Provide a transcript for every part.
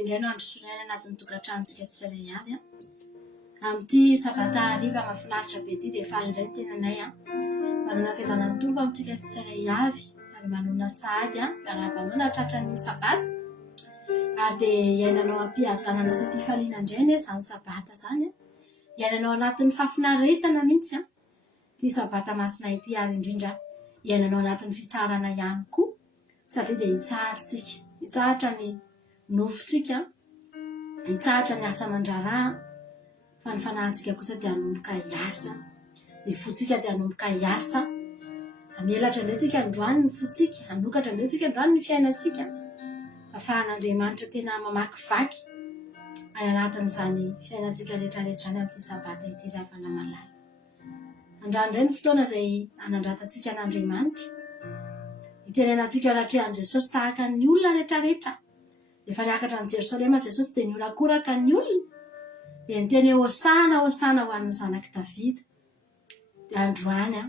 indray no andro soraina anatin'ny tokantranontsika tsirairay avy a. Amin'ity sabata hariva mahafinaritra be ity dia faly indray ny tenanay a. Manona fiadanan'ny tombo amintsika tsirairay avy ary manona sahady a miara-manona tratran'ny sabata ary dia iainanao am-piadanana sy am-pifaliana indray anie izany sabata izany a. Iainanao anatin'ny fahafinaretana mihitsy a ity sabata masina ity ary indrindra iainanao anatin'ny fitsarana ihany koa satria dia hitsahatra ny nofontsika, hitsahatra ny asa aman-draharaha fa ny fanahintsika kosa dia hanomboka hiasa, ny fontsika dia hanomboka hiasa. Hamelatra indray tsika androany ny fontsika, hanokatra indray tsika androany ny fiainantsika ahafahan'Andriamanitra tena mamakivaky any anatin'izany fiainantsika rehetrarehetra zany amin'ity sabata ity ravana malala. Androany indray ny fotoana izay hanandratantsika an'Andriamanitra, hitenenantsika eo anatrehan'i Jesosy tahaka ny olona rehetrarehetra. Efa niakatra ny Jerosalema Jesosy dia niorakoraka ny olona dia niteny hosana hosana ho an'ny zanaky Davida. Dia androany a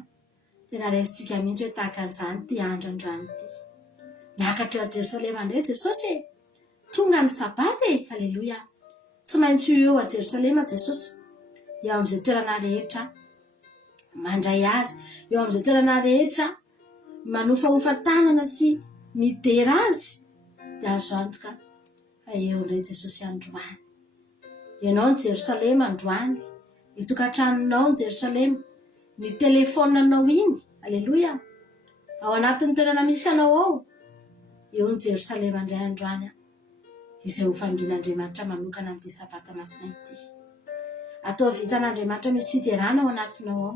tena raisitsika mihitsy hoe tahaka an'izany ty andro androany ity. Niakatra eo a Jerosalema indray Jesosy e, tonga ny sabata e, haleloia. Tsy maintsy eo a Jerosalema Jesosy, eo amin'izay toerana rehetra mandray azy, eo amin'izay toerana rehetra manofahofa tanana sy midera azy dia azo antoka fa eo indray Jesosy androany. Ianao ny Jerosalema androany, ny tokantranonao ny Jerosalema, ny telefonanao iny, haleloia, ao anatin'ny toerana misy anao ao, eo ny Jerosalema indray androany izay ho fangin'Andriamanitra manokana amin'ity sabata masina ity. Atao vitan'Andriamanitra misy fiderana ao anatinao ao.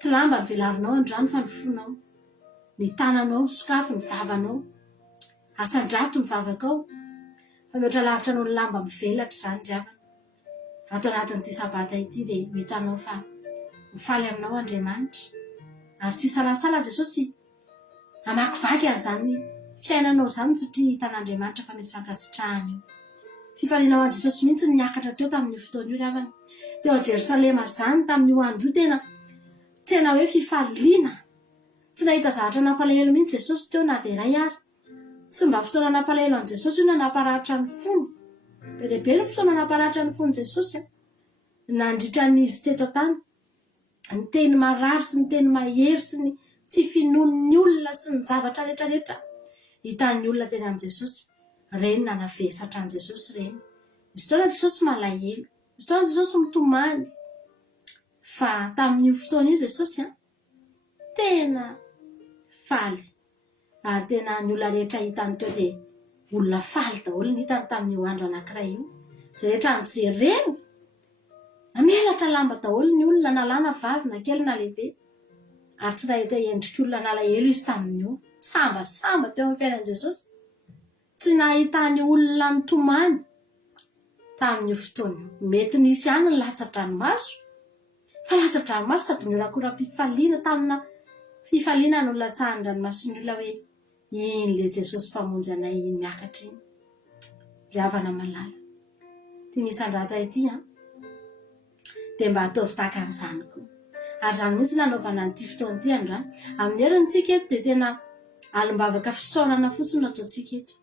Tsy lamba ny velarinao androany fa ny fonao, ny tananao sokafo ny vavanao, asan-drato ny vavakao, fa mihoatra lavitra noho ny lamba mivelatra izany ravana. Ato anatin'ity sabata ity dia hitanao fa mifaly aminao Andriamanitra ary tsy salasala Jesosy hamakivaky an'izany fiainanao izany satria hitan'Andriamanitra fa misy fankasitrahany io. Fifalinao an' Jesosy mihitsy niakatra teo tamin'ny fotoana io ravana. Teo a Jerosalema izany tamin'io andro io tena hoe fifaliana. Tsy nahita zavatra nampalahelo mihitsy Jesosy teo na dia iray ary. Tsy mba fotoana nampalahelo an' Jesosy io na naparatra ny fony. Be dia be ny fotoana naparatra ny fony Jesosy nandritra n'izy teto tany. Ny teny marary sy ny teny mahery sy ny tsy finon'ny olona sy ny zavatra rehetrarehetra hitan'ny olona teny amin'i Jesosy. Reny nanavesatra an' Jesosy reny. Misy fotoana Jesosy malahelo, misy fotoana Jesosy mitomany. Fa tamin'io fotoana io Jesosy tena faly ary tena ny olona rehetra hitany teo dia olona faly daholo ny hitany tamin'io andro anankiray io. Izay rehetra nijereny namelatra lamba daholo ny olona na lahy na vavy na kely na lehibe ary tsy nahita endrik'olona nalahelo izy tamin'io. Sambasamba teo amin'ny fiainan'i Jesosy. Tsy nahitany olona nitomany tamin'io fotoana. Mety nisy ihany ny latsa-dranomaso, fa latsa-dranomaso sady niorakoram-pifaliana tamina fifaliana no latsahan'ny ranomaso ny olona hoe iny le Jesosy mpamonjy anay iny miakatra iny. Ry havana malala, ty misandrata ity dia mba ataovy tahaka an'izany koa. Ary izany mihitsy nanaovana an'ity fotoana ity androany. Amin'ny herintsika eto dia tena alimbavaka fisaorana fotsiny no ataontsika eto.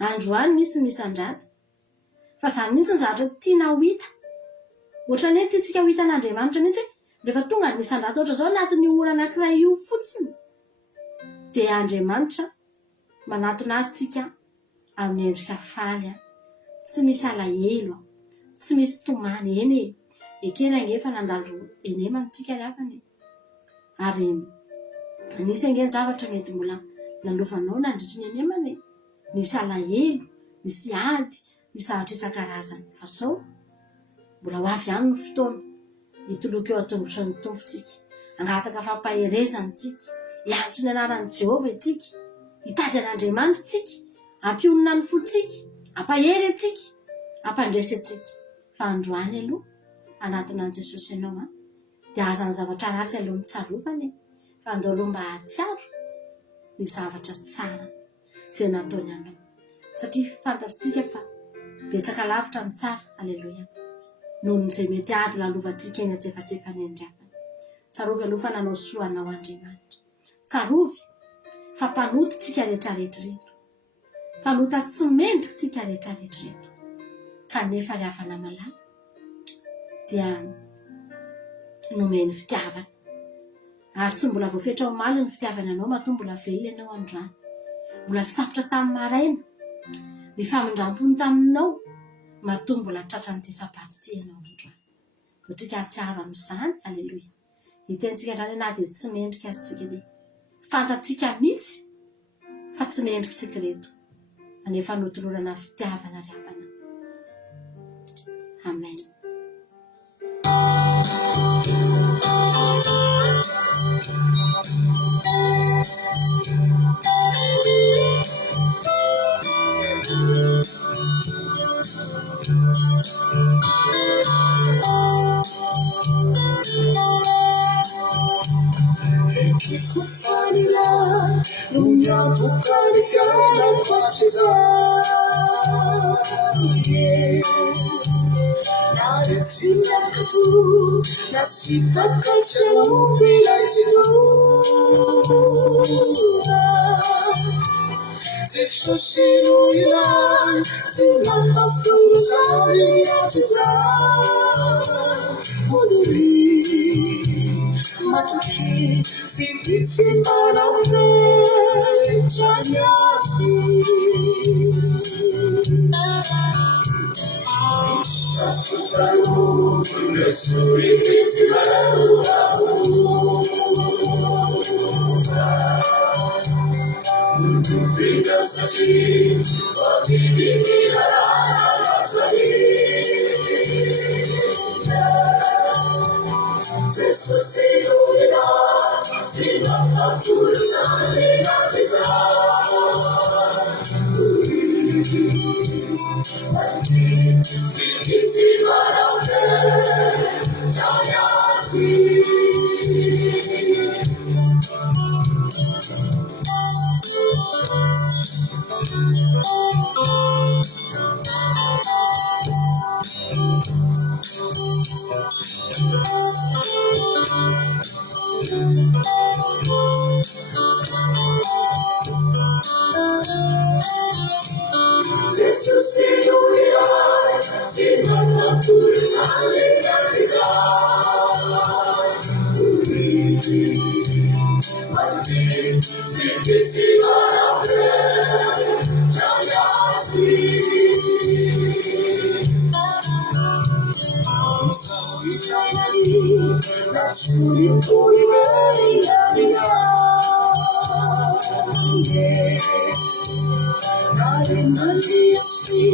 Androany misy misandrata. Fa izany mihitsy ny zavatra tiana ho hita. Ohatrany hoe tiantsika ho hitan'Andriamanitra mihitsy rehefa tonga ny misandrata ohatra izao anatin'ny ora anankiray io fotsiny. Dia Andriamanitra manatona azy tsika amin'ny endrika faly, tsy misy alahelo, tsy misy tomany eny ekena angefa nandalo eny mantsika ravana. Ary nisy ange zavatra mety mbola nalovanao nandritry ny enemana nisy alahelo, nisy ady, nisy zavatra isan-karazany. Fa sao mbola ho avy ihany ny fotoana hitoloka eo an-tongotry ny tompontsika, hangataka fampaherezany tsika, hiantso ny anaran'i Jehovah itsika, hitady an'Andriamanitra tsika, hampionona ny fontsika, hampahery atsika, hampandresy atsika. Fa androany aloha anatona an'i Jesosy ianao dia aza ny zavatra ratsy aloha mitsarovany fa andao aloha mba hatsiaro ny zavatra tsara izay nataony anao satria fantatritsika fa betsaka lavitra ny tsara. Aleluia. Noho izay mety ady lalovantsika eny antsefatsefany andriakana. Tsarovy aloha fa nanao soa anao Andriamanitra. Tsarovy fa mpanototsika rehetrarehetra reto. Falota tsy mendritsika rehetrarehetra reto kanefa ry havana malala dia nomeny fitiavana ary tsy mbola voafetra ho maly ny fitiavana anao matoa mbola vely ianao androany, mbola tsy tapitra tamin'ny maraina ny famindram-pony taminao matoa mbola tratra n'ity sapato ity ianao androany. Tsika atsiaro amin'izany, aleloia. Hitentsika indray na dia tsy mendrika azy tsika dia fantatsika mihitsy fa tsy mendrika tsika reto anefa notolorana fitiavana ry havana. Amen. Kufanila lumyatukani fiana kwachizanye naretsinakatu nasitakacheuvilaizidu Jesusinuila tinakafuruzaliyatiza Uduri matuki fititsi manaupe chanyasi Asutaru nesuri fititsi manaupe Tu vida saci Vavidi kirana natsari Jesus Señorina, Sina Afurza, Lena Teza, Majdi, Fikitsi Marauke, Janyasi. Jesus Señorina, Sina Afurza, Lena Teza, Majdi, Fikitsi Marauke, Janyasi. Natsuri puri veri yamiya Nare nani esi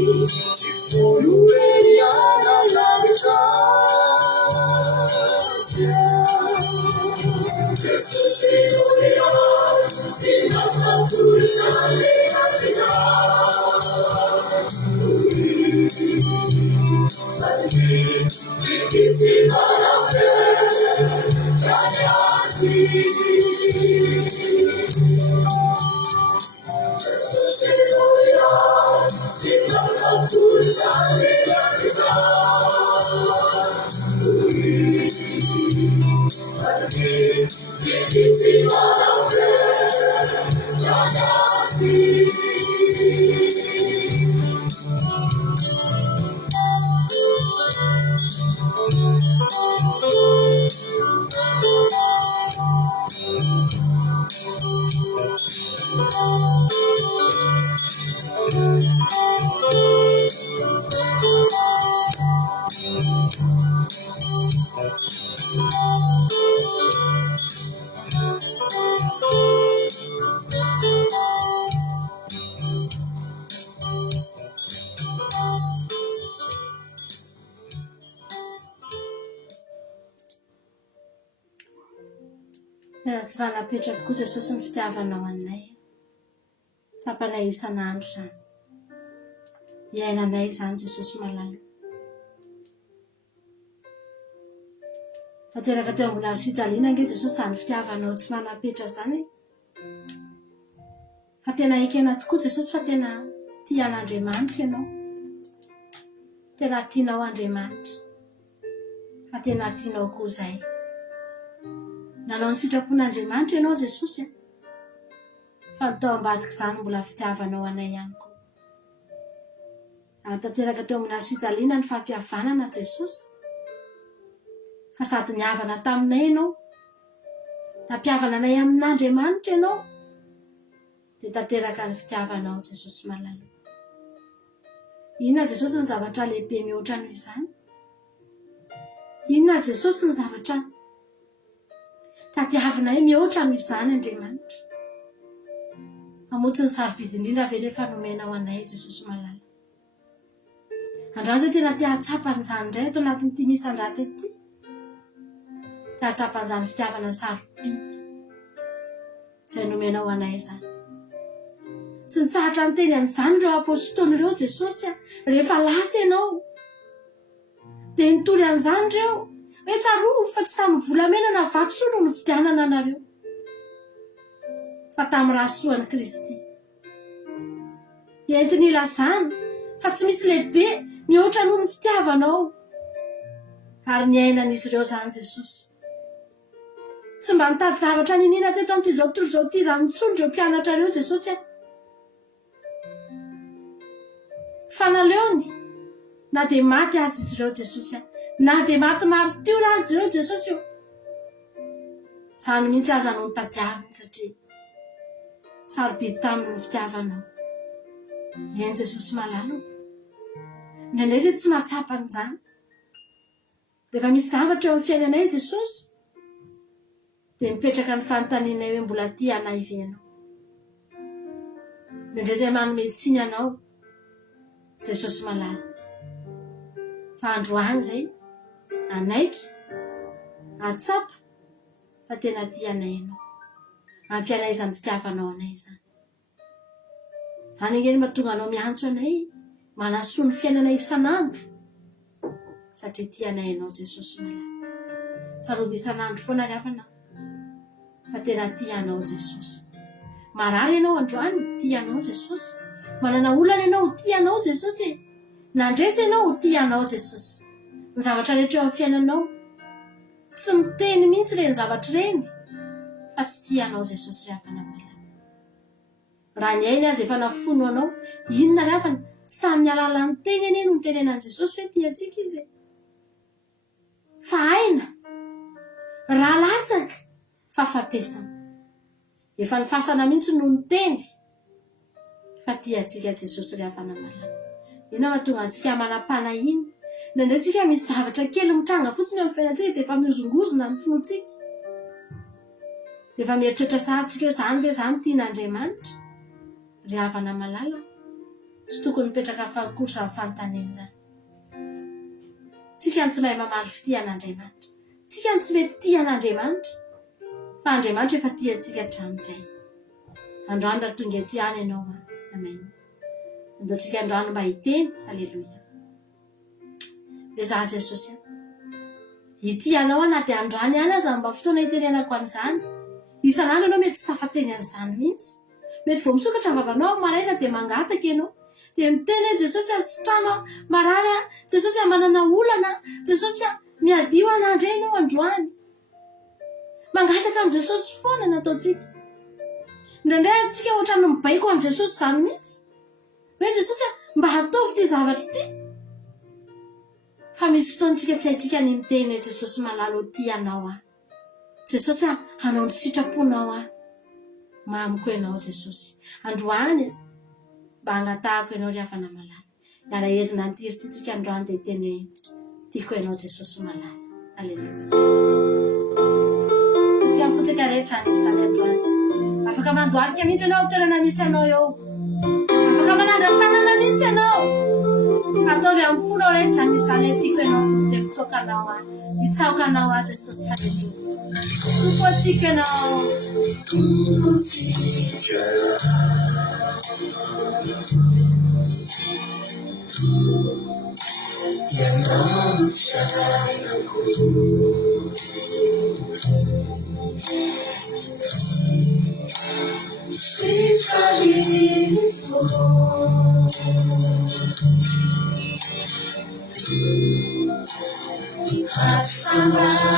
Tifuru veri yana lavitasia Jesus Señorina Sina Afurza Lena Teza Majdi Fikitsi Marauke Janyasi Jesus Señorina Sina Afurza Lena Teza Majdi Fikitsi Marauke Janyasi Tsy fanapetra tokoa Jesosy ny fitiavanao aminay. Tsapanay isan'andro izany. Iainanay izany Jesosy malala. Tanteraka teo ambony fijaliana ange Jesosy izany fitiavanao tsy manapetra izany. Fa tena ekena tokoa Jesosy fa tena tia an'Andriamanitra ianao. Tena tianao Andriamanitra. Fa tena tianao koa izay. Nanao ny sitrapon'Andriamanitra ianao Jesosy. Fa ny tao ambadika izany mbola fitiavanao anay ihany koa. tanteraka teo amin'ny Sitaliana ny fampihavanana Jesosy. Fa sady niavana taminay ianao, nampiavana anay amin'Andriamanitra ianao, dia tanteraka ny fitiavanao Jesosy malala. Inona Jesosy ny zavatra lehibe mihoatra noho izany? Inona Jesosy ny zavatra tadiavinay mihoatra noho izany Andriamanitra? Hamotsy ny sarobidy indrindra ve ilay fanomenao anay Jesosy malala. Androany izay tena te hatsapan'izany indray eto anatin'ity misan-drata ity. Te hatsapan'izany fitiavana sarobidy izay nomenao anay izany. Tsy nitsahatra ny teny an'izany ireo apôstôly ireo Jesosy rehefa lasa ianao. Dia nitory an'izany ireo hoe tsaroa fa tsy tamin'ny volamena na vatosoa no nividianana anareo, fa tamin'ny rahasoan'i Kristy. Entiny ilazana fa tsy misy lehibe mihoatra noho ny fitiavanao. Ary niainan'izy ireo zany Jesosy. Tsy mba nitady zavatra ninina teto amin'ity zao tontolo zao ity zany intsony ireo mpianatra ireo Jesosy. Fa naleony na dia maty azy izy ireo Jesosy, na dia maty martiola azy ireo Jesosy io. Izany mihitsy aza no nitadiaviny satria sarobidy tamin'ny fitiavanao. Eny Jesosy malala. Indraindray izay tsy mahatsapa an'izany. Rehefa misy zavatra eo amin'ny fiainanay Jesosy, dia mipetraka ny fanontanianay hoe mbola tia anay ve ianao. Indraindray izay manome tsiny anao Jesosy malala. Fa androany izay anaiky atsapa fa tena tia anay ianao. Ampianay izany fitiavanao anay izany. Izany angeny mahatonga anao miantso anay, manasoa ny fiainanay isan'andro, satria tia anay ianao Jesosy malala. Tsarovy isan'andro foana ry havana, fa tena tia anao Jesosy. Marary ianao androany, tia anao Jesosy. Manana olana ianao, tia anao Jesosy. Nandresy ianao, tia anao Jesosy. Ny zavatra rehetra eo amin'ny fiainanao, tsy miteny mihitsy ireny zavatra ireny, fa tsy tia anao Jesosy ry havana malala. Raha ny ainy azy efa nafono anao, inona ry havana, tsy tamin'ny alalan'ny teny eny no nitenenan'i Jesosy hoe tia antsika izy. Fa aina, raha latsaka, fahafatesana. Efa nifasana mihitsy no niteny fa tia antsika Jesosy ry havana malala. Inona mahatonga antsika manam-panahiny? Indraindray tsika misy zavatra kely mitranga fotsiny eo amin'ny fiainantsika dia efa miozongozona ny finoantsika. Dia efa mieritreritra sahantsika hoe izany ve izany tian'Andriamanitra? Ry havana malala, tsy tokony mipetraka fankory sy fanontaniana izany. Tsika tsy mahay mamaly fitian'Andriamanitra. Tsika tsy mety tian'Andriamanitra. Fa Andriamanitra efa tia antsika hatramin'izay. Androany raha tonga eto ihany ianao. Amen. Andaontsika androany mba hiteny. Alleluia. Bezaha Jesosy. Ity anao na dia androany ihany aza mba fotoana hitenenako an'izany. Isan'andro ianao mety tsy tafateny an'izany mihitsy. Mety vao misokatra vavanao maraina dia mangataka ianao. Dia miteny hoe Jesosy sitrano marary, Jesosy manana olana, Jesosy miadio an'andro ianao androany. Mangataka amin'ny Jesosy foana nataontsika. Indraindray antsika ohatra ny mibaiko an' Jesosy izany mihitsy. Hoe Jesosy mba ataovy ity zavatra ity. Fa misy fotoantsika tsy haintsika ny miteny hoe Jesosy malala tia anao aho. Jesosy hanao ny sitraponao aho. Mamiko ianao Jesosy. Androany mba hangatahako ianao ry havana malala. Iara entina nitirititsika androany dia teny hoe tiako ianao Jesosy malala. Alleluia. Tsika mifotsika rehetra an'izany androany. Afaka mandohalika mihitsy ianao toerana misy anao eo. Afaka manandran-tanana mihitsy ianao. Ataovy amin'ny fonao rehetra an'izany tiako ianao dia mitsoka anao aho. Mitsaoka anao aho Jesosy. Alleluia. Tompo antsika ianao. Tompo antsika. Ianao fiainako. Sisy falifo. Asambarako.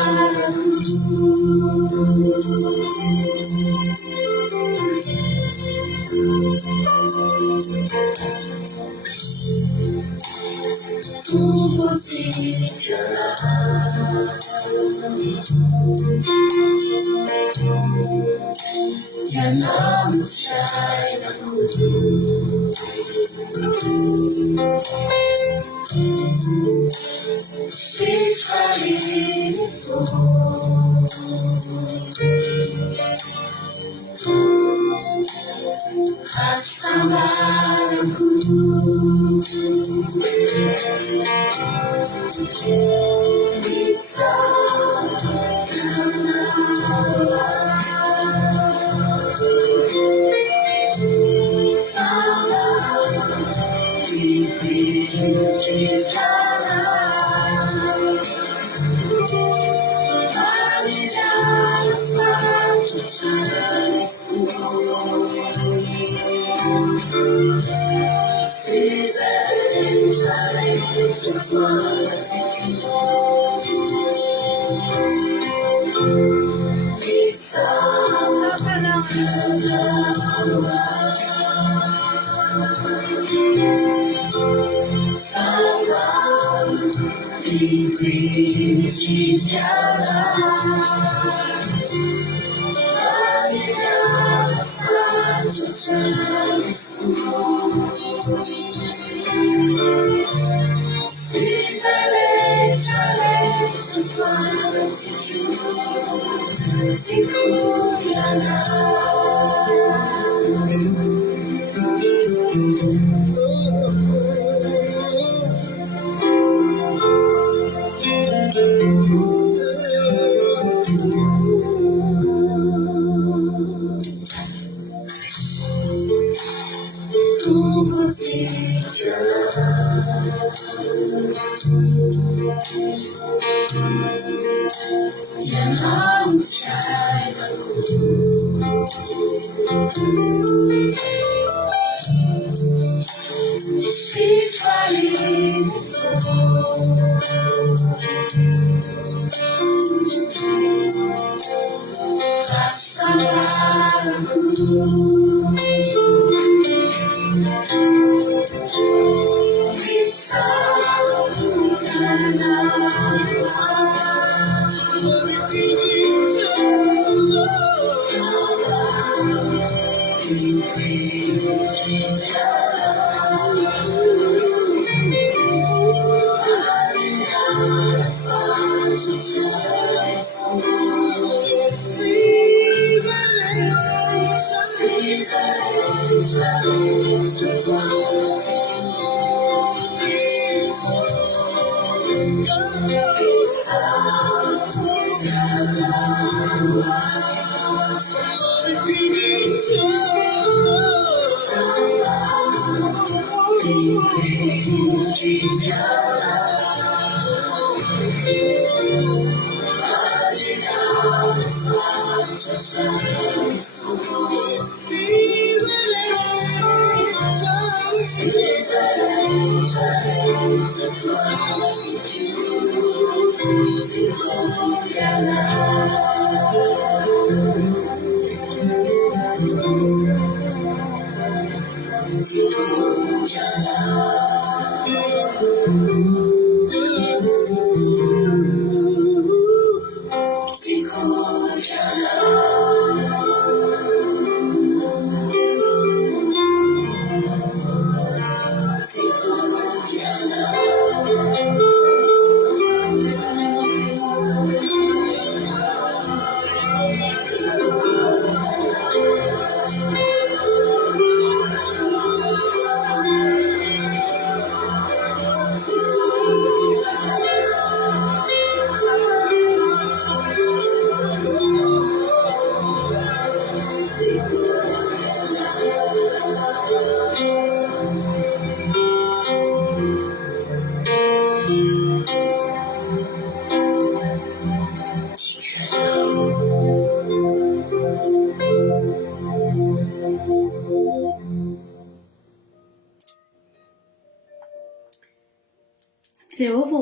Jehova,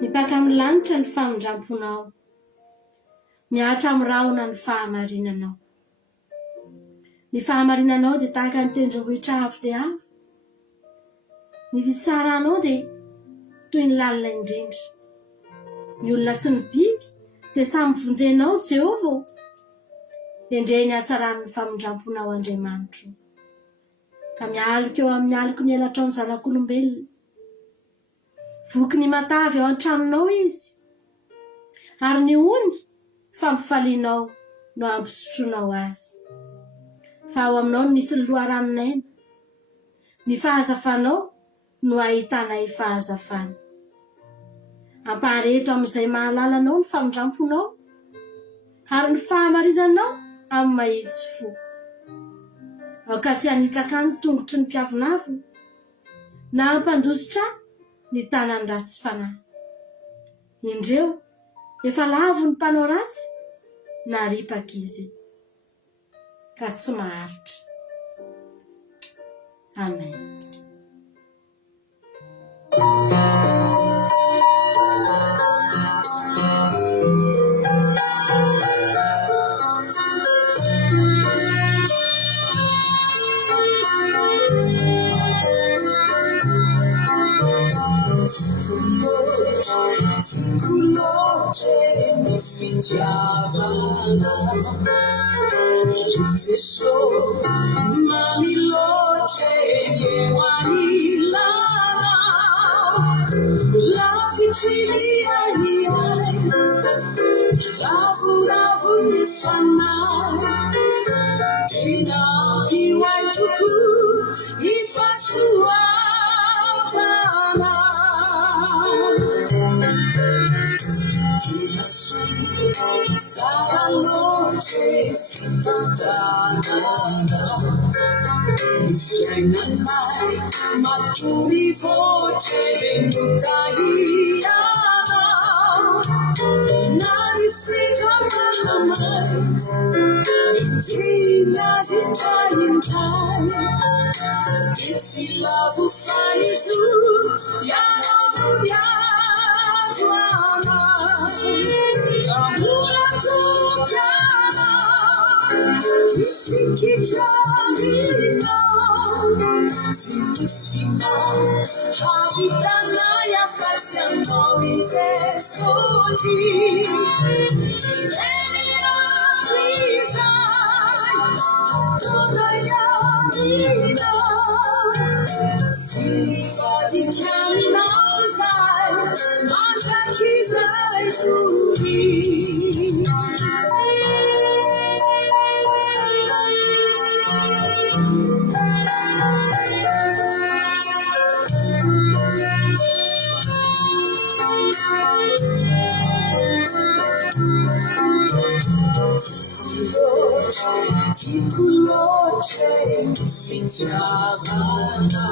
mipaka amin'ny lanitra ny famindramponao, miatra amin'ny rahona ny fahamarinanao. Ny fahamarinanao dia tahaka ny tendrombohitra avo dia avo. Ny fitsaranao dia toy ny lalina indrindra. Ny olona sy ny biby dia samy vonjenao Jehovah. Endreny hatsaran'ny famindrampoana ao Andriamanitra. Ka mialoka eo amin'ny aloko ny elatra ny zanak'olombelona. Voky ny matavy ao an-tranonao izy. Ary ny ony fampifalianao no ampisotroanao azy. Fa ao aminao no nisy ny loharanonaina. Ny fahazafanao no ahitanay fahazafana. Ampahareto amin'izay mahalalanao ny famindramponao ary ny fahamarinanao amin'ny mahitsy fo. Aoka tsy hanitsaka ny tongotry ny mpiavonavina na hampandositra ny tanany ratsy fanahy. Indreo efa lavo ny mpanao ratsy na ripaka izy ka tsy maharitra. Amen. Tikulote mi fitiavana Irizeso mamilote yewanilana La vigilia iai Ravu nifana Dina piwai tuku ifasua Sarà noche fitantana Mi fiena mai ma tu mi voce venuta iama Nani sita mahamai Intina zintai Ditsi lavu fani tu Ya no ya tuama Kamula tukiana Ifikijamina Sinisima Habitana ya fatiano Itesoti Iberia Rizai Hatona ya Nina Sifati kamina uzai Manja kizai turi Tikulote mi fitiavana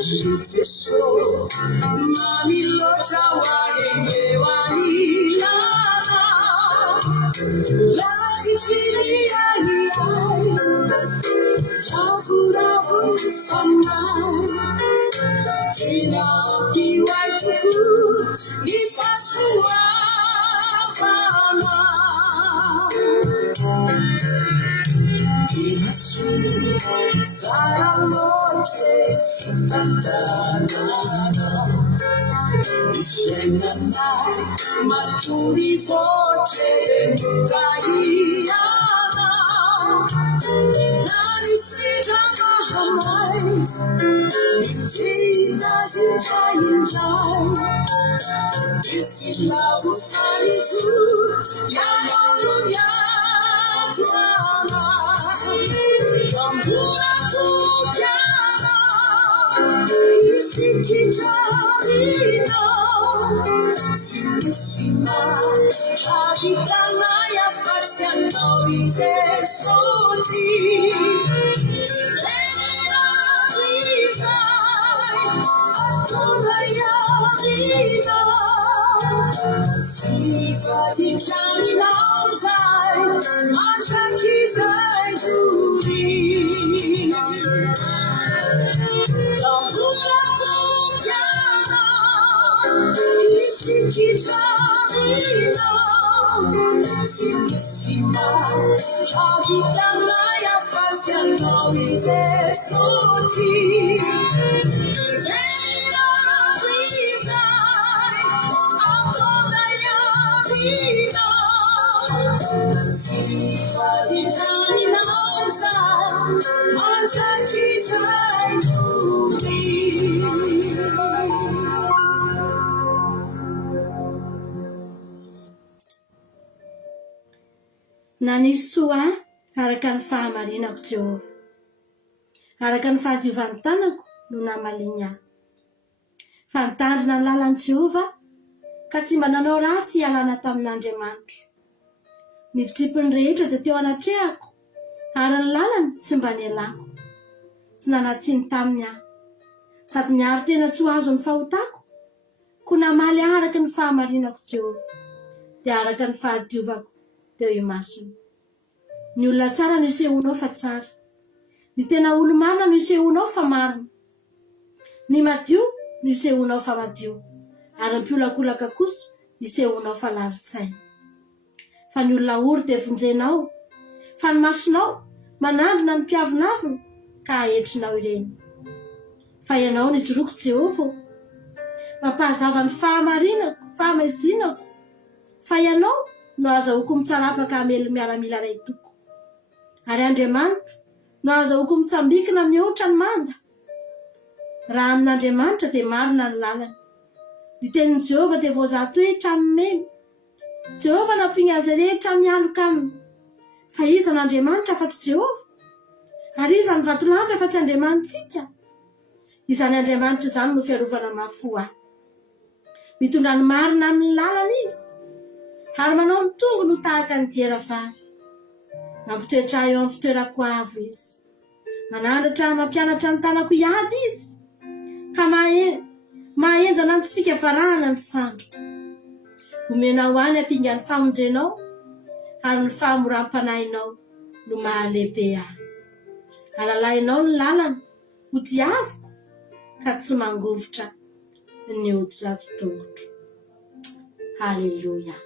Irizeso mamilota waenyewanilana La vigilia iai Ravu nifana Dina piwai tuku nifasua fana Sarà noche fitantana Mi fiena mai ma tu mi voce venuta iama Nani sita mahamai Intina zintai Ditsi lavu fani tu Ya no ya tuama Kamula tukiana Ifikijamina Sinisima Habitana ya fatiano Itesoti Iberia Rizai Hatona ya Nina Sifati kamina uzai Manja kizai turi Kamula tukiana Ifikijamina Sinisima Habitana ya fatiano Itesoti Iberia Na nisy soa araka ny fahamarinako Jehova, araka ny fahadiovan'ny tanako no namaliny ahy. Fa nitandrina ny lalan'i Jehova ka tsy mba nanao ratsy ialana tamin'Andriamanitra. Ny fitsipiny rehetra dia teo anatrehako ary ny lalany tsy mba nialako. Tsy nanatsiny taminy ahy sady niaro tena tsy ho azo ny fahotako, ko namaly araka ny fahamarinako Jehova dia araka ny fahadiovako teo imasony. Ny olona tsara no isehonao fa tsara, ny tena olo marina no isehonao fa marina, ny madio no isehonao fa madio, ary ny mpiolakolaka kosa isehonao fa larin-tsaina. Fa ny olona ory dia vonjenao, fa ny masonao manandrina ny mpiavonavina ka ahetrinao ireny. Fa ianao nijoroko Jehova, mampahazava ny fahamarinako, fahamaizinako, fa ianao no azahoako mitsarapaka hamely miaramila ray toko. Ary Andriamanitra no azahoako mitsambikina mihoatra ny manda. Raha amin'Andriamanitra dia marina ny lalany. Ny tenin'i Jehova dia voazatoetra amin'ny memy. Jehova nampiny azy rehetra mialoka aminy. Fa iza n'Andriamanitra fa tsy Jehova? Ary iza ny vatolampy fa tsy Andriamanitsika? Izany Andriamanitra izany no fiarovana mafy ahy. Mitondra ny marina amin'ny lalany izy, ary manao ny tongony ho tahaka ny diera vavy. Mampitoetra eo amin'ny fitoerako avo izy. Manandratra mampianatra ny tanako hiady izy, ka mahenjana ny tsy fikavarahana ny sandro. Omenao any hampinga ny famonjenao, ary ny fahamoram-panahinao no mahalehibe ahy. Alalainao ny lalana ho diaviko ka tsy mangovotra ny odi-tongotra. Haleluia.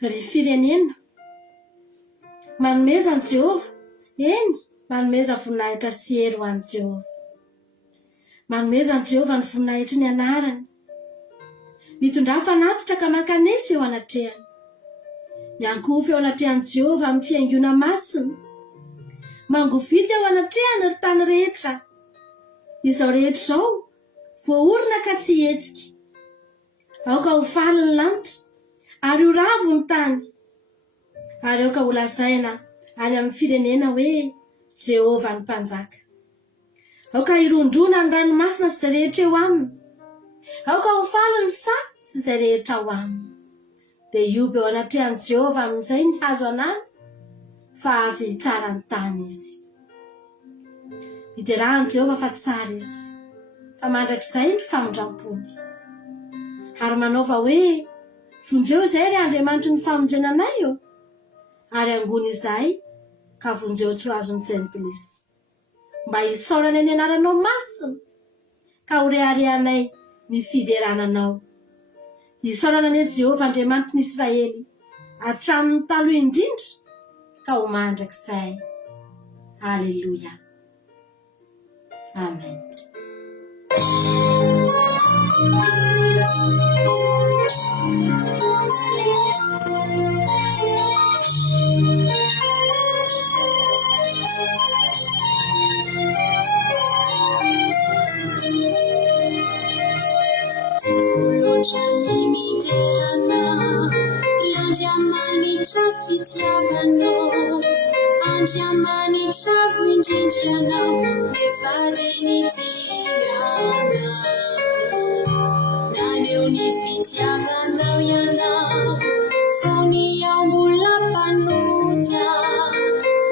Ry firenena manomezany Jehova, eny manomezany voninahitra sy hery ho any Jehova. Manomezany Jehova ny voninahitry ny anarany, mitondrà fanatitra ka mankanesa eo anatrehany. Miankofy eo anatrehany Jehova amin'ny fiaingona masina, mangovita eo anatrehany ry tany rehetra. Izao rehetra izao voaorina ka tsy hetsika, aoka ho faly ny lanitra ary ho ravo ny tany, ary aoka ho lazaina any amin'ny firenena hoe Jehova ny mpanjaka. Aoka hirondrona ny ranomasina sy izay rehetra eo aminy, aoka ho faly ny sa sy izay rehetra ao aminy. dia ioby eo anatrehany Jehovah amin'izay ny hazo anany fa avy tsara ny tany izy. Iderahany Jehovah fa tsara izy, fa mandrakizay ny famindram-pony. Ary manaova hoe vonjeo izay ry Andriamanitry ny famonjena anay eo, ary angony izay ka vonjeo tsy ho azony jentilesy, mba hisaorana ny anaranao masina ka ho reharehanay ny fiderananao. Hisaorana ny Jehovah Andriamanitry ny Israely hatramin'ny taloha indrindra ka ho mandrakizay. Alleluia. Amen. Andriamanitra fitiavanao, Andriamanitra voindrindranao, mivadiny tiana. Naneo ny fitiavanao ianao, fony ao mbola mpanota,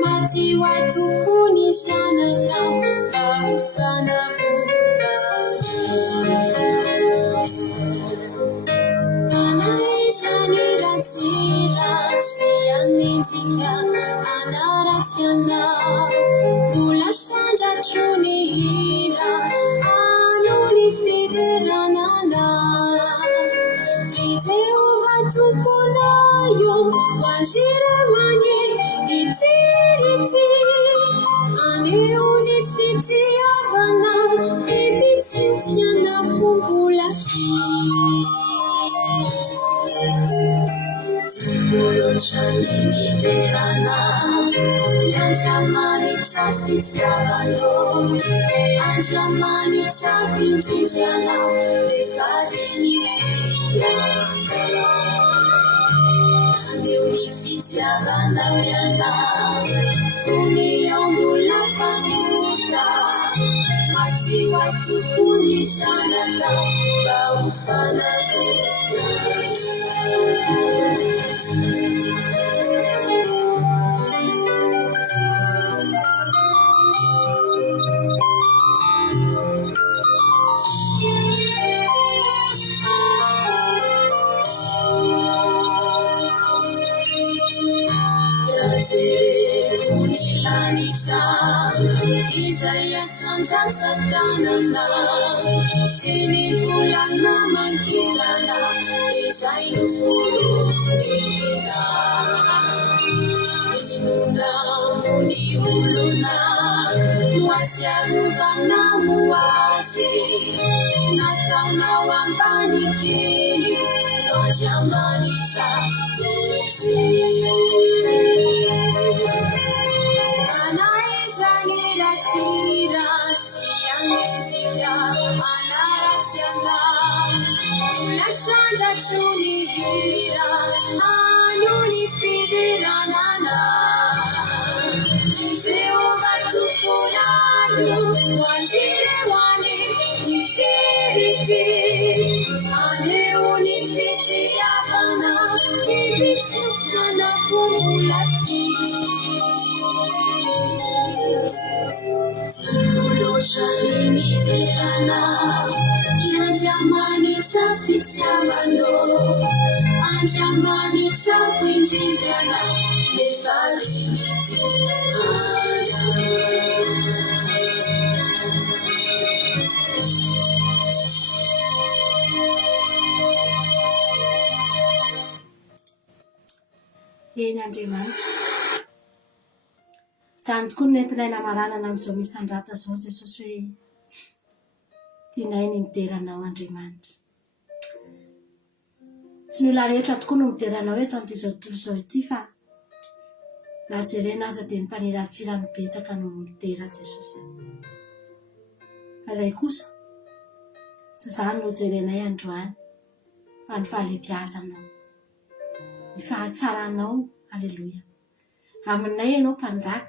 madio ahy tokoa ny zanakao, mba ho fanavotana. Tira sy anenjika anaratsy anao, mbola sandratro ny hira ano ny fideranana. Ry Jehovah tomponaio, ho azy ireo any itsirity, aneo ny fitiavanao, biby tsy fianako mbola ty. Lotrany nideranao, Andriamanitra fitiavanao, Andriamanitra voindrindranao, mivadiny tiana. Naneo ny fitiavanao ianao, fony ao mbola mpanota, madio ahy tokoa ny zanakao, mba ho fanavotana. Lanitra izay asandratsakana sy ny volana mankirana izay noforomina. Inona mo ny olona no atsiarovana ho azy, nataonao ambany kely Andriamanitra izy. Anaizany ratsira sy anenjika anaratsy anao, mbola sandratro ny hira ano ny fideranana. Jehovah tomponaio, ho azy ireo any itsirity, aneo ny fitiavanao, biby tsy fianako mbola ty. Lotrany nideranao, Andriamanitra fitiavanao, Andriamanitra voindrindranao, mivadiny tiana. Eny Andriamanitra, izany tokoa no nentinay namaranana amin'izao misandrata izao Jesosy hoe tianay ny mideranao Andriamanitra. Tsy ny olona rehetra tokoa no mideranao eto amin'izao tontolo izao ity, fa raha jerena aza dia ny mpaniratsira ny betsaka no midera Jesosy. Fa izay kosa tsy izany no jerenay androany, fa ny fahalebiazanao, ny fahatsaranao. Alleluia. Aminay ianao mpanjaka,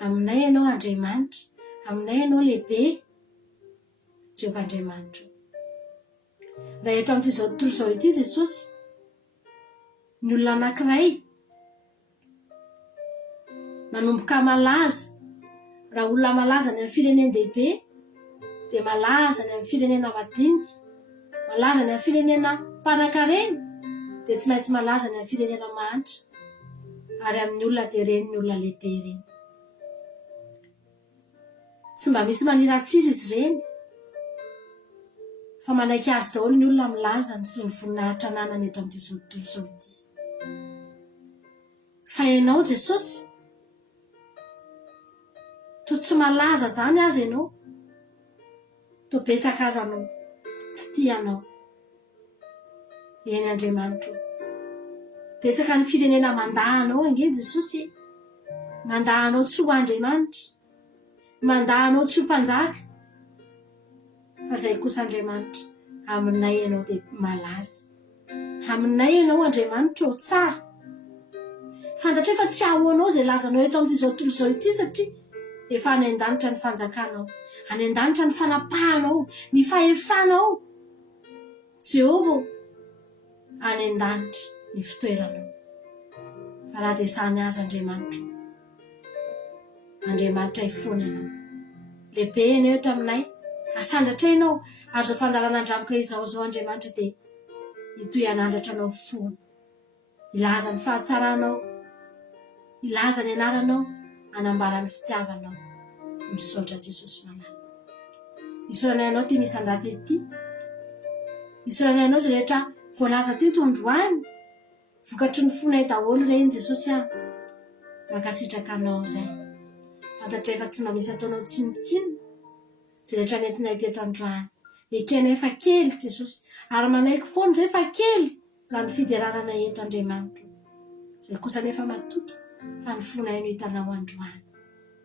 aminay ianao Andriamanitra, aminay ianao lehibe Jehovah Andriamanitra. Raha eto amin'izao tontolo izao ity Jesosy ny olona anankiray manomboka malaza, raha olona malaza ny amin'ny firenena-dehibe dia malaza ny amin'ny firenena madinika, malaza ny amin'ny firenena mpanan-karena dia tsy maintsy malaza ny amin'ny firenena manitra, ary amin'ny olona dia reny ny olona lehibe reny. Tsy mba misy maniratsira izy reny, fa manaiky azy daholo ny olona milazany sy ny voninahitra ananany eto amin'ity zao tontolo izao ity. Fa ianao Jesosy, toa tsy malaza zany azy ianao, toa betsaka azy anao, tsy tianao. Eny Andriamanitro, betsaka ny firenena mandahanao ange Jesosy, mandahanao tsy ho Andriamanitra, mandahanao tsy ho mpanjaka, fa izay kosa Andriamanitra, aminay ianao dia malaza, aminay ianao Andriamanitra ho tsara. Fantatra efa tsy ahoanao izay lazanao eto amin'ity zao tontolo izao ity, satria efa any an-danitra ny fanjakanao, any an-danitra ny fanapahanao, ny fahefanao. Jehovah, any an-danitra ny fitoeranao. Fa raha dia sany azy Andriamanitra, Andriamanitra ifonanao. Lehibe ianao eto aminay, asandatra ianao, ary izao fandalana andramoka izao Andriamanitra dia hitoy anandratra anao fony. Ilaza ny fahatsaranao, ilaza ny anaranao, anambara ny fitiavanao. Misaotra Jesosy manana. Isaoranay ianao ty nisy andaty ety, isaoranay ianao izay rehetra voalaza teto androany, vokatry ny fonay daholo reny Jesosy aho, mankasitraka anao izay. Fantatra efa tsy mba misy ataonao tsinotsinona, izay rehetra nentinay teto androany. Ekenay efa kely Jesosy, ary manaiky foana izay efa kely raha ny fideranana eto Andriamanitra. Izay kosa nefa matoky, fa ny fonay no hitanao androany.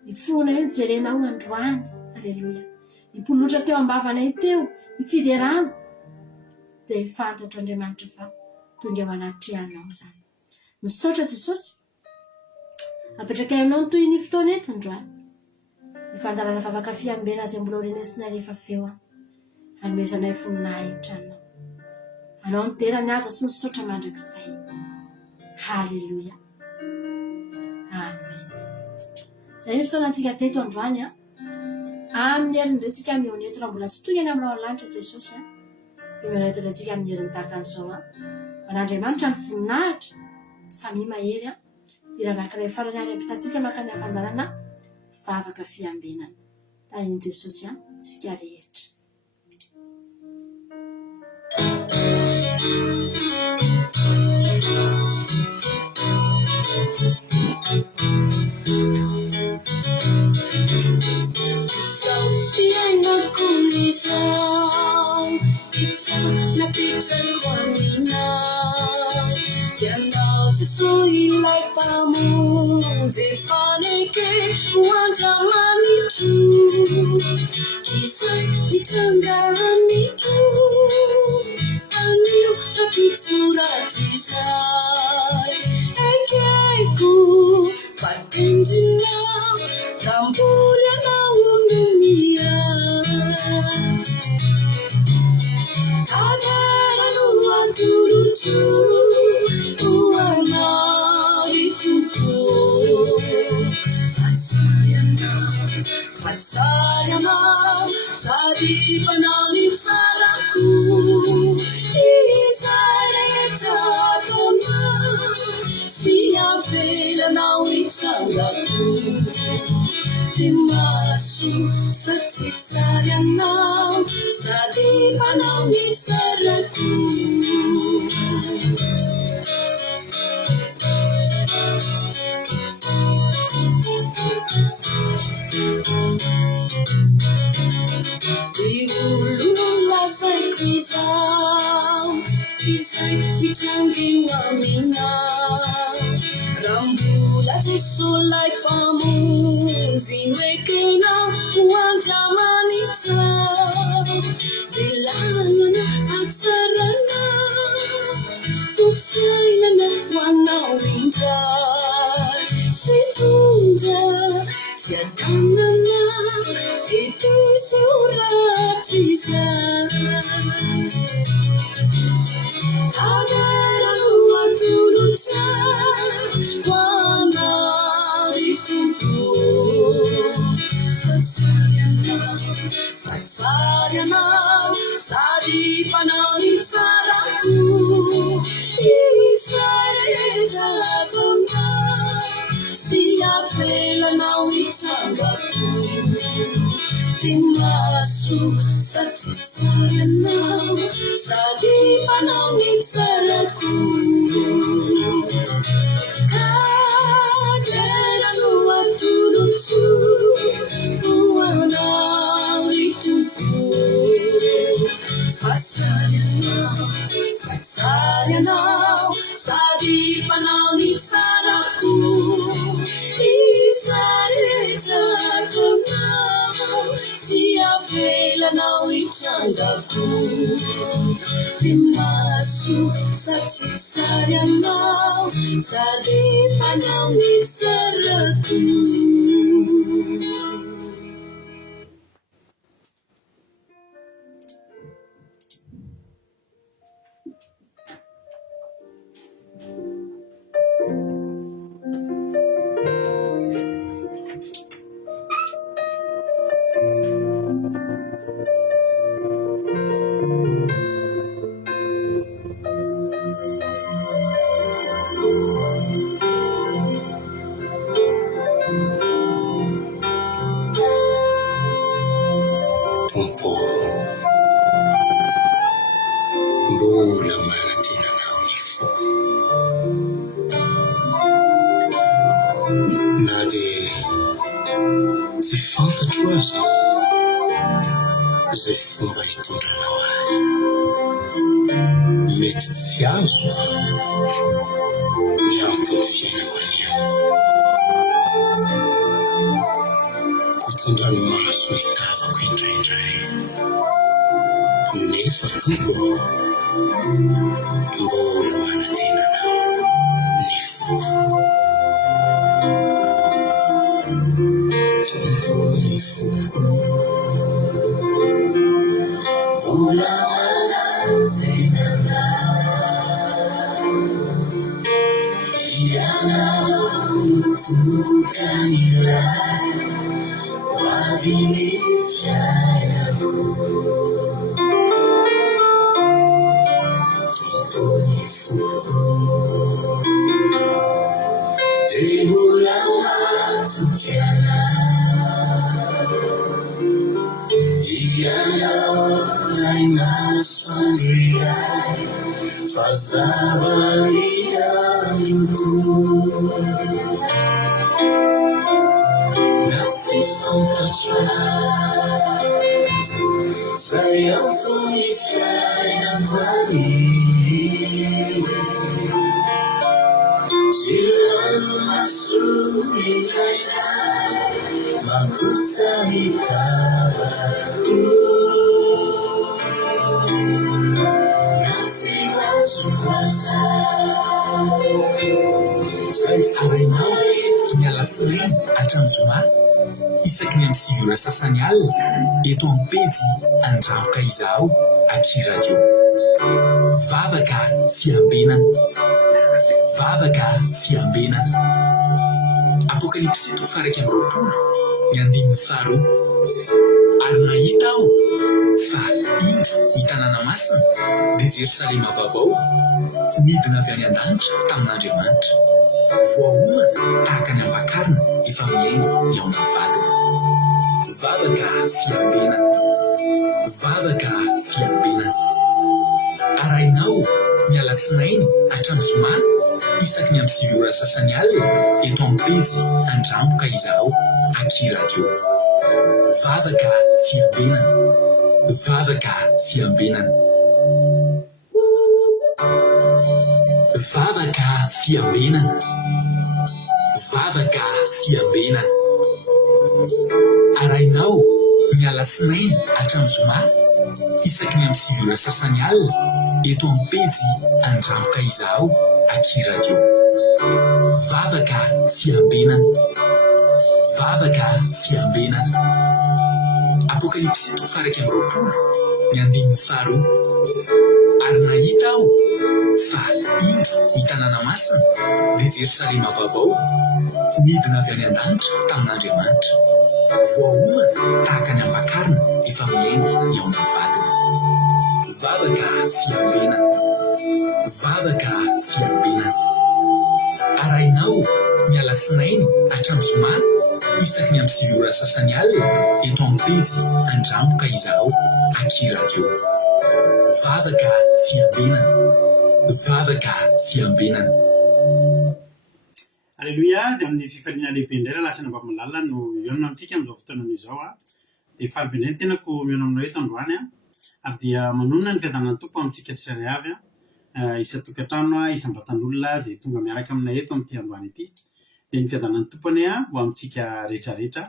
Ny fonay no jerenao androany. Alleluia. Ny mpolotra teo ambavanay teo, ny fiderana, dia fantatro Andriamanitra fa tonga ao anaty anao zany. Misaotra Jesosy, apetraka aminao toy ny fotoana eto androany. Ny fandalana vavaka fiambena izay mbola orenesinay rehefa feo, hanomezanay voninahitra anao. Anao ny tena ny aza sy ny saotra mandrakizay. Halleluia. Amen. Izay ny fotoanantsika teto androany, amin'ny herin'iretsika mihoneto raha mbola tsy tonga any aminao lanitra Jesosy, dia mihoneto irentsika amin'ny herin'ny tahaka an'izao. Man'Andriamanitra ny voninahitra, samy mahery, iranankiray farany any ampitantsika makany am-pandalana vavaka fiambenana. Tahin' Jesosy tsika rehetra. So ilai pamunzi faneke uwanja manitu kisai itangganiku aniu rapitsura tisai ekeku fatinjina rambulia na ununia kadera nuanturutu Sayana sadi panani saraku isareta kama siya na wichangaku dimasu sachi sayana sadi panani saraku Isai itanging amina Rambula tisulai pamu Zinwekena uwanja manita Dilanana aksarana Usainana wana winta Situnja Siadanana Iti siuratisa Adara luatulu maso satria tsaranao sady manao ny tsarako kadera no atolotso ho anao itoko fatsary anao sady manao ny tsarako isaretrakonao sy avelanao itrangako ny maso satria tsary anao sady manao ny tsarako. Tompo, mbola manatenanao ny foko na dia tsy fantatro aza izay fomba hitondranao ahy mety tsy azo ny antony fiainako anio kotondranomaso hitavako indraindray nefa tompo mbola manatenanao ny foko tompo ny foko mbola manatenanao ianao tokanilay Avini fiainako tompo ny foko dia mbola matoky anao ianao lay masoandriray fa zavany amiko Nasci fantasma Sai antoni fiainako any Tirano maso indraindray Mampitsa hitavako Nasci maso vazao Sai Hainao miala tsireny hatramin'ny zoma isaky ny amin'ny sivy ora sasany alina eto amin'ny pejy Andramboka izaho Aky Radio. Vavaka fiambenana. Vavaka fiambenana. Apokalipsy 3:20 ary nahita aho fa indro ny tanàna masina dia Jerosalema vaovao midina avy any an-danitra tamin'Andriamanitra. Voahomana tahaka ny ambakarina efa miainga eo amin'ny vadiny. Vavaka fiambenana. Vavaka fiambenana. Arahinao miala tsinainy hatramin'ny zoma isaky ny amin'ny 7 ora sasany alina eto amin'ny pejy Andramboka izaho Aky Radio. Vavaka fiambenana. Vavaka fiambenana. Vavaka fiambenana. Vavaka fiambenana. Arahinao miala tsinainy hatramin'ny zoma isaky ny amin'ny 7 ora sasany alina eto amin'ny pejy Andramboka izaho Aky Radio. Vavaka fiambenana. Vavaka fiambenana. Apokalipsy 3:20 ary nahita aho fa indro ny tanàna masina dia Jerosalema vaovao midina avy any an-danitra tamin'Andriamanitra. Voahomana tahaka ny ambakarina efa miainga eo amin'ny vadiny. Vavaka fiambenana. Vavaka fiambenana. Arahinao miala tsinainy hatramin'ny zoma isaky ny amin'ny sivy sasany alina eto amin'ny pejy andramboka izaho akiradio vavaka fiambenana vavaka fiambenana. Alleluia. Dia amin'ny fifaliana lehibe indray raha lasina mba milalina no mihaona amintsika amin'izao fotoana izao dia fahambenany tenako mihaona aminao eto androany ary dia manonona ny fiadanan'ny tompo amintsika tsirairay avy isa-tokantrano isam-batan'olona izay tonga miaraka aminay eto amin'ity androany ity dia ny fiadanan'ny tompony ho amintsika rehetrarehetra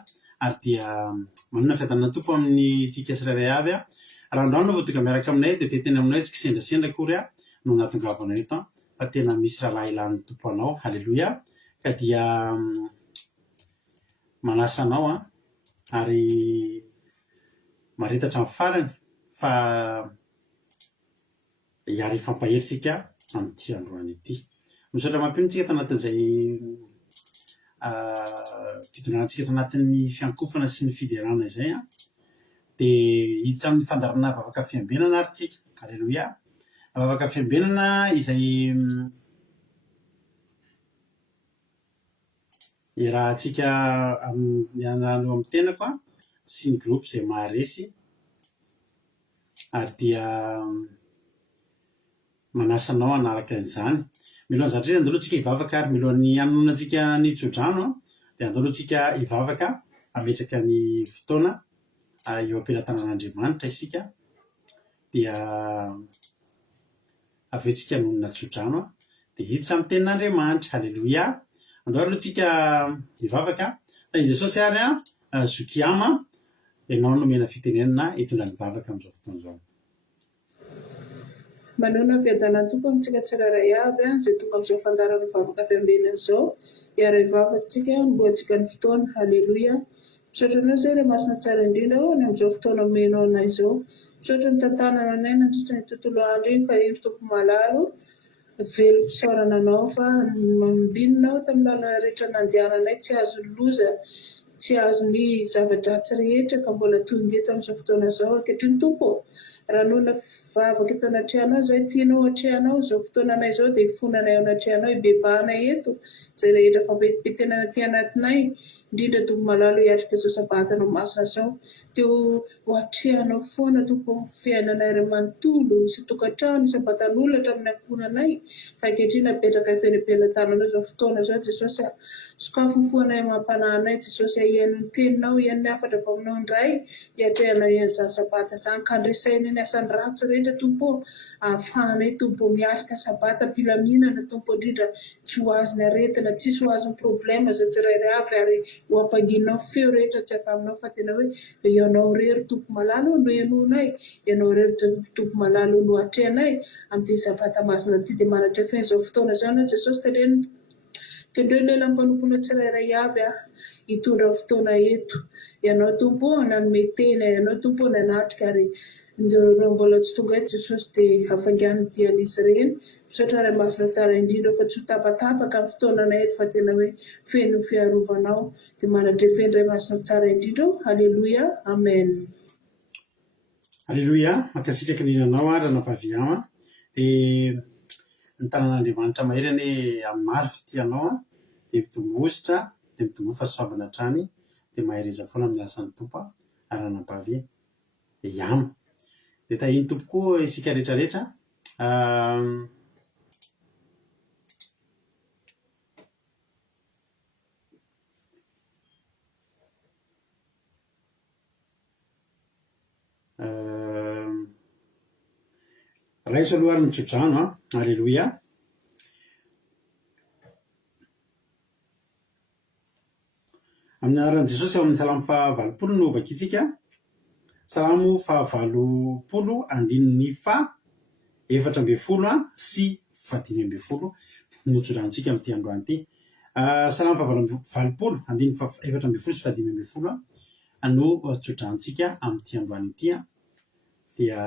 ary dia manonona fiadanan'ny tompo amin'ny tsika tsirairay avy raha androany no vao tonga miaraka aminay dia teteny aminay tsy kisendrasendra kory no nahatongavanao eto fa tena misy raha ilan'ny tompo anao. Halleluia. Ka dia manasa anao ary maretatra amin'ny farany fa hiary fampaheritsika amin'ity androany ity. Misaotra mampinotsika tanatin'izay fitondrantsika tanatin'ny fiankofana sy ny fiderana izay dia hiditra amin'ny fandarana vavaka fiambenana ary tsika. Alleluia. Vavaka fiambenana izay irahantsika amin'ny tenako sy ny groupe izay maharesy ary dia manasanao hanaraka izany. Milohan'ny zatra andalo antsika hivavaka ary milohan'ny hanonona antsika ny tsodrano dia andalo antsika hivavaka ametraka ny fotoana eo am-pelatanan'Andriamanitra isika dia avy eo tsika hanonona tsodrano dia hiditra amin'ny tenin'Andriamanitra. Halleluia. Andao aloha tsika hivavaka fa i Jesosy ary zokiama ianao no mena fitenenana hitondra ny vavaka amin'izao fotoana izao. Manona ny fiadanan'ny tompo amintsika tsirairay avy izay tonga amin'izao fandaran'ny vavaka fiambenana izao hiara hivavakantsika mboantsika ny fotoana. Halleluia. Misaotra anao izay ilay masina tsara indrindra ny amin'izao fotoana omenao anay izao. Misaotra ny tantanana anay nandritra ny tontolo andro iny ka iny tompo malalo velom-pisaorana anao fa mambinonao tamin'ny lalana rehetra nandehananay tsy azo ny loza tsy azo ny zava-dratsy rehetra ka mbola tonga eto amin'izao fotoana izao ankehitriny tompo raha nona vavaka eto anatrehanao izay tianao atrehanao izao fotoana anay izao dia hifonanay ao anatrehanao hibebahanay eto izay rehetra fampetitenana aty anatinay indrindra tompo malalo hiatrika izao sabatanao masina izao teo ho atrehanao foana tompo fiainanay iray manontolo isa-tokantrano isa-batan'olona hatramin'ny ankohonanay ka ankehitriny apetraka ifenam-pelantananao izao fotoana izao Jesosy sokafo ny foanay mampanahinay Jesosy hiaino ny teninao hiaino ny hafatra avy aminao indray hiatrehanao izany sabata izany ka andresaina ny asany ratsy rehetra tompo ahafahanay tompo mialika sabata mpilaminana tompo indrindra tsy ho azony aretina tsisy ho azony problema izay tsirairay avy ary ho ampanginao feo rehetra tsy avy aminao fa tena hoe ianao irery tompo malalo no ianonay ianao irery tompo malalo no atrehanay amin'ity sabata masina ity dia manatra feny izao fotoana izao na Jesosy tendreo lela mpanompoana tsirairay avy hitondra fotoana eto ianao tompo nanome tena ianao tompo nanatrika ary ireo mbola tsy tonga eto Jesosy dia hafaingan'ny dian'izy ireny. Misaotra ray masina tsara indrindra fa tsy ho tapatapaka amin'ny fotoana eto fa tena hoe feno fiarovanao dia manatra feny ray masina tsara indrindra. Halleluia. Amen. Alleluia. Mankasitraka indrindra anao ranam-pahaviama dia ny tanan'Andriamanitra mahirany amin'ny maro fitianao dia mitombohositra dia mitombohy fahasoavana hatrany dia mahireza foana amin'ny asan'ny tompo ranam-pahavia iama dia tahiny tompo koa isika rehetrarehetra raha iso aloha ary mitsodrano Alleluia. Amin'ny anaran'i Jesosy ao amin'ny salamo fahavalopolo no vakitsika salamo fahavalopolo andininy fa efatra ambin'ny folo sy fadimy ambin'ny folo no tsodranotsika amin'ity androany ity. Salamo fahavalopolo andininy fa efatra ambin'ny folo sy fadimy ambin'ny folo no tsodranotsika amin'ity androany ity dia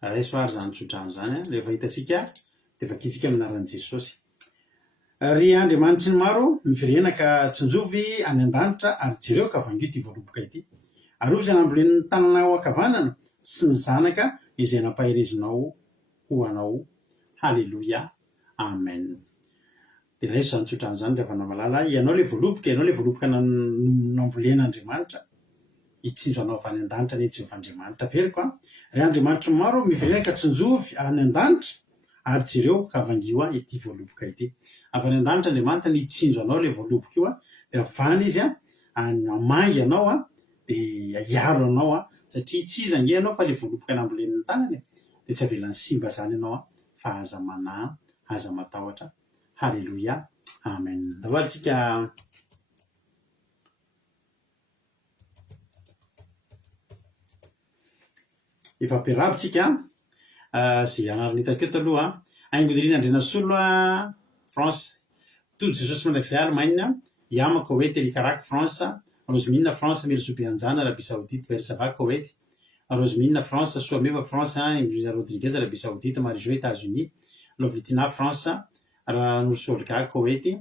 raha iso ary zany tsodrano zany rehefa hitatsika dia vakitsika amin'ny anaran'i Jesosy. Ry Andriamanitry ny maro mivirena ka tsinjovy any an-danitra ary jereo ka vangio ity voaloboka ity ary ovy izay namboleny ny tananao ankavanana sy ny zanaka izay nampaherezinao ho anao. Halleluia. Amen. dia raiso zany tsotrano zany rehefa namalala ianao le voaloboka nambolen'Andriamanitra hitsinjo anao avy any an-danitra ny Jehovahandriamanitra veriko a ry andriamanitra maro miverena ka tsinjovy any an-danitra ary jereo ka avangio a ity voaloboka ity avy any an-danitra Andriamanitra ny hitsinjo anao le voaloboka io a dia avany izy a amangy anao a dia hiaro anao a satria tsy izy ange ianao fa le voaloboka nambolen'ny tanany dia tsy avelan'ny simba zany ianao a fa aza manahy aza matahotra. Halleluia, amen. Davalitsika efa ampiarabitsika zay anarany hitako eto aloha aingodiriana andrenasolo a France tody jesosy mandrakizay Allemagne Yama Koweït Likaraka France Rosemina France Merzobianjana Arabie Saoudite Bersaba Koweït Rosemina France Soameva France Emilina Rodriguez Arabie Saoudite Marie-Jo États-Unis Lovitina France Noursolga Koweït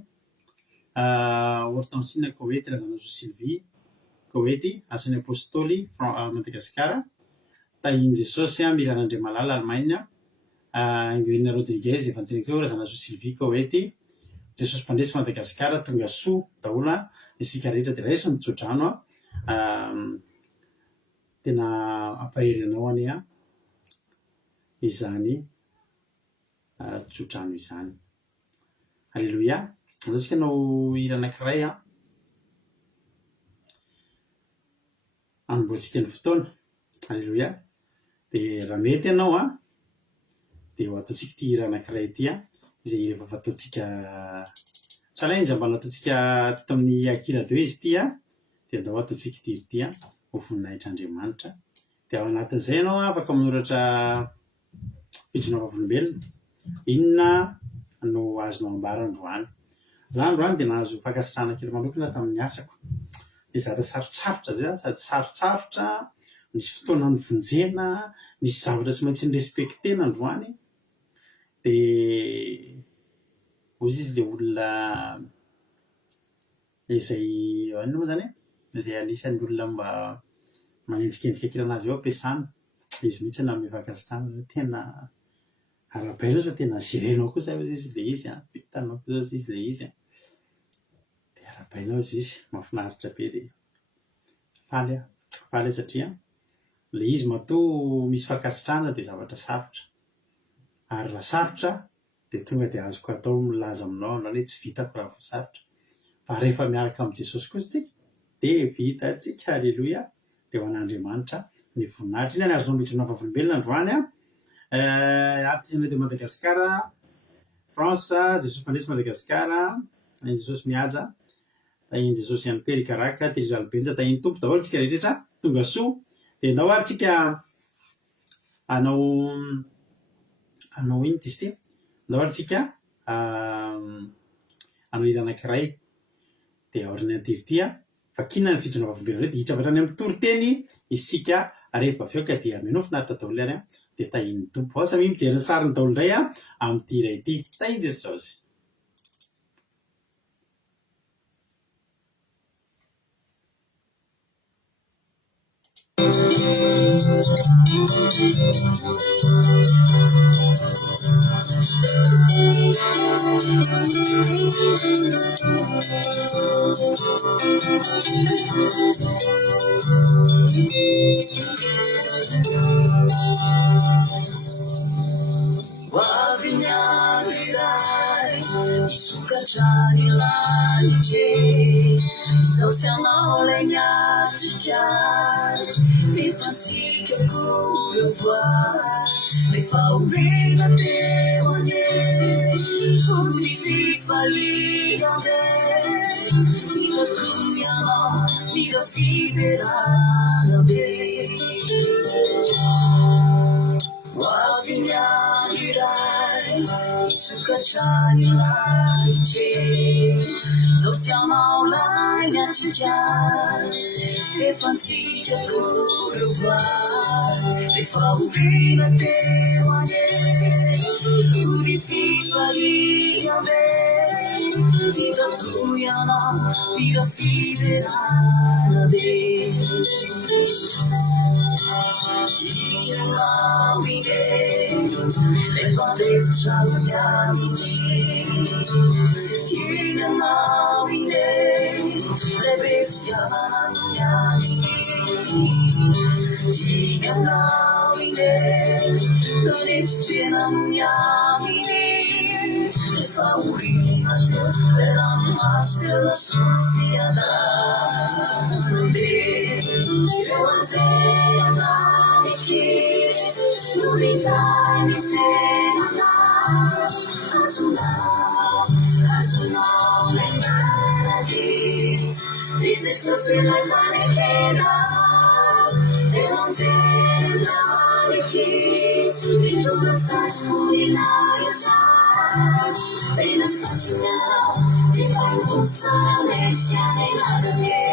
Hortensina Koweït Razanazo Sylvie Koweït Asany Apostoli Madagasikara Tahin Jesosy Miranandre Malala Allemagne Emilina Rodriguez Evanteniko Razanazo Sylvie Koweït Jesosy Mpandresy Madagasikara tonga soa daholo isika rehetra dia raiso mitsodrano tena ampahery anao any izany tsodrano izany. Halleluia. Andao tsika nao hira anankiray anomboantsika ny fotoana. Halleluia. Dia raha mety ianao dia ho ataontsika ity hira anankiray ity izay hira efa fataontsika challenge mba nataontsika teto amin'ny akira de izy ity dia andao ataontsika ity ity ho voninahitr'Andriamanitra. Dia ao anatin'izay ianao afaka manoratra fijona vavolombelona inona no azonao ambara androany. Za androany dia nahazo fankasitrahana kely manokana tamin'ny asako dia zara sarotsarotra zay sady sarotsarotra misy fotoana ny vonjena misy zavatra tsy maintsy ny respektena androany dia ozy izy le olona izay ano moa zany izay anisan'ny olona mba manenjikendrika kely anazy eo ampiasana izy mihitsy na amin'ny fankasitrahana tena arabaina fa tena girenao koa zay izy le izy vitanao koa zao izy le izy dia arabainao izy mahafinaritra be dia faly satria le izy matoa misy fankasitrahana dia zavatra sarotra ary raha sarotra dia tonga dia azoko atao milaza aminao hoe tsy vitako raha vao sarotra fa rehefa miaraka amin'ny Jesosy kosa tsika dia vita tsika. Halleluia. Dia ho an'Andriamanitra ny voninahitra iny azonao midrona vavolombelona androany aty de Madagasikara France Jesosy Mpandresy Madagasikara Jesosy mihaja tahiny Jesosy ihany koa Likaraka Terijalbenja tahiny tompo daholo tsika rehetra tonga soa dia andao ary tsika anao ino izy ity andao ary tsika anao hira anankiray dia aoriny antirity fa kinona ny fijona vavolombelona dia hitra hatrany amin'ny toriteny isika rehefa avy eo ka dia menao finaritra daholo any dia tahiny tompo ao samy mijery ny sariny daholo indray amin'ny tira ity tahiny Jesosy. Wavinyavirai isukachani lanje sausianao lenyatikar lefansika kurova lefaurina tewane unififaliame nilakuyana nilafiderabe wavinyavirai isukachani lanje sausianao lenyatikar lefansika kurova lefaurina tewane unififaliame nilakuyana nilafiderabe inanao ine lebe fitiavana miaminy inanao ine nonetsy tena miaminy efa orinaka le ranomasy tena sofianande eo anjena mikizy norizay mitsenana azonao menadis izy sosilay fanekena eo anjena mikizy mitona satsikoninayasa tena satsonao tipainotsara mesianelagake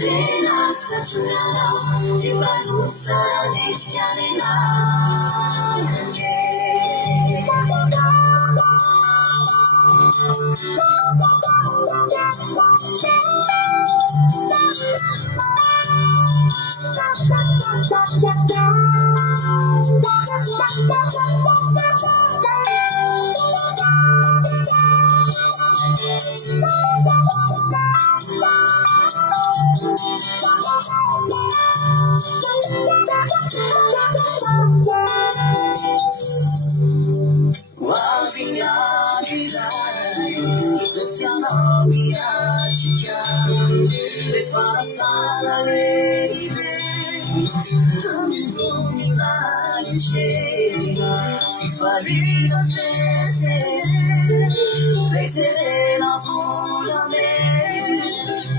tena satsonao tipainotsara mesianelagake Sosianao miatika le fasala lehibe amin'ony magnitseny fifaliana sese zay terena volameny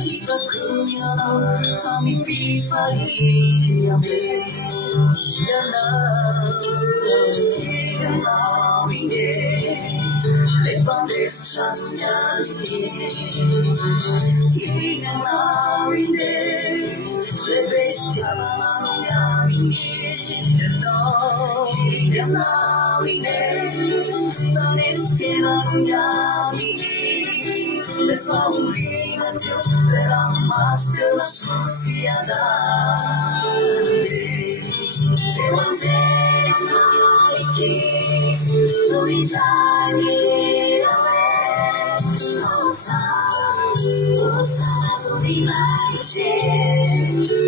hitako ianao amipifaliana be ianao ine le pandefciagnani inanao ine le bestiavana miamini inanao ine nonetsy tena miamini le faolina teo le ranomasy teo la sofianande eo anjenanao ikizy noizay mirawe osana voninaice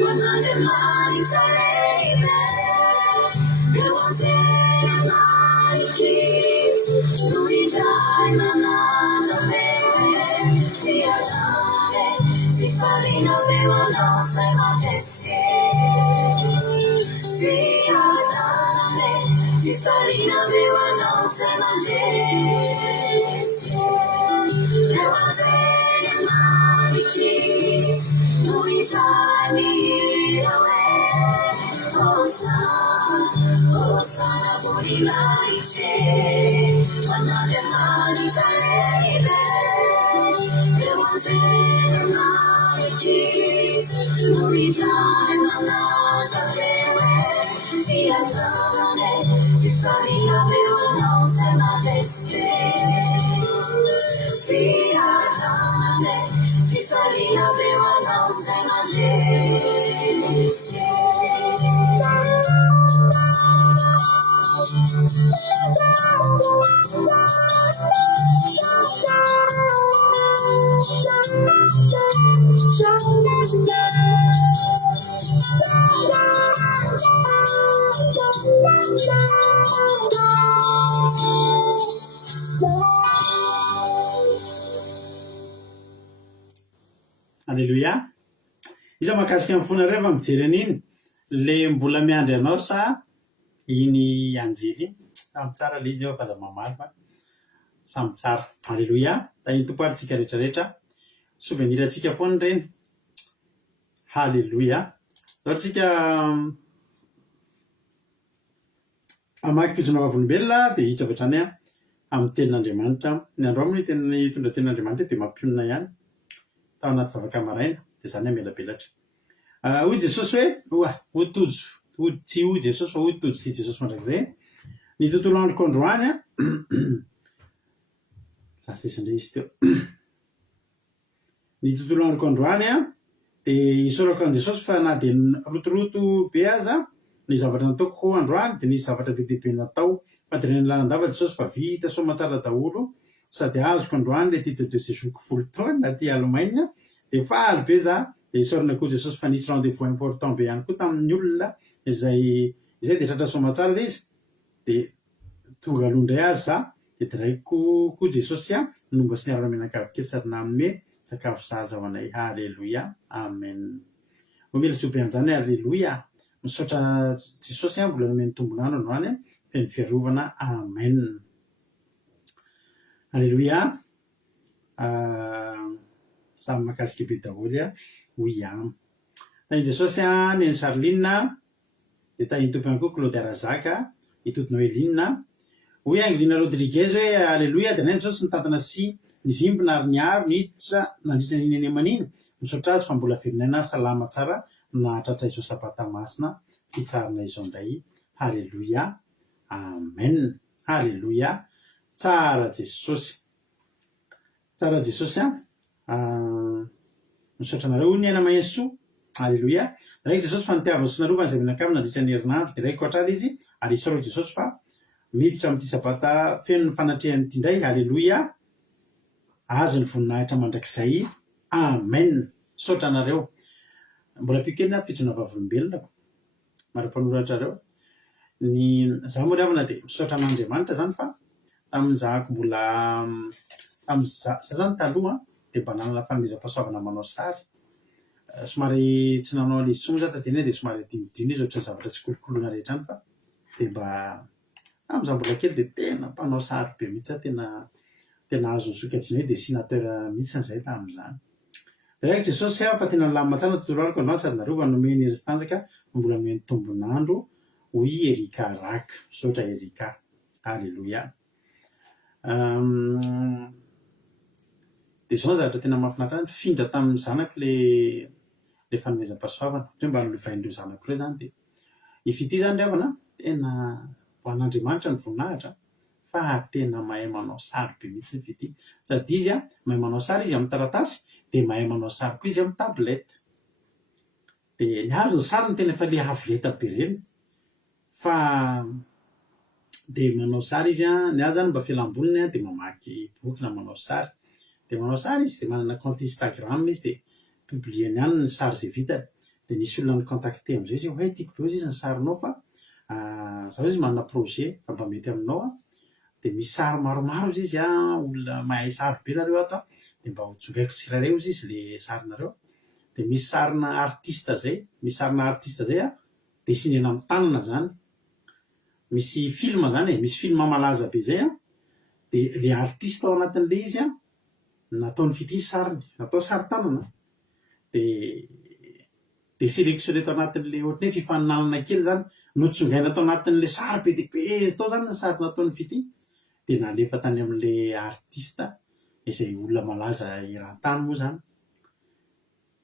manande manitra leibe eo anjenanao ikizy noizay manatame fiadane fifalina meu anao sai majesty fiadane fifalina meu anao sai majesty eo anjenanao ikizy noizay mirawe osana voninaice manande manitra leibe eo anjenanao ikizy noizay manatame fiadane fifalina meu anao sai majesty fiadane fifalina meu anao sai majesty Alleluia. Iza mahakasika amin'ny fonareo fa mijery an'iny le mbola miandry anao sa iny anjery iny samy tsara le izy eo faza mamaly fa samy tsara. Alleluia. Da iny tompo aritsika rehetrarehetra souveniratsika foana reny. Halleluia. Zao tsika amaky fitondra volombelona dia hitra avy hatrany amin'ny tenin'Andriamanitra. Ny andro amin'ny hitondra tenin'Andriamanitra dia mampionona ihany tao anaty vavaka maraina dia izany amelabelatra. Hoy Jesosy hoe otojo tsy hoy Jesosy fa otojo sy Jesosy mandrakizay ny tontolo androko androany lasa isindray izy teo ny tontolo androko androany dia isorako an' Jesosy fa na dia rotoroto be aza ny zavatra nataoko ho androany dia nisy zavatra be dehibe natao fa dia ny lalandava Jesosy fa vita somatsara daholo sady azoko androany le titre de séjourko 10 taona ty Allemagne de faly be za de isaorana koa Jesosy fa nisy rendez-vous important be ihany koa tamin'ny olona izay de tratra somatsara le izy de tonga aloha indray azy za de draiko koa Jesosy nomba sy niarana menakavokely sady nanome sakafo zaza ho anay. Halleluia, amen. Omela tsobe anjany, halleluia. Misaotra Jesosy mbola nomeny tombonandro androany feno fiarovana, amen. Halleluia. Samy makasika be daholo hoy am. Tainy Jesosy neny Charline de tainy tompo ihany koa Claude Razaka, itoti Noeline hoy Angelina Rodriguez hoe halleluia. De neny Jesosy nitantana sy nivimbina ary niaro niditra nandritra nineny manino misaotra azy fa mbola velonayna salama tsara nahatratra izao sabata masina fitsarina izao indray. Halleluia, amen. Halleluia. Tsara Jesosy, tsara Jesosy misaotra anareo ny aina mahesoa. Halleluia. Raiko Jesosy fa nitiavany sy narovany izay menakavy nandritra ny herinandro de raiko atrany izy ary isaorako Jesosy fa miditra amin'ity sabata feno ny fanatrehany ity indray. Halleluia. Azo ny voninahitra mandrakizay, amen. Saotra anareo. Mbola pikely na fitsona vavolombelonako mara-panoratrareo ny za moa ravana de misaotra an'Andriamanitra zany fa tamin'izahako mbola za zany taloha de mba nanana fanomezam-pahasoavana manao sary somary tsy nanao an'izy tsony za tateny de somary dinidiny izy ohatry ny zavatra tsy kolokoloana rehetra any fa de mba amin'izah mbola kely de tena mpanao sary be mihitsy tena azo ny sokajiny hoe dessinateur mihitsy zay tamin'izany. Raiko Jesosy fa tena nilamina tsara tontolo androko androany sady nareo va nomeny hery tanjaka mbola nomeny tombonandro hoy Erika Raka. Misaotra Erika. Halleluia. De zao zavatra tena mahafinaritra ny findra tamin'ny zanako le fanomezam-pahasoavana satria mba nilovain'ireo zanako ireo zany de ifity zany ravana tena ho an'Andriamanitra ny voninahitra fa tena mahay manao sary be mihitsy ny fity sady izy mahay manao sary izy amin'ny taratasy de mahay manao sary koa izy amin'ny tablette de ny azy ny sary ny tena efa le avoleta be reny fa de manao sary izy ny azy zany mba fialamboliny de mamaky boky na manao sary de manao sary izy de manana compte Instagram izy de publieny ihany ny sary zay vitany de nisy olona ny contacté am'izay izy hoe tiako be izy ny sarinao fa zao izy manana projet fa mba mety aminao de misy sary maromaro izy olona mahay sary be nareo ato de mba hojongaiko tsirairay izy le sarinareo de misy sarina artiste zay dessinena amin'ny tanana zany misy film zany misy film malaza be zay de le artiste ao anatin'le izy nataony fity sariny natao sary tanana de sélectionné tao anatin'le ohatry hoe fifaninanana kely zany notsongaina tao anatin'le sary be de be tao zany ny sary nataony fity de nalefa tany amin'le artiste izay olona malaza eran-tany moa zany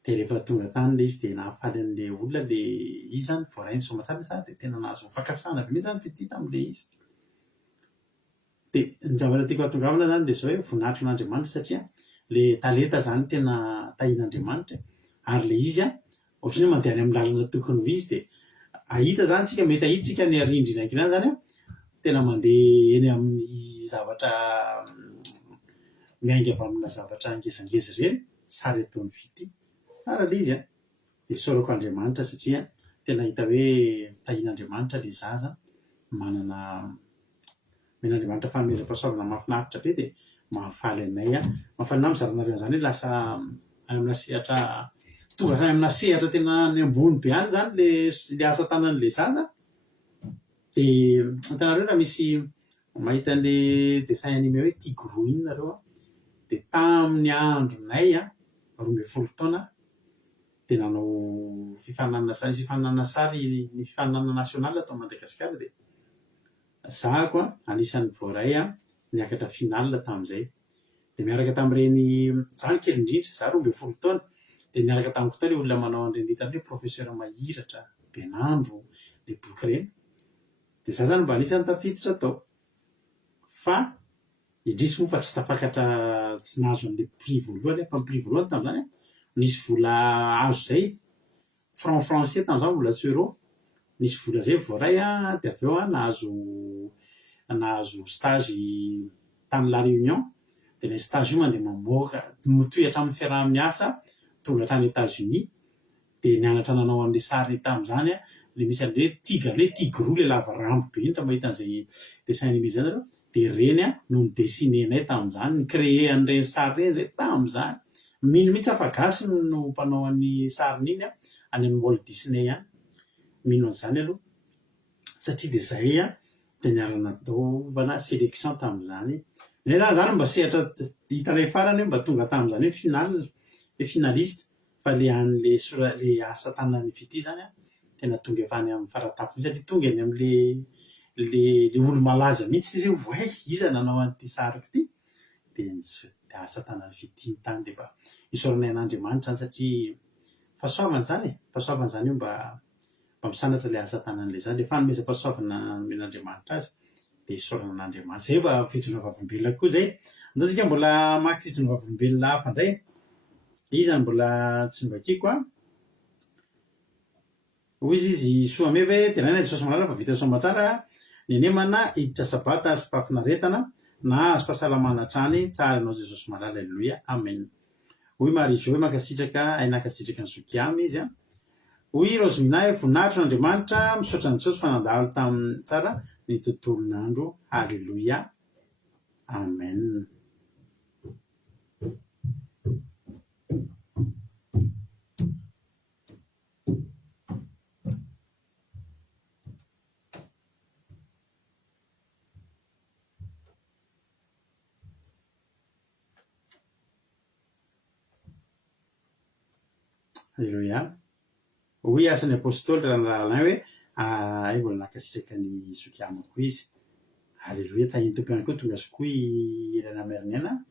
de rehefa tonga tany le izy de nahafaly an'le olona le izy zany voarainy somatsara sary de tena nahazo fakasana be mihitsy zany fity tamin'le izy de ny zavatra tiako hatongavana zany de zao hoe voninahitry n'Andriamanitra satria le talenta zany tena tahin'Andriamanitra ary le izy ohatrany hoe mandeha any amin'ny lalana tokony ho izy de ahita zany tsika mety ahitsika ny arindrina ankina zany tena mandeha eny amin'ny zavatra miainga avy amina zavatra ngezangeza reny sary ataony fity tsara le izy de saorako Andriamanitra satria tena hita hoe tahin'Andriamanitra le zaza manana men'Andriamanitra fanomezam-pahasoavana mahafinaritra be de mahafaly anay mahafaly na mizaranareo zany hoe lasa any amina sehatra tonga tany amina sehatra tena ny ambony be any zany le asa tanan'le zaza de hitanareo raha misy mahita an'le dessin animé hoe Tigro iny nareo de tamin'ny andronay 12 taona de nanao fifaninana sary ny fifaninana nasional atao Madagasikara de zahako anisan'ny voaray niakatra final tamin'izay de miaraka tamin'ireny zany kely indrindra za 12 taona de niaraka tamiko tao le olona manao an'ireny hitany hoe professeur Mahiratra Benandro le boky reny de za zany mba anisan'ny tafiditra tao fa indrisy moa fa tsy tafakatra tsy nahazo an'le prix voalohany mpamin'ny prix voalohany tamin'izany nisy vola azo zay franc français tamin'izany vola tsy euro nisy vola zay voaray de avy eo nahazo stage tany La Réunion dia ilay stage io mandeha mamoaka mitohatra amin'ny fiaraha-miasa tonga hatrany États-Unis dia nianatra nanao an'ilay sary tamin'izany a le misy an'ilay tigre le lava rambo be indra mahita an'izay dessin animé zany aloha dia reny a no nidesinénay tamin'izany ny créé an'ireny sary reny zay tamin'izany mino mihitsy afa-gasy no mpanao an'ny sariny iny a any amin'ny Walt Disney any mino an'izany aloha satria dia zay a dia niara-nataovana sélection tamin'izany ne zany mba sehatra hitanay farany mba tonga tamin'izany hoe finaliste fa le an'le le asa tanana fity zany a tena tonga efa any amin'ny faratapony satria tonga eny amin'le olo malaza mihitsy izy hoe iza nanao an'ity sariko ity dia asa tanana fitiny tany dia mba isaoranay an'Andriamanitra zany satria fahasoavana zany fahasoavana zany io mba misanatra le asa tanan'le zany le fanomezam-pahasoavana men'Andriamanitra azy dia isaorana an'Andriamanitra zay mba fijona vavolombelona koa zay andao sika mbola maky fijona vavolombelona hafa indray iza mbola tsy mbakiko a hoy izy soameva tenaina Jesosy malala fa vita somatsara ny anemana hiditra sabata azo fahafinaretana na azo fahasalamana trany tsara ianao Jesosy malala aleloia amen hoy Marie Joe makasitraka ainakasitraka ny zokiamy izy a hoy Roseminahy voninahitra n'Andriamanitra misaotra ny Jesosy fanandalo tamin'ny tsara ny tontolon'andro aleloia amen. Aleluia. Hoy asan'ny apôstôly raha nirahalahy hoe ay mbola nakasitraka ny zokiamako izy. Aleluia. Tahiny tompo ihany koa tonga sokoa Elena Merniana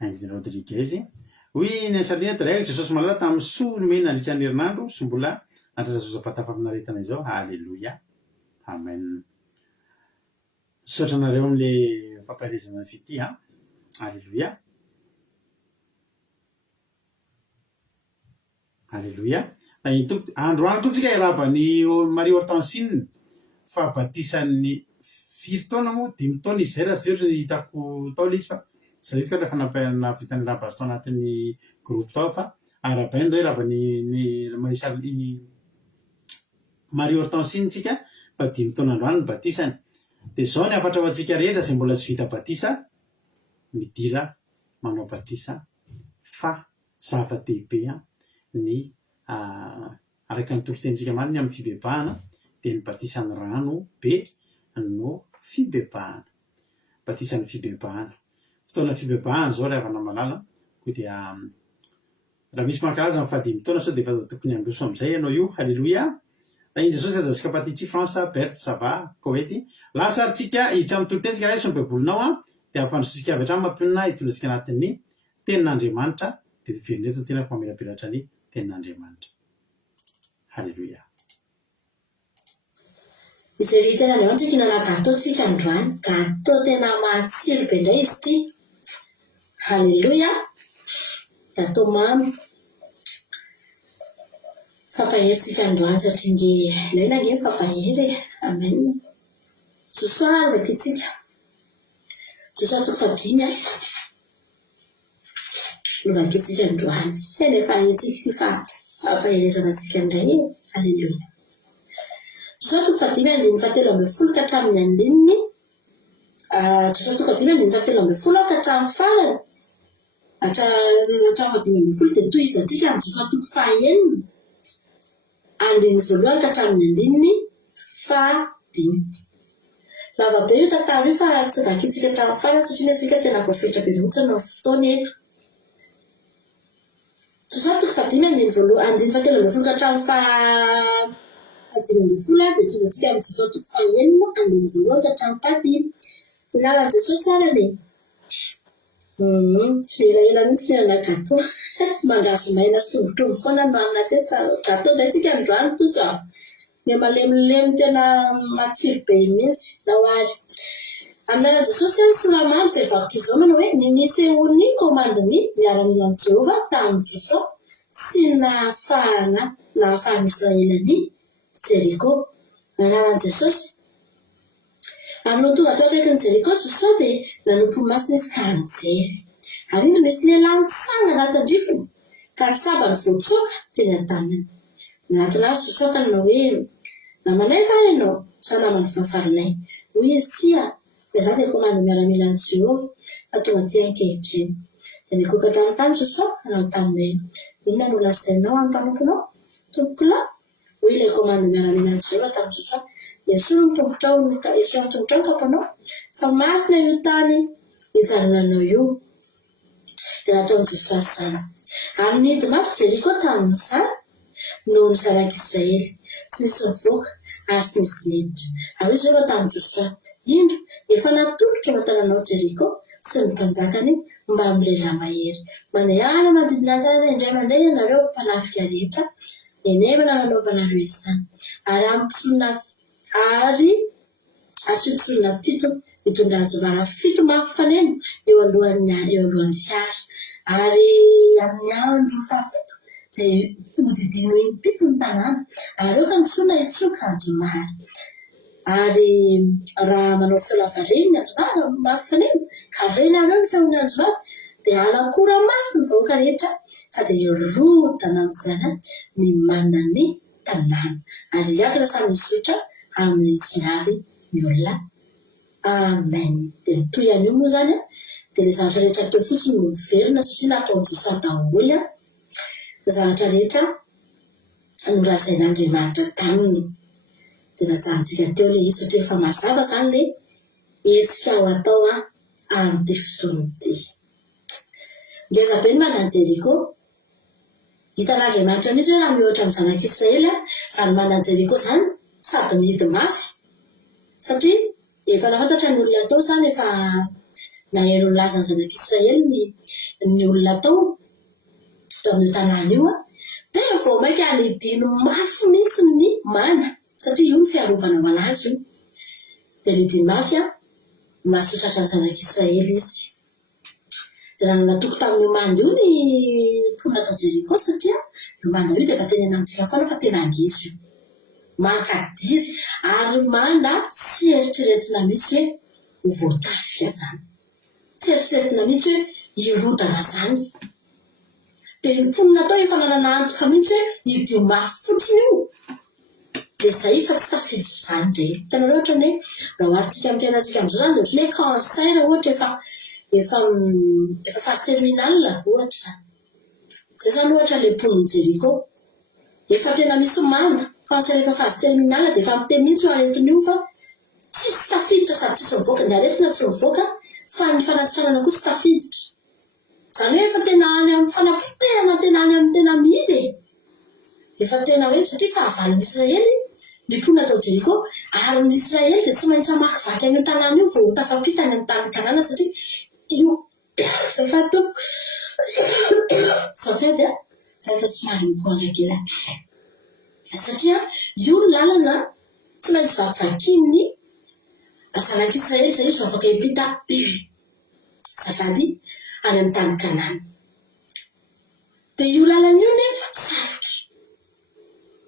Angel Rodriguez. Hoy ny ansalina talaika Jesosy malala tamin'ny soa nomena nandritra ny herinandro sy mbola natratra zozam-pata faminaretana izao. Aleluia. Amen. Misaotra anareo amin'ilay fampahelezana fity a. Aleluia. Aleluia. Androany totsika iaravan'ny Marie Hortensine fabatisan'ny 4 taona moa 5 taona izy zay raha tsy ohatra ny hitako tao le izy fa zay hitako rehefa nahavitany raha-basy tao anatin'ny groupe tao fa arabainy ndao iravan'ny Marie Hortensine tsika fa 5 taona androany ny batisany dia zao ny afatra ho antsika rehetra zay mbola tsy vita batisa midira manao batisa fa zava-dehibe ny araka ny toro-tenitsika mariny amin'ny fibebahana dia ny batisan'ny rano be no fibebahana batisan'ny fibebahana fotoana fibebahana zao ry havana malala koa dia raha misy mankalaza amin'ny 5 taona sao dia efa tokony androso amin'izay ianao io. Aleloia. Raha iny Jesosy azasika patitry France Berthe Sava Koety lasa aritsika hiditra amin'ny toro-tenitsika raha isy baibolinao a dia ampandrositsika avy hatrany mampionina hitondratsika anatin'ny tenin'Andriamanitra dia veronetiny tena famelabelatra ny tenin'Andriamanitra. Aleluia. Ijery tena ny antsika nana gâteau tsika androany gâteau tena matsiro be indray izy ity. Aleluia. Gâteau mamy fampahery tsika androany satria nge ilaina nge fampahery. Amen. Josoa vaky tsika Josoa toko 5 no vaky tsika androany tena efa etsika fa fampaherezana tsika indray. Aleluia. Josoa toko 5 fatelo amby folo ka hatramin'ny andininy. Josoa toko 5 fatelo amby folo ka hatramin'ny farany hatramin'ny 5 amby folo dia toy izy atsika amin'ny Josoa toko 9 andininy voalohany ka hatramin'ny andininy 5. Lava be io tantara io fa tsy vakintsika hatramin'ny farany satria atsika tena voafetra be mihitsy no fotoana eto. Josoa toko 5 andininy fatelo amby folo ka hatramin'ny 5 dia toy atsika amin'ny Josoa toko 9 andininy voalohany ka hatramin'ny 5. Finalan'i Jesosy arany tsy elaela mihitsy fihinana gâteau mangavomaina sovitrovo foana no anona teto fa gâteau indray tsika androany tosa le malemilemy tena matsiro be mihitsy daoary. Amin'ana Jesosy ny silamandro dia vakoka izao manao hoe ninisehony komandiny miara-milan'i Jehova tamin'ny Josoa sy nahafahany Israely ny Jeriko. Ananan'i Jesosy Anao tonga atao akaiky ny Jeriko sao dia nanompo maso nisy karanjery. Ary indro nisy lehilahy mitsanga anatin-drifiny ka ny saba ny voatsoka teny an-tanany. Nanatin'azy tsosoka nanao hoe namanay va ianao sa namany fahafarinay. Hoy izy tsia dia za dia komandy miaramila ny Jehovah fa tonga aty ankehitriny. Dia nikoka tany tsosoka nanao taminy hoe inona no lazainao amin'ny mpanomponao tompoko lahy. Hoy ilay komandy miaramila ny Jehovah tamin'ny tsosoka. Yesoa ny tombotrao ny kampanao fa masina io tany hijanonanao io. Dia nataony Jesosy izany. Ary nidy mafy Jeriko tamin'izany noho ny zanak'Israely tsy nisy nivoaka ary tsy nisy niditra. Ary izy rehefa tamin'ny Jesosy indro efa natolotra ao an-tananao Jeriko sy ny mpanjakany mba amin'ny lehilahy mahery. Mandeha manodidina an-tanana indray mandeha ianareo mpanafika rehetra enemana nanaovanareo izany. Ary asotsolona tito mitondra anjomana 7 mafy faneno eo alohan'ny fiara. Ary amin'ny andro fahafito dia hodidino impito ny tanàna. Ary eo ka misoana itsoka anjomana. Ary raha manao fialavareny anjomana mafy faneno ka renareo ny feon'ny anjomana dia alakora mafy ny vahoaka rehetra ka dia rodana amin'izany ny manana ny tanàna. Ary hiakina samy misotra amin'ny jiary ny olona. Amen. Dia toy an'io moa zany dia ilay zavatra rehetra teo fotsiny no miverina satria nataony Jesosy daholo ny zavatra rehetra norazain'Andriamanitra taminy. Dia najanontsika teo ilay izy satria efa mazava zany ilay hetsika ho atao amin'ity fotoana ity. Ngeza be ny manana Jeriko. Hitan'Andriamanitra mihitsy hoe raha mihoatra amin'ny zanak'Israely izany manana Jeriko izany sady mihidy mafy. Satria efa nafantatra ny olona tao izany efa nahaino ny lazany zanak'Israely ny olona tao amin'ny tanàna io dia vao mainka alidiny mafy mihitsy ny mana satria io ny fiarovana ho anazy io. Dia alidiny mafy mahasotratra ny zanak'Israely izy. Dia nanatoko tamin'ny manda io ny mponina tao Jeriko satria io manda io dia efa tenena amintsika foana fa tena angezo io. Mankadiry ary manda tsy eritreretina mihitsy hoe ho voatafika zany. Tsy eritreretina mihitsy hoe hirodana zany. Dia ny mponina tao efa nanana antoka mihitsy hoe hidio mafy fotsiny io. Dia izay fa tsy tafiditra izany ndray. Hitanareo ohatra hoe raha oharitsika amin'ny fiainantsika amin'izao zany dia ohatran'ny hoe cancer ohatra efa phase terminale ohatra zany. Izay zany ohatra ilay mponina Jeriko. Efa tena misy manda cancer efa phase terminale dia efa miteny mihitsy ho aretin'io fa tsisy tafiditra sady tsisy mivoaka. Ny aretina tsy mivoaka fa ny fanasitranana koa tsy tafiditra. Izany hoe efa tena any amin'ny fanapotehana tena any amin'ny tena mihidy. Efa tena hoe satria fahavalin'Israely ny mponina tao Jeriko ary ny Israely dia tsy maintsy hamakivaky an'io tanàna io vao tafampitany amin'ny tany Kanana satria io zafady zafady somary mipoaka kely. Satria io ny lalana tsy maintsy vakivakin'ny zanak'Israely izay izy afaka hiampita zafady any amin'ny tany Kanana. Dia io lalana io nefa sarotra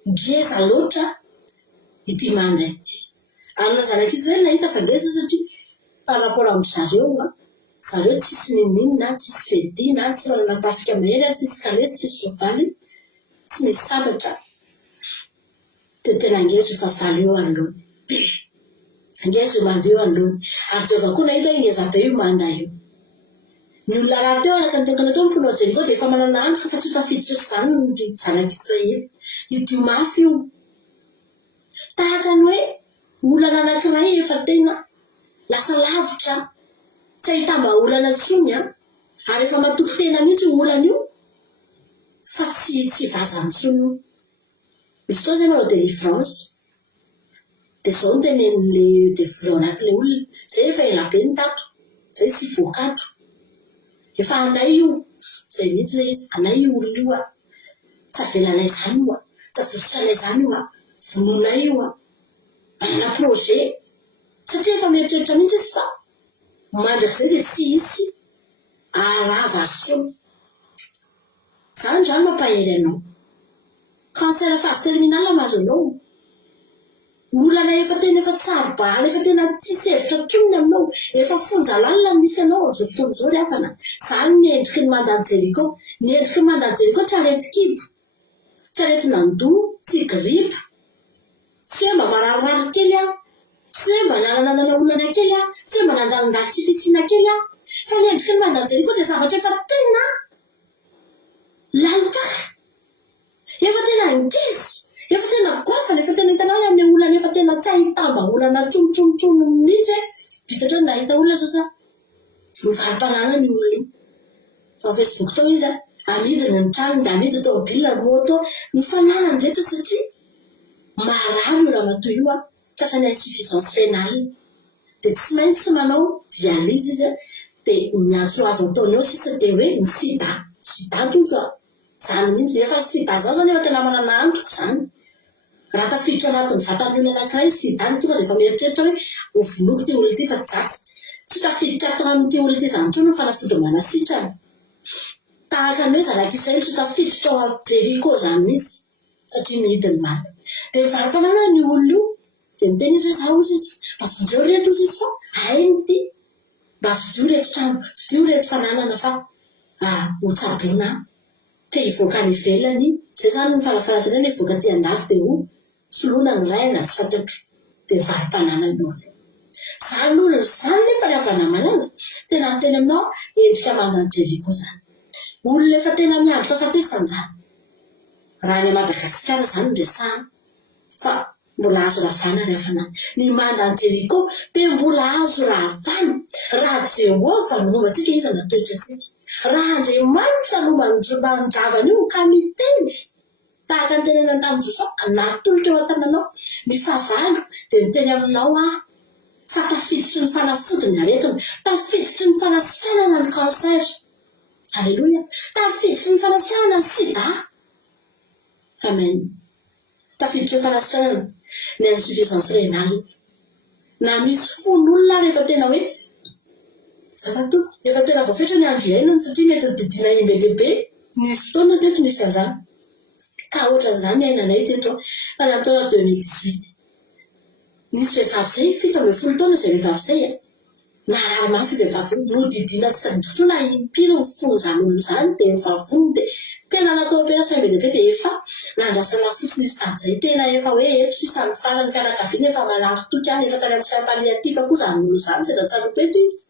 ngeza loatra ity manda ity. Amina zanak'Israely nahita fa ngeza satria par rapport amin'ny zareo tsisy ninina, tsisy fedina, tsy manana tafika mahery, tsisy kalesy, tsisy sovaly, tsy misy sabatra. Dia tena ngezo io fahavalo io alohany. Ngezo io manda io alohany. Ary Jehovah koa nahita hoe ngeza be io manda io. Ny olona raha teo anatin'ny tempona teo mponina Jeriko dia efa manana antoka fa tsy tafiditra izany ny zanak'Israely. Io mafy io. Tahaka ny hoe olana anankiray efa tena lasa lavitra tsy ahitamba olana intsony ary efa matoky tena mihitsy olana io fa tsy vaza intsony io. Misy fotoana zay manao délivrance dia izao no tenen'ilay devolau anak'ilay olona izay efa ela be ny tato izay tsy voakato efa anay io izay mihitsy ilay izy anay io olona io tsy avelanay izany io tsy avotsisanay izany io vononay io manana projet satria efa mieritreritra mihitsy izy fa mandrak'izay dia tsy hisy arava azy tsony. Izany mampahery anao. Cancer phase terminale mahazo anao olana efa tena efa tsarobala efa tena tsisy hevitra tronony aminao efa fonjalalina misy anao amin'izao fotoan'izao ry havana zany ny endriky ny mandany Jeriko ny endriky ny mandany Jeriko tsy arety kibo tsy arety nandoa tsy gripa tsy hoe mba mararirary kely a tsy hoe mba nananana olana kely a tsy hoe mba nandalindaly tsy fitsina kely a fa ny endriky ny mandany Jeriko dia zavatra efa tena lalikaka efa tena angizy efa tena gofana efa tena hitanao amin'ny olana efa tena tsy ahitamba olana tronotronotrono mihitsy bitatra nahita olona sao sa mivarim-panana ny olona io ao Facebook tao izy amidiny ny trano dia amidy tao bilina moto ny fananany rehetra satria marary io raha matoa io trasany insuffisance rénale dia tsy maintsy tsy manao dialyse izy dia miantso avy ataony ao sisa dia hoe ny sida tonso zany mihitsy efa sida zao zany efa tena manana antoko zany raha tafiditra anatin'ny vatan'ny olona anankiray sida ny tonga dia efa mieritreritra hoe ovonoko ty olona ty fa jatsy tsy tafiditra atao amin'ity olona ty zany tsono fanafody manasitrany tahaka ny hoe zanak'Israely tsy tafiditra ao Jeriko zany mihitsy satria mihidiny maty dia mivarim-panana ny olona io dia miteny izy hoe zaho izy mba video reto izy fa ainy ty mba video reto trano video reto fananana fa ho tsaboina te hivoaka ny ivelany zay zany ny farafarateny hoe hivoaka ty andafy dia ho soloina ny raina tsy fantatro dia mivarim-panana ny olona zany olona zany nefa le avana manana tena miteny aminao endrika mandany Jeriko zany olona efa tena miandry fahafatesan'izany raha ny Madagasikara zany resahana fa mbola azo ravana ry havana ny mandany Jeriko dia mbola azo ravana raha Jehova no mombantsika izy natoetra antsika raha Andriamanitra no mandravana io ka mitendry tahaka ny tenena tamin'ny Jesosy natolotra eo an-tananao ny fahavalo dia miteny aminao fa tafiditry ny fanafody ny aretina tafiditry ny fanasitranana ny cancer alleluia tafiditry ny fanasitranana ny sida amen tafiditry ny fanasitranana ny insuffisance rénale na misy fon'olona rehefa tena hoe zavato efa tena voafetra ny andro iainany satria mety didina imbebebe nisy fotoana teto nisy an'izany ka ohatran'izany ainanay teto fa nataona 2018 nisy vehivavy zay 17 taona izay vehivavy zay narary mafy vehivavy no didina tsy tadiditra na impiry ny fon'izany olona izany dia mivavony dia tena natao opération imbebebe dia efa nandrasana fotsiny izy tamin'izay tena efa hoe eto sisany farany fianakaviana efa manary toky any efa tany amin'ny soin palliatif koa izany olona izany zay ratsaropeto izy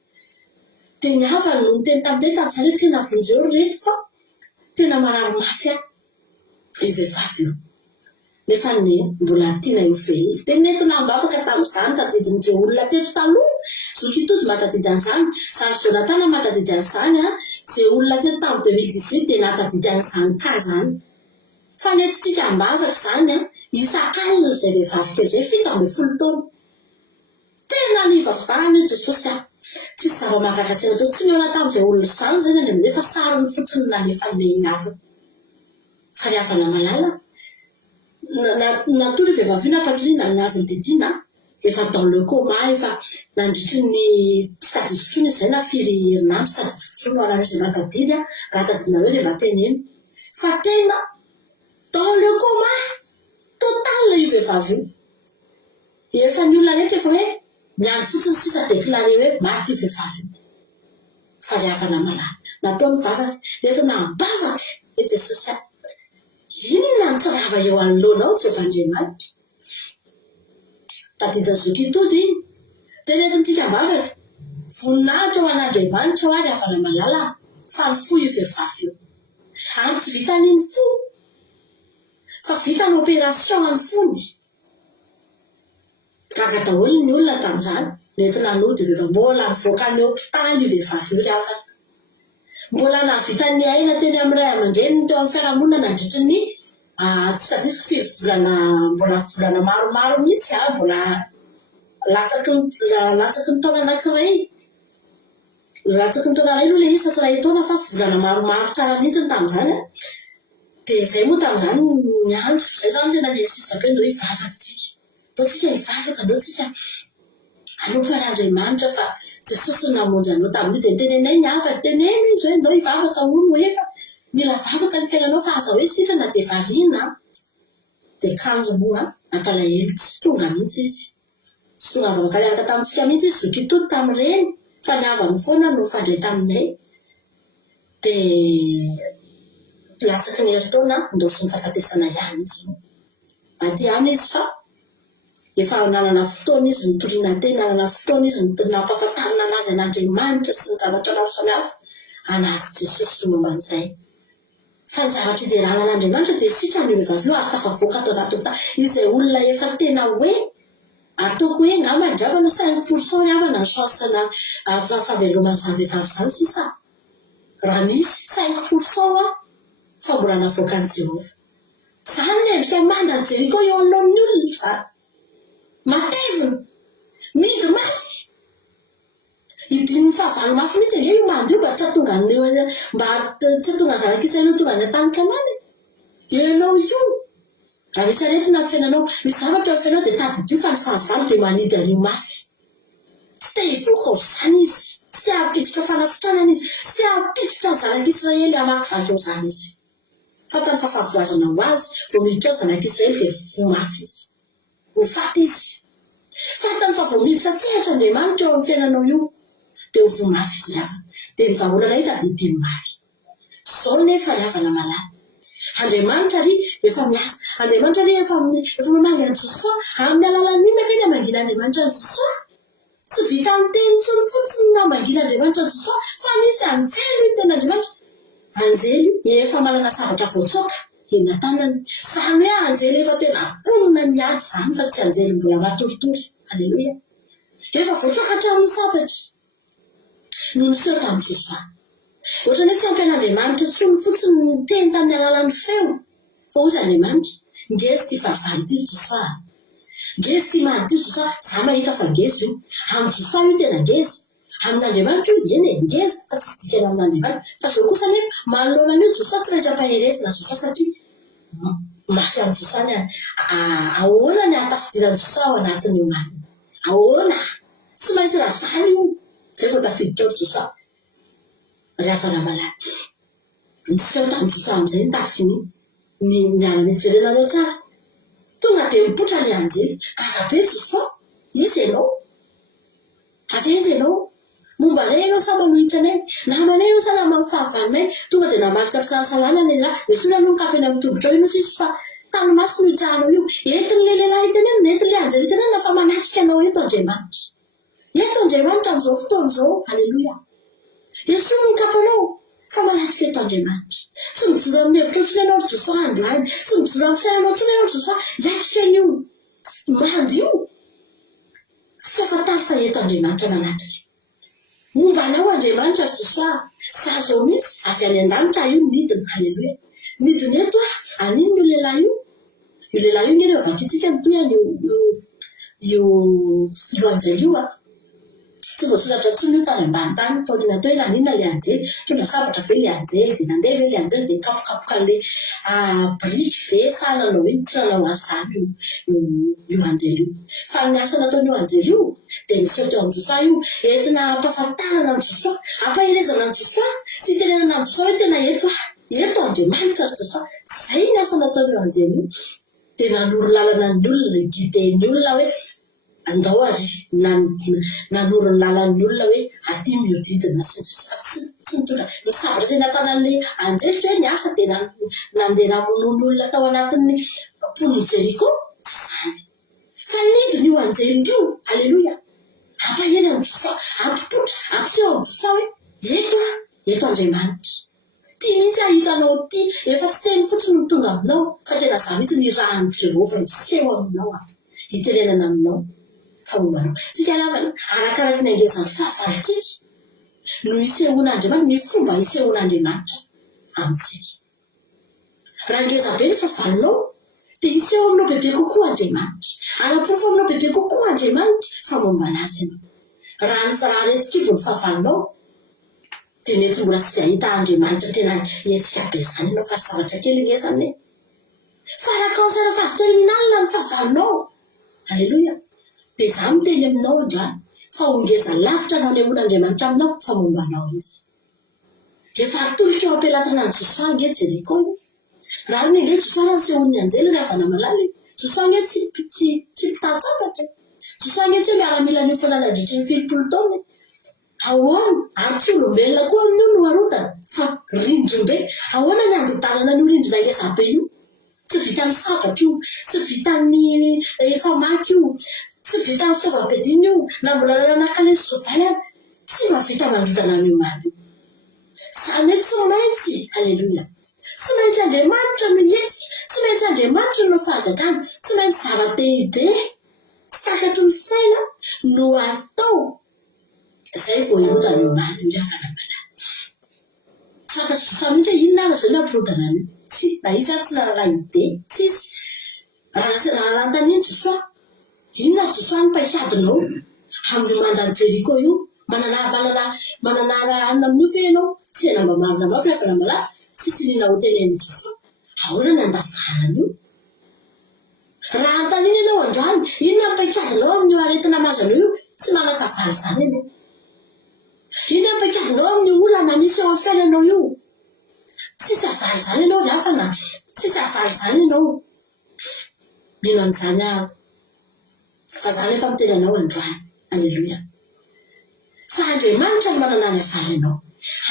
dia ny havany no niteny tamin'izay tamin'izany hoe tena vonjeo rehetra fa tena marary mafy io vehivavy io nefa ny mbola tiana io velona dia nentina mbafaka tamin'izany tadidin'ireo olona teto taloha zokitody matadidy an'izany zany Jonathan matadidy an'izany izay olona teto tamin'ny 2018 dia natadidy an'izany ka zany fa netitsika mbafaka izany isan-kalina izay vehivavy kely izay 17 taona tena nivavahana io Jesosy tsy zava-mahagatsina to tsy miona tamin'izay olona izany zany any amin'efa sarony fotsiny nanefa ilay inafa fa ry havana malala natory vehivavy nampatrina ny avy didina efa dans le coma efa nandritry ny tsy tadidin-trony izay na firy herinandro tsy tadidin-trony hoanareo izay matadidy raha tadidinareo dia mba teneny fa tena dans le coma total io vehivavy io efa ny olona rehetra efa hoe miany fotsiny sisa déclaré hoe maty io vehivavy fa ry havana malala natao mivavaka nentina mbavaka e Jesosy inona ny tsirava eo anoloanao Jehovandriamanitra tadida zokitody iny dia nentintsika mbavaka voninahitra ho an'Andriamanitra ho ary havana malala fa ny fo io vehivavy io ary tsy vitan'iny fo fa vita ny opération ny fony gaga daholo ny olona tamin'izany nentina nody rehefa mbola mivoaka ny hôpitaly io vehivavy io ry havana mbola nahavitan'ny aina teny amin'ny ray aman-dreniny teo amin'ny fiarahamonina nandritry ny tsy tadidiko firy volana mbola volana maromaro mihitsy mbola latsaky ny taona anankiray latsaky ny taona iray aloha le izy tsy ray taona fa volana maromaro tsara mihitsy ny tamin'izany dia izay moa tamin'izany miandro zay zany tena miinsiste be ndao hivavaka tsika ndao tsika hivavaka ndao tsika anompy an'Andriamanitra fa Jesosy namonjy anao tamin'io dia nitenenay ny hafa teneno izy hoe ndao hivavaka olo efa mila vavaka ny fiainanao fa aza hoe sitrana dia variana dia kanjo moa nampalahelo tsy tonga mihitsy izy tsy tonga avy nikaliaraka tamintsika mihitsy izy zokitoto tamin'ireny fa niavany foana no fandray taminay dia latsaky ny herintaona ndosy ny fahafatesana ihany izy aty ihany izy fa efa nanana fotoana izy nitoriana teny nanana fotoana izy nampahafantarina anazy an'Andriamanitra sy ny zavatra maro samihafa anazy Jesosy no momban'izay fa ny zavatra iderana an'Andriamanitra dia sitrany io vehivavy io ary tafavoaka ato anaty ta izay olona efa tena hoe ataoko hoe ngamba ndravana 5% ny havana ny chansena fahavelomana vehivavy izany sisa raha misy 5% fa mbola navoaka ny Jehova izany ny endrika mandany Jeriko eo anoloan'ny olona izany matevina midy mafy idiny fahavalo mafy mihitsy ange io mando io mba tsy hatonga mba tsy hatonga zanak'Israely tonga ny an-tany Kanana ianao io raha misy aretina ny fiainanao misy zavatra ny fiainao dia tadidio fa ny fahavalo dia manidy an'io mafy tsy te hivoaka ao izany izy tsy te hampiditra fanasitranana izy tsy te hampiditra ny zanak'Israely hamakivaky ao izany izy fatany fahafavoazana ho azy vao miditra ao zanak'Israely dia vo mafy izy ho faty izy fatany fa vao miditra tsehatra Andriamanitra eo amin'ny fiainanao io dia ho mafy izy ravana dia ny vahaolana hita dia mafy izao nefa ny havana malala Andriamanitra ry efa miasa Andriamanitra ry efa mamangy any Josoa amin'ny alalan'inona keny hamangina Andriamanitra ny Josoa tsy vita amin'ny teny tsony fotsiny na hamangina Andriamanitra ny Josoa fa nisy anjely io teny Andriamanitra anjely efa manana sabatra voatsoka eny an-tanany izany hoe anjely efa tena vonona miady izany fa tsy anjely mbola matoritory aleloia efa voatsoka hatramin'ny sabatra no niseho tamin'ny Josoa ohatrany hoe tsy ampian'Andriamanitra tsony fotsiny ny teny tamin'ny alalan'ny feo fa ozy Andriamanitra ngezy ty fahavalo ty Josoa ngezy ty mahady ty Josoa za mahita fa ngezy io amin'ny Josoa io tena ngezy amin'Andriamanitra io eny ngezy fa tsy dikana amin'Andriamanitra fa zao kosa nefa manoloana io Josoa tsy rehetra mpaherezina Josoa satria mafy amin'ny Josoa ny ahoana ny atafidiran'ny Josoa ao anatin'io marina ahoana tsy maintsy ravany io zay vao tafiditra ao Josoa ry havana malala niseho tamin'ny Josoa amin'izay nitafiky ny miala-misy jerenanao tsara tonga dia mipotra ny anjely karabe Josoa izy ianao avenjy ianao momba anay ianao sa manohitra anay namanay io sa nama amin'ny fahavalinay tonga dia namarika mpisalasalana ny lehilahy esona no nikapy eny amin'ny tongotra ao ino sisy fa tanomaso no hitrahanao io entin'le lehilahy teneny nentin'le anjely teneny fa manatrika anao eto Andriamanitra amin'izao fotoana izao aleloia esona no nikapy anao fa manatrika eto Andriamanitra tsy mijoro amin'ny hevitra otriny ianao ry Josoa androany tsy mijoro amin'ny sainanao otriny ianao ry Josoa latrika an'io mando io tsy afatary fa eto Andriamanitra manatrika momba anao Andriamanitra ry Josoa za zao mihitsy avy any an-danitra io midina aleloia midina eto anino io lehilahy io lehilahy io ngeny eo vakitsika ny toy io loanjely io tsy voasoratra tsony io tany ambany tany taoriana teo nanina le anjely tondra sabatra ve le anjely dia nandeha ve le anjely dia kapokapoka le briky ve sa nanao iny tsy nanao azany io anjely io fa ny asa nataon'io anjely io dia niseho teo amin'ny Josoa io entina ampahafantarana amin'ny Josoa ampaherezana amin'ny Josoa sy tenenana amin'ny Josoa hoe tena eto Andriamanitra ry Josoa zay ny asa nataon'io anjely io dia nanoro lalana ny olona guiden'ny olona hoe andao ary nanoro ny lalan'ny olona hoe aty miodidina sy mitondra ny sabatra tena tanan'le anjely hoe ny asa dia nandeha namonoany olona tao anatin'ny pon'ny Jeriko tsy izany fa nidiny io anjely io aleloia ampahena ny Josoa ampipotra ampiseho amin'ny Josoa hoe eto Andriamanitra ty mihitsy ahitanao ty efa tsy teny fotsiny mitonga aminao fa tena za mihitsy ny rahan'ny Jehova miseho aminao hitenenana aminao fa mombanao tsika lavana arakaraky ny angezan'ny fahavalotsika no hisehon'Andriamanitra ny fomba hisehon'Andriamanitra amintsika raha ngeza be ny fahavalonao dia hiseho aminao bebe kokoa Andriamanitra anapofo aminao bebe kokoa Andriamanitra fa momba anazy ianao raha retik'ibo ny fahavalonao dia mety mbola tsy dia ahita Andriamanitra tena hetsika be izany ianao fa zavatra kely ngezany fa raha fase terminalina ny fahavalonao aleloia dia za miteny aminao androany fa ongeza lavitra nanehoan'Andriamanitra aminao fa momba anao izy efa atolotra eo ampelatana ny Josoa nge Jeriko io raha ny ndraiky Josoa sy olony anjely rehefa namalala Josoa nge tsy pitatsapatra Josoa nge tsy miaramila ny fananadritry ny 20 taona ahoana ary tsy olombelona koa amin'io no harotana fa rindrimbe ahoana ny anditanana ny rindrina ngezabe io tsy vita ny sabatra io tsy vita ny famaky io tsy vita ny fitaovam-piadiana io na mbola nanakalezy sovana tsy mavita mandrodana ny maly zany hoe tsy maintsy aleluia tsy maintsy Andriamanitra no hetsika tsy maintsy Andriamanitra no fahagagana tsy maintsy zava-dehibe tsy takatry ny saina no atao zay vao hirotana io maly io afanamana fantatry Josoa mihitsy hoe inona zao no ampirodana io tsy na izy ary tsy nanana ide tsisy raha nantaniany Josoa inona Josoa ny paikadinao amin'ny mandany Jeriko io manana amin'io fe ianao tsy enamba marina mafy rehefa namala tsy nina hotely any Josoa ahoana ny andavanana io raha antaniny ianao androany inona ny paikadinao amin'io aretina mazanao io tsy manakavaly zany ianao inona ny paikadinao amin'ny olana misy eo fiainanao io tsisy avaly zany ianao riafana tsisy avaly zany ianao mino an'izany aho fa zany efa miteny anao androany aleluia fa Andriamanitra ny manana ny avaly anao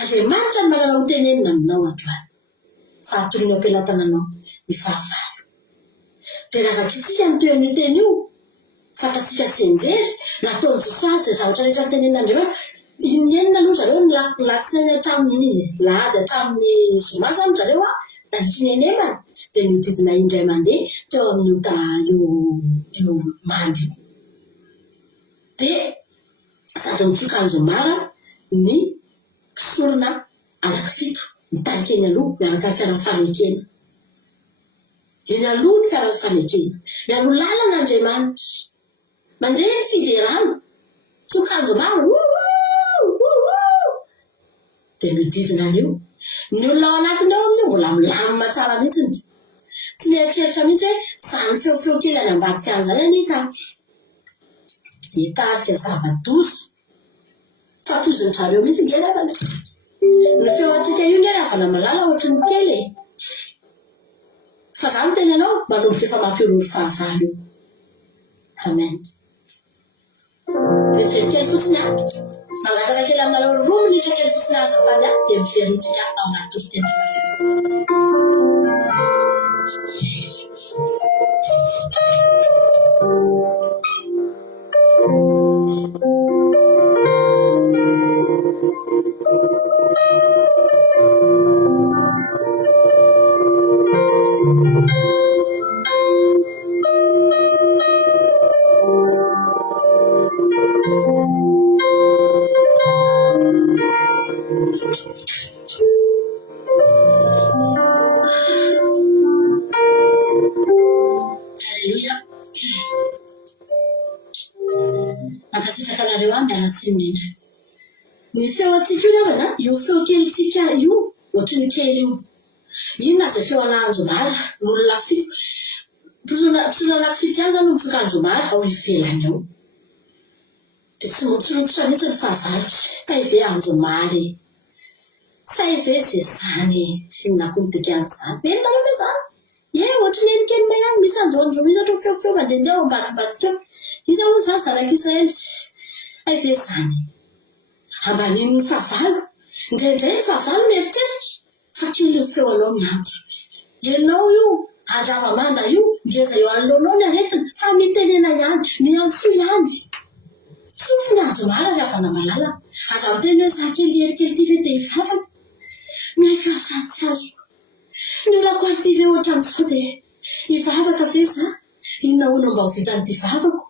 Andriamanitra ny manana hotenenina aminao androany fa atoriany ampelantananao ny fahavalo dia raha vakitsika ny toen'io teny io fantatsika tsy enjery nataony Josoa zay zavatra rehetra nytenen'Andriamanitra inenina aloha zareo ny latsinainy hatramin'ny lahady hatramin'ny zoma zany zareo nandritry ny enemana dia nodidina indray mandeha teo amin'io mandy io dia sady mitsoka anjomara ny kisorona anankifito mitarika eny aloha miaraka ny fiarany fanekena eny aloha ny fiarany fanekena miaro lalana Andriamanitra mandeha ny fiderana tsoka anjomara dia mididina an'io ny olona ao anatiny ao amin'io mbola milamina tsara mihitsiny tsy mieritreritra mihitsy hoe zany feofeo kely any ambadika an'izany anika hitarika zava-doza fatoziny zareo mihitsy ny kely afany ny feo antsika io nge avana malala ohatry ny kely fa zany teny anao manomboka efa mampiorory fahavalo io amen vetivety kely fotsiny mangataka kely aminareo 2 minitra kely fotsiny azafady dia miveritsika ao anaty toriteny mankasitraka anareo any mianatsy indrindra ny feo antsika io navana io feo kelytsika io ohatry ny kely io inona zay feo an'Anjomara n'olona fito mpisona anakifito ihany zany mitsoka Anjomara ao ivelany ao dia tsy rototra mihitsy ny fahavalotsy ka ive Anjomara sa ive zay zany sinona koa midikan'izany menonareo ve zany ohatry ny enikelyna ihany misy anjoandro misy ohatra feofeo mandehandeha ao ambadibadika eo izy ao zany zanak'Israely ive zany ambanin'ny fahavalo indraindray ny fahavalo mieritreritra fa kely ny feo anao miantso ianao io andravamanda io ngeza eo anoloanao ny aretina fa mitenena ihany miantso ihany tsofiny Anjomara ry havana malala aza miteny hoe za kely erikely ty ve dia hivavaka miaika satsy azo ny olako ary ty ve ohatra amin'izao dia hivavaka ve za inona hono mba ho vitan'ity vavako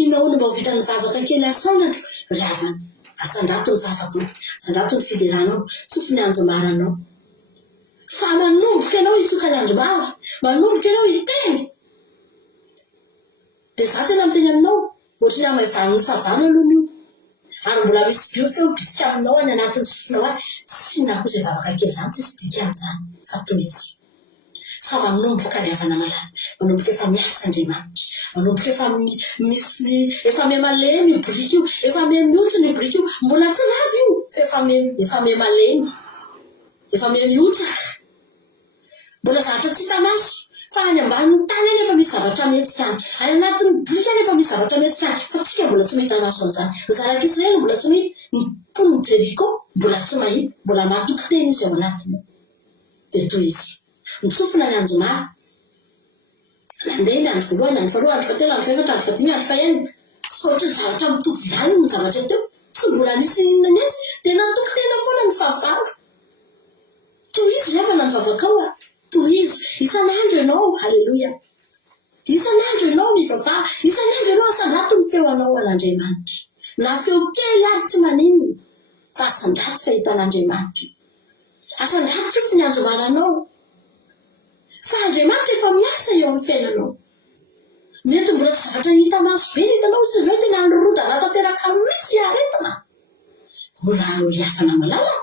inona hono mba ho vitan'ny vavaka kely asandrantro ry havana asandrato ny vavakanao asandrato ny fideranao tsofiny Anjomaranao fa manomboka ianao hitsoka ny Anjomara manomboka ianao hiteny dia za tena miteny aminao ohatry ny amahivan'ny fahavalo aloha io ary mbola misy bio feo bisika aminao any anatin'ny sofonao any sina koa izay vavaka kely zany tsisy dikan'izany fa toizy fa manomboka ry havana malala manomboka efa miasa Andriamanitra manomboka efa misy efa miamalemy biriky io efa miamiotso ny biriky io mbola tsy ravy io fa efa miamalemy efa miamiotsaka mbola zavatra tsy hita maso fa any ambanin'ny tany eny efa misy zavatra mihetsika any any anatin'ny bika any efa misy zavatra mihetsika any fa tsika mbola tsy mahita maso an'izany zanak'Israely mbola tsy mahita ny mpon'ny Jeriko mbola tsy mahita mbola matoky teny izy ao anatiny dia toy izy mitsofina ny anjomary nandeha ny andro voalohany andro faharoa andro fahatelo andro faefatra andro fahadimy andro fahaenina tsy ohatra ny zavatra mitovy ihany ny zavatra teo tsy mbola nisy inona nisy dia natoky tena foana ny fahavalo toy izy rehefa na ny vavakao a toy izy isan'andro ianao halleloia isan'andro ianao mivavaha isan'andro ianao asandrato ny feonao an'Andriamanitra na feo kely ary tsy maninona fa asandrato fahitan'Andriamanitra asandrato tsofi ny anjomaranao fa Andriamanitra efa miasa eo amin'ny fiainanao mety mbola tsy zavatra hita maso be hitanao sy hoe tena nirodana tanteraka mihitsy aretina mbola hiafana malala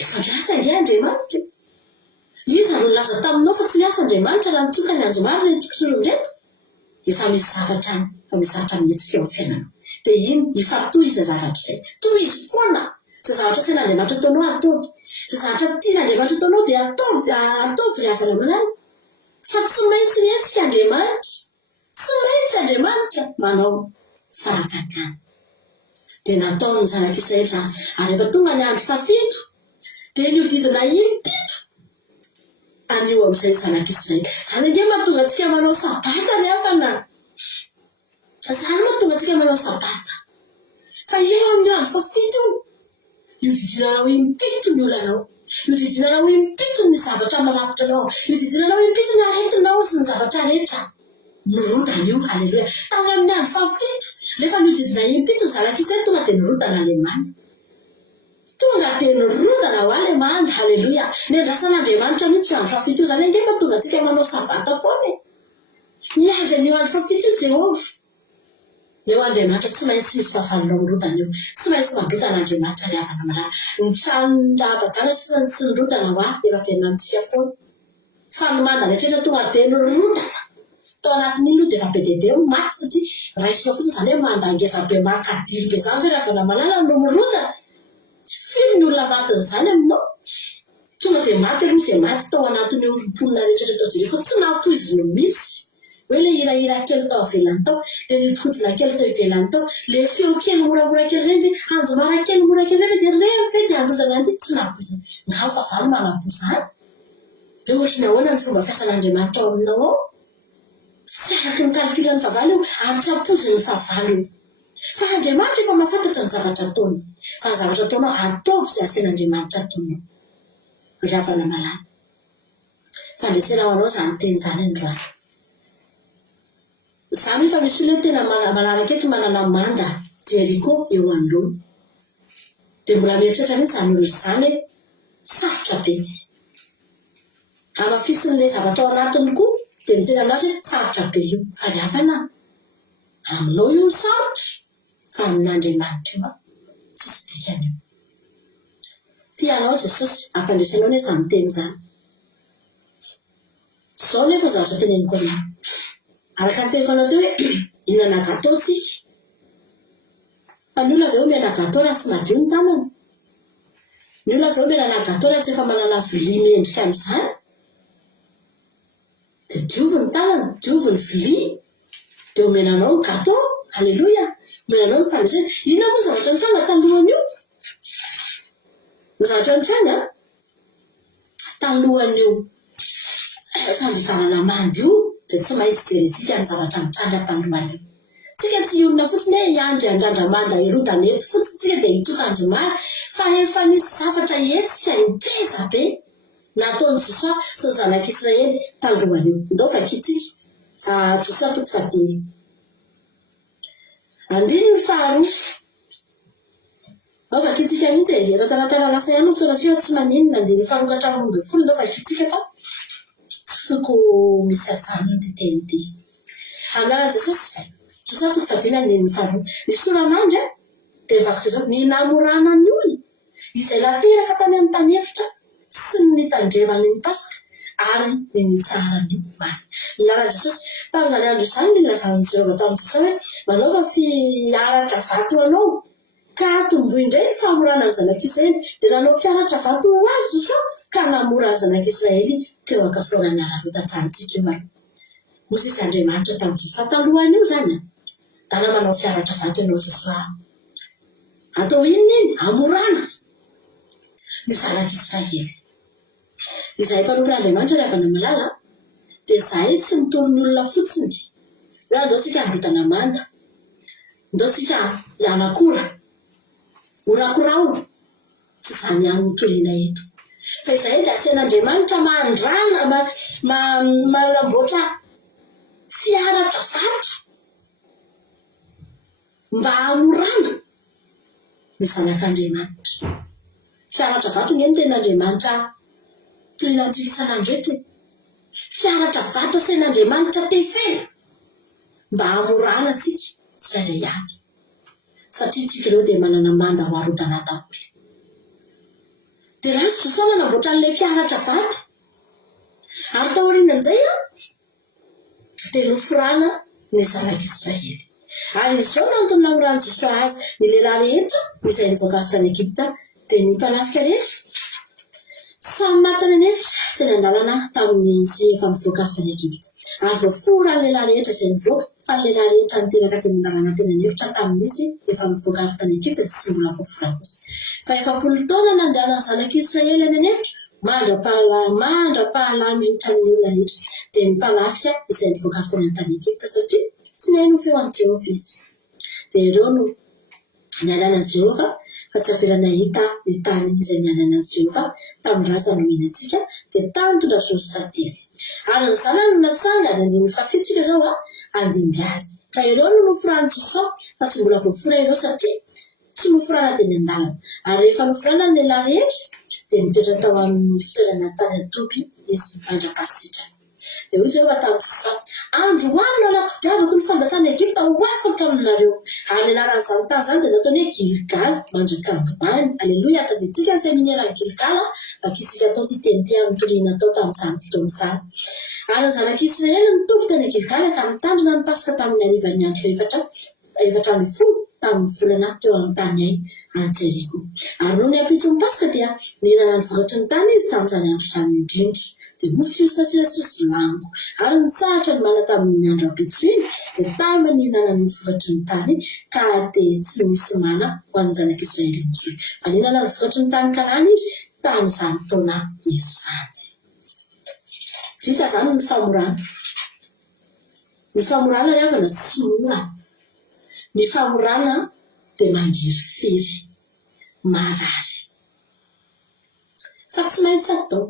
efa miasa nge Andriamanitra izy alo laza taminao fa tsy miasa Andriamanitra raha nitsoka ny anjomary retrokisolombreto efa misy zavatra any fa misy zavatra mihetsika eo amin'ny fiainanao dia iny ifaritoy izy zavatra izay toy izy foana izay zavatra tsy n'Andriamanitra ataonao ataovy izay zavatra tian'Andriamanitra ataonao dia ataovy ry havana manany fa tsy maintsy mihetsika Andriamanitra tsy maintsy Andriamanitra manao farakakana dia nataony ny zanak'Israely izany ary efa tonga ny andro fafito dia niodidina impito anio amin'izay zanak'Israely izany ange mahatonga antsika manao sabata ny hafana izany mahatonga antsika manao sabata fa eo amin'ny andro fafito iodidinanao impito ny olanao iodidinanao impito ny zavatra mamatotra anao iodidinanao impito ny aretinao sy ny zavatra rehetra nirodana io halleloia tany amin'ny andro fafito rehefa niodidina impito ny zanak'Israely tonga dia nirodana Alemana tonga dia nirodana ho Alemana halleloia ny andrasan'Andriamanitra mihitsy andro fafito izany ange mahatonga antsika manao sabata foana miandry an'io andro fafito Jehovah eo Andriamanitra tsy maintsy misy fahavalonao mirodana eo tsy maintsy mandrodana Andriamanitra ny havana malala ny tranon'abajana sisany tsy nirodana ho efa verina amintsika foana fa ny manda rehetrarehetra tonga dia nirodana tao anatin'iny io dia efa be dia be maty satria raisinao fotsiny izany hoe mandangeza be makadily be izany fa ny havana malala no mirodana filo ny olona matin'izany aminao tonga dia maty aloha izay maty tao anatin'ny olom-ponina rehetrarehetra tao Jeriko tsy natoy izy no mihitsy hoe le hirahira kely tao avelany tao le nidikotina kely tao ivelany tao le feo kely moramora kely reny ve anjomara kely mora kely reny dia reny ve dia androdana anty tsy napoizany ngao fa valo manapozany hoe ohatrany ahoana ny fomba fiasan'Andriamanitra ao aminao ao tsy araky ny kalkulany favalo io ary tsy apoziny favalo io fa Andriamanitra efa mahafantatra ny zavatra ataony fa ny zavatra ataonao ataovy izay asen'Andriamanitra ataonao ry havana malala fandresenao anao izany teny izany androany izany fa misy olona tena manaraka eto manana manda Jeriko eo anoloana dia mbola mieritratra mihitsy izany olo izany hoe sarotra be ty amafisin'ilay zavatra ao anatiny koa dia mitena aminazy hoe sarotra be io fa ry havana aminao io sarotra fa amin'Andriamanitra io tsisy dikany io tianao Jesosy ampandresanao ny izany teny izany izao nefa zavatra teneniko anao araka ny teniko anao teo hoe inana gatô tsika fa ny olona avy eo miana gatô raha tsy madio ny tanana ny olona avy eo mianana gatô raha tsy efa manana vilia mendrika amin'izany dia diovy ny tanana diovy ny vilia dia omenanao ny gatô halleloia omenanao ny fandresena ina moa zavatra nitranga talohany io ny zavatra nitranga talohany io fandikanana mandy io dia tsy maintsy jerentsika ny zavatra mitranga talohany io tsika tsy olona fotsiny hoe hiandry andrandramanda irodana eto fotsiny tsika dia hitsoka andromary fa efa nisy zavatra hetsika ngeza be nataony Josia sy ny zanak'Israely talohany io ndao vakitsika fa Josia toko fadimy andriny ny faharoa ao vakitsika mihitsy efa taratara lasa ihany fotoanatsika tsy maninona dia ny faharoa hatramin'ny 10 ndao vakitsika fa toko misy ajany ny titeny ty amin'ala Jesosy Josia toko fadimy andiny faharoa ny soramandry dia vaky Jesosy ny namorana ny olona izay nateraka tany amin'ny tany efitra sy ny tandremany ny Pasika ary ny nitsarany many minara Jesosy tamin'izany andro izany ny lazany Jehova tamin'ny Jesosy hoe manaova fiaratra vato anao ka tomboy indray famorana ny zanak'Israely dia nanao fianatra vato ho azy Jesosy ka namora ny zanak'Israely teo akaforana ara-lotan-tsantsika io. Nosy izy Andriamanitra tamin'ny Jesosy talohany io zany da manao fianatra vato ianao Jesosy. Atao iny amorana ny zanak'Israely. Izay mpanompon'Andriamanitra rehefa namalala dia izahay tsy mitolon'ny olona fotsiny. Hoe andao tsika handrotana manda, andao tsika hianakora, orakorao, tsy izany ihany no tolina eto. Fa izahay dia asian'Andriamanitra mandrana, manamboatra fianatra vato mba hamorana ny zanak'Andriamanitra. Fianatra vato ny ten'Andriamanitra toilantsika isan'andro eto. Fianatra vato asian'Andriamanitra tefena mba hamorana antsika tsirairay avy. Satria tsika ireo dia manana manda ho arodana daholo. Dia raha Jesosy nanamboatra an'ilay fianatra vato. Ary tao aoriana amin'izay dia noforana ny zanak'Israely. Ary izao nantony namoran'i Jesosy azy ny lehilahy rehetra izay nivoaka avy tany Egipta dia ny mpanafika rehetra. Samy matany anefitra teny an-dalana tamin'izy efa nivoaka avy tany Egipta. Ary voafora ny lehilahy rehetra izay nivoaka, fa ny lehilahy rehetra niteraka teny an-dalana teny anefitra tamin'izy efa nivoaka avy tany Egipta tsy mbola voafora kosa. Fa 7 taona nandehanany zanak'Israely any anefitra, mandra-pahalamy rehetra ny olona rehetra dia ny mpanafika izay nivoaka avy tany Egipta satria tsy nahay no feon'i Jehovah izy. Dia ireo no nialana Jehovah fa tsy avelana hita ny tany izay nialana Jehovah tamin'ny raza nomena antsika dia tany tondra Josately. Ary ny zanany no natsangana ny fafitsika zao andimby azy. Ka ireo no noforana Jesosy fa tsy mbola voafora ireo satria tsy noforana teny an-dalana. Ary rehefa noforana ny lehilahy rehetra dia mitoetra tao amin'ny fitoerana tany atopy izy mandra-pasitra. Dia hoy Jehovah tamin'ny Jesosy, androany no anapodiavako ny fandatany Egipta ho afaka aminareo. Ary anaran'izany tany izany dia nataony hoe Gilgal, mandrak'androany. Aleloia, taditsika ny seminera Gilgal bakitsika atao ty teny ty amin'ny toriana atao tamin'izany fotoana izany. Ary ny zanak'Israely nitombo teny Gilgal ka nitandrina ny Pasika tamin'ny arivan'ny andro efatra amin'ny folo tamin'ny volana teo amin'ny tany any Jeriko. Ary noho ny ampito ny Pasika dia nihinana ny vokatry ny tany izy tamin'izany andro izany indrindra. Dia mofo tsy lambo. Ary nitsahatra ny mana tamin'ny andro ampito iny dia tamy nihinana ny vokatry ny tany ka dia tsy misy mana ho an'ny zanak'Israely intsony. Fa nihinana ny vokatry ny tany Kanana izy tamin'izany taona izany. Vita zany ny famorana. Ny famorana rehefa tsy mora. Ny famorana dia mangirifiry, marary. Fa tsy maintsy atao.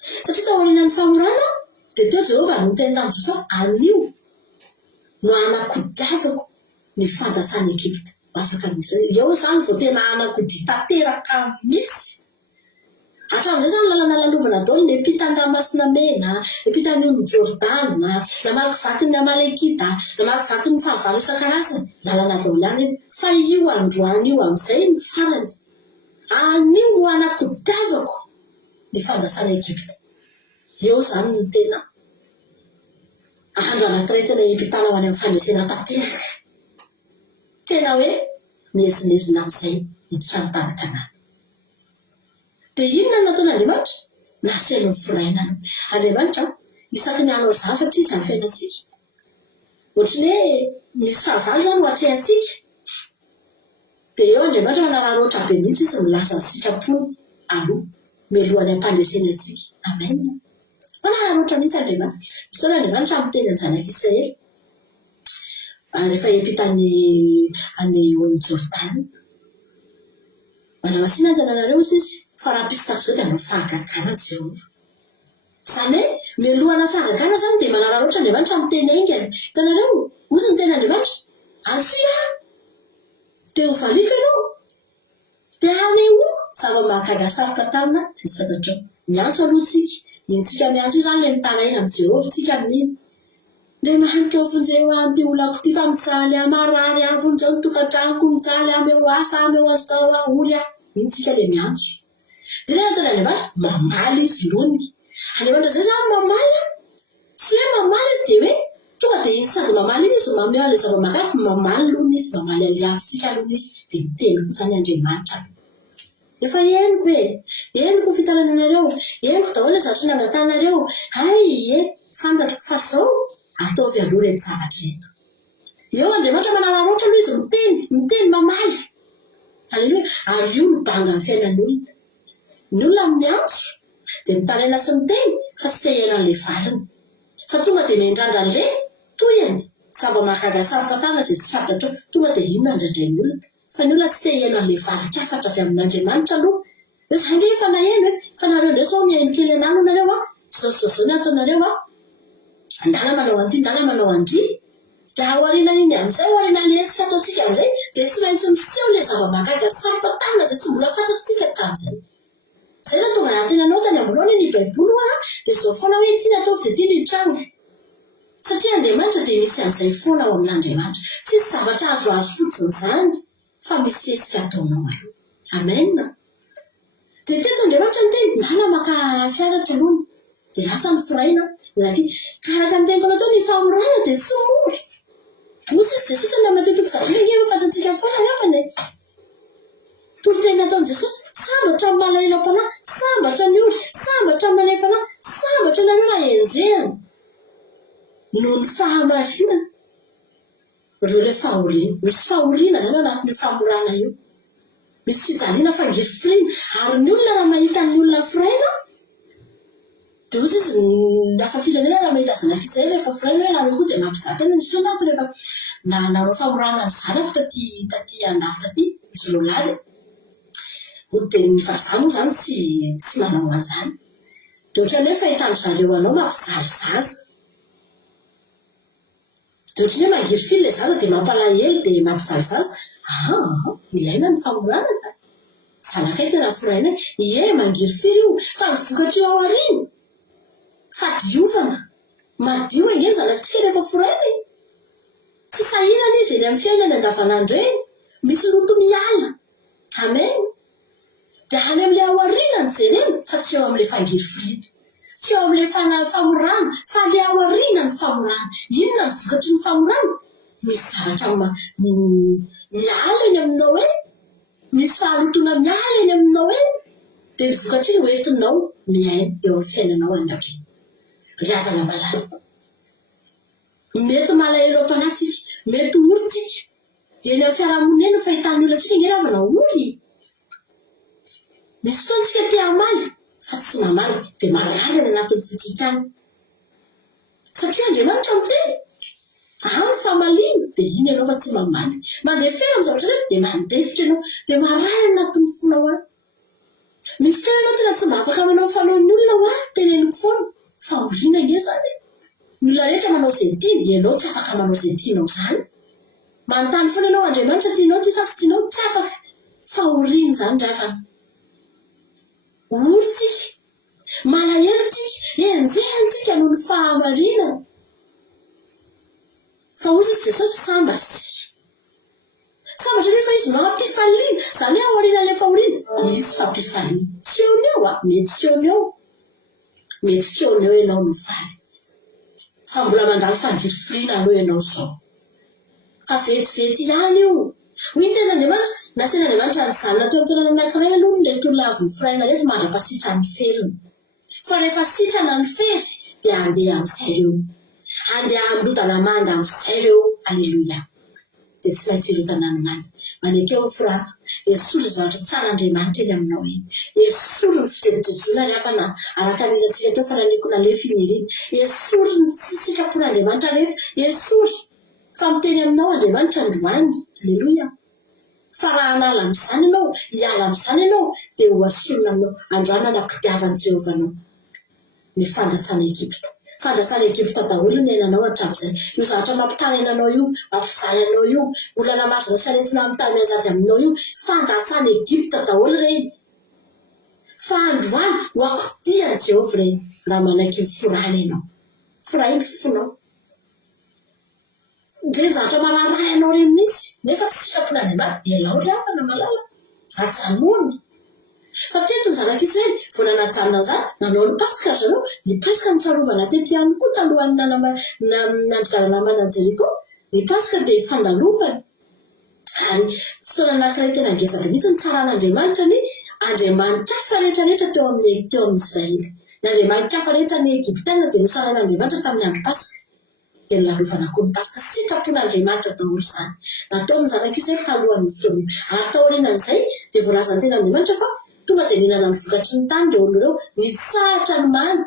Satria tao aoriana ny famorana dia teo Jehovah no teny tamin'i Jesosy, anio no anakodiavako ny fandatsany Egipta. Afaka amin'izay. Eo zany vao tena anakody tanteraka mihitsy. Hatramin'izay zany lalana lalovana daholo ny empitan'ny ranomasina mena, empitan'ny ony Jordana, namakivaky ny Amalekita, namakivaky ny fahavalo isan-karazany, lalana daholo ihany. Fa io androany io amin'izay ny farany. Anio no anakodiavako ny fandatsana Egipta. Eo zany ny tena andro anankiray tena empitana ho any amin'ny fandresena tanteraka. Tena hoe mihezinezina amin'izay hiditra amin'ny tany Kanana. Dia inona no nataon'Andriamanitra? Nasiany ny forainana. Andriamanitra isaky ny hanao zavatra izy amin'ny fiainantsika. Ohatrany hoe misy fahavalo zany ho atrehantsika. Dia eo Andriamanitra manararoatra be mihitsy izy milasa ny sitrapony aloha mialohan'ny ampandreseny antsika. Amen. Manararoatra mihitsy Andriamanitra. Misy fotoana Andriamanitra amin'ny teny ny zanak'Israely. Rehefa empitany any ony Jordana. Manamasina an-tananareo izy fa raha pitsitafy izao dia hanao fahagagana Jehovah. Izany hoe mialohana fahagagana zany dia manararoatra Andriamanitra amin'ny teny aingany. Hitanareo, ozy ny teny Andriamanitra, antsika dia ho varika ianao. Dia aneo zava-mahagaga saroka-tanana sy ny sadatrao. Miantso aloha tsika. Intsika miantso io zany mitaraina amin'ny Jehovah tsika amin'iny. Andriamanitra ofonjeo ampy olako ty fa mijaly amarary avonjeo ny tokantranoko, mijaly ameo asa ameo azao aholy aho. Intsika le miantso. Dia nataony Andriamanitra mamaly izy lony. Andriamanitra zay zany mamaly. Tsy hoe mamaly izy dia hoe tonga dia sady mamaly iny izy mameo ilay zava-makafy mamaly aloha izy mamaly aliavintsika aloha izy dia miteny kotsany Andriamanitra efa henoko fitarananareo henoko daholo ilay zavatra nangatanareo fantatro fa zao ataovy aloha reto zavatra reto eo Andriamanitra manararoatra aloha izy miteny mamaly aleloha ary io mibanga ny fiainan'olona ny olona miantso dia mitaraina sy miteny fa tsy teheran'ilay valiny fa tonga dia mendrandra an'ilay toyany zava-mahagaga sampatana izay tsy fantatro tonga dia inona indraindray ny olona fa ny olona tsy teheno an'ilay valikafatra avy amin'Andriamanitra aloha zange efa naheno fa nareo ndray sao mihaino kely anano nareo zao ny ataonareo andala manao an'ity ndala manao andry dia aoriana iny amin'izay aoriana ny etsika ataontsika amin'izay dia tsy maintsy miseho ilay zava-mahagaga sampatana izay tsy mbola fantatsika hatramin'izay zay na tonga anateny anao tany ambonao ny baiboly dia zao foana hoe ity ny ataovy dia ity ny trano satria Andriamanitra dia misy an'izay foana ao amin'Andriamanitra tsisy zavatra azo fotsiny izany fa misy esika ataonao aloha amen dia teto Andriamanitra ny teny ndala maka fianatra aloha dia lasa ny foraina karaka ny teniko anao tao ny famorana dia tsy mora mosy izy Jesosy ny amatotoko zavatra fantatsika foana nefany toro-teny ataon'i Jesosy sambatra ny malahelo am-panahy sambatra ny ory sambatra ny malefanahy sambatra nareo raha enjehana noho ny fahamarinana reo ilay fahoriana misy fahoriana zany ao anatin'io famorana io misy fijaliana fangirifirina ary ny olona raha mahita ny olona foraina dia ozy izy ny hafa firenena raha mahita zanaka izay rehefa foraina hoe nareo koa dia mampizatena ny sonato rehefa nareo famorana ny zanako taty andafy taty izy lolady dia ny vazaha moa zany tsy manao an'izany dia ohatran'ny hoe fahitany zareo anao mampijaly zaza dia ohatran'ny hoe mangirifily ilay zaza dia mampalahelo dia mampijaly zaza ilaina ny famorana ka zanakay tena foraina mangirifily io fa ny vokatra io ao aoriana fadiovana madio engeny zanakitsika rehefa foraina tsy sahinana izy eny amin'ny fiainana andavanandro eny misy loto miala amen dia any amin'ilay ao aoriana ny jerena fa tsy eo amin'ilay fangirifily tsy eo amin'ilay famorana fa ilay ao aoriana ny famorana inona ny vokatry ny famorana misy zavatra miala eny aminao misy fahalotona miala eny aminao dia ny vokatry ny hoentinao miaina eo amin'ny fiainanao andabe riavana malala mety malahelo am-panatsika mety orytsika eny amin'ny fiarahamonina eny fahitany olona tsika ingeny avana ory misy fotoantsika te hamaly fa tsy mamaly dia mararana anatin'ny fitsikana satria Andriamanitra miteny ny famaliana dia iny ianao fa tsy mamaly mandeha fera amin'ny zavatra rehetra dia mandefitra ianao dia mararana anatin'ny fonao any misy fotoana ianao tena tsy mahafaka manao fanaon'ny olona teneniko foana fahoriana ine zany ny olona rehetra manao izay tiany ianao tsy afaka manao izay tianao zany manontany foana ianao Andriamanitra tianao ty sa tsy tianao tsy afaka fahoriana zany drafana orytsika malahelotsika enjehantsika noho ny fahamarinana fa ozy izy Jesosy sambatra nefa izy mampifaliana zany hoe ao aoriana ilay fahoriana izy fa mpifaliana tsy eoneo mety tsy eoneo ianao no faly fa mbola mandalo fangirifirina aloha ianao zao fa vetivety ihany io hoy ny tena Andriamanitra nasina Andriamanitra ny zanona teo amin'ny toerana anankiray aloha ilay tolona avy ny foraina rehetra mandra-pasitra ny feriny fa rehefa sitrana ny fery dia andeha amin'izay ireo andeha handodana manda amin'izay ireo aleloia dia tsy maintsy irotana ny manda manekeo ny forana esory zavatra tsan'Andriamanitra eny aminao eny esory ny fijerijejona ny hafa na araka-nirantsika teo fa naniko nalefa iny iriny esory ny tsy sitrapon'Andriamanitra rehetra esory fa miteny aminao Andriamanitra androany aleloia fa raha hanala amin'izany ianao hiala amin'izany ianao dia ho asorona aminao androany anam-pitiavan'i Jehovanao ny fandatsana Egipta daholo ny ainanao hatramin'izay io zavatra mampitana ainanao io mampizaly anao io olana masonao sy aretina mitany mianjady aminao io fandatsana Egipta daholo reny fa androany ho akotiany Jehova reny raha manaiky forana ianao forainy fonao reny zavatra mararahy anao reny mihitsy nefa tsy sitrapon'Andriamanitra ianao ry afana malala ajanony fa teto ny zanak'Israely vao nanajanona zany nanao ny pasika zareo ny pasika nitsarovana teto ihany koa talohan'ny nandrigarana mana Jeriko ny pasika dia fandalovana ary fotoana anankiray tena ngezaka mihitsy ny tsaran'Andriamanitra ny Andriamanitra hafa rehetrarehetra teo amin'ny Israely ny Andriamanitra hafa rehetra ny Egiptiana dia nosarain'Andriamanitra tamin'ny andro pasika dia nilalovana koa ny pasika sitrapon'Andriamanitra daholo izany nataony zanak'Israely talohan'ny fotoana ary taorianan'izay dia voalazany tena Andriamanitra fa tonga dia nihinana ny vokatry ny tany ireo olon'ireo nitsahatra ny mana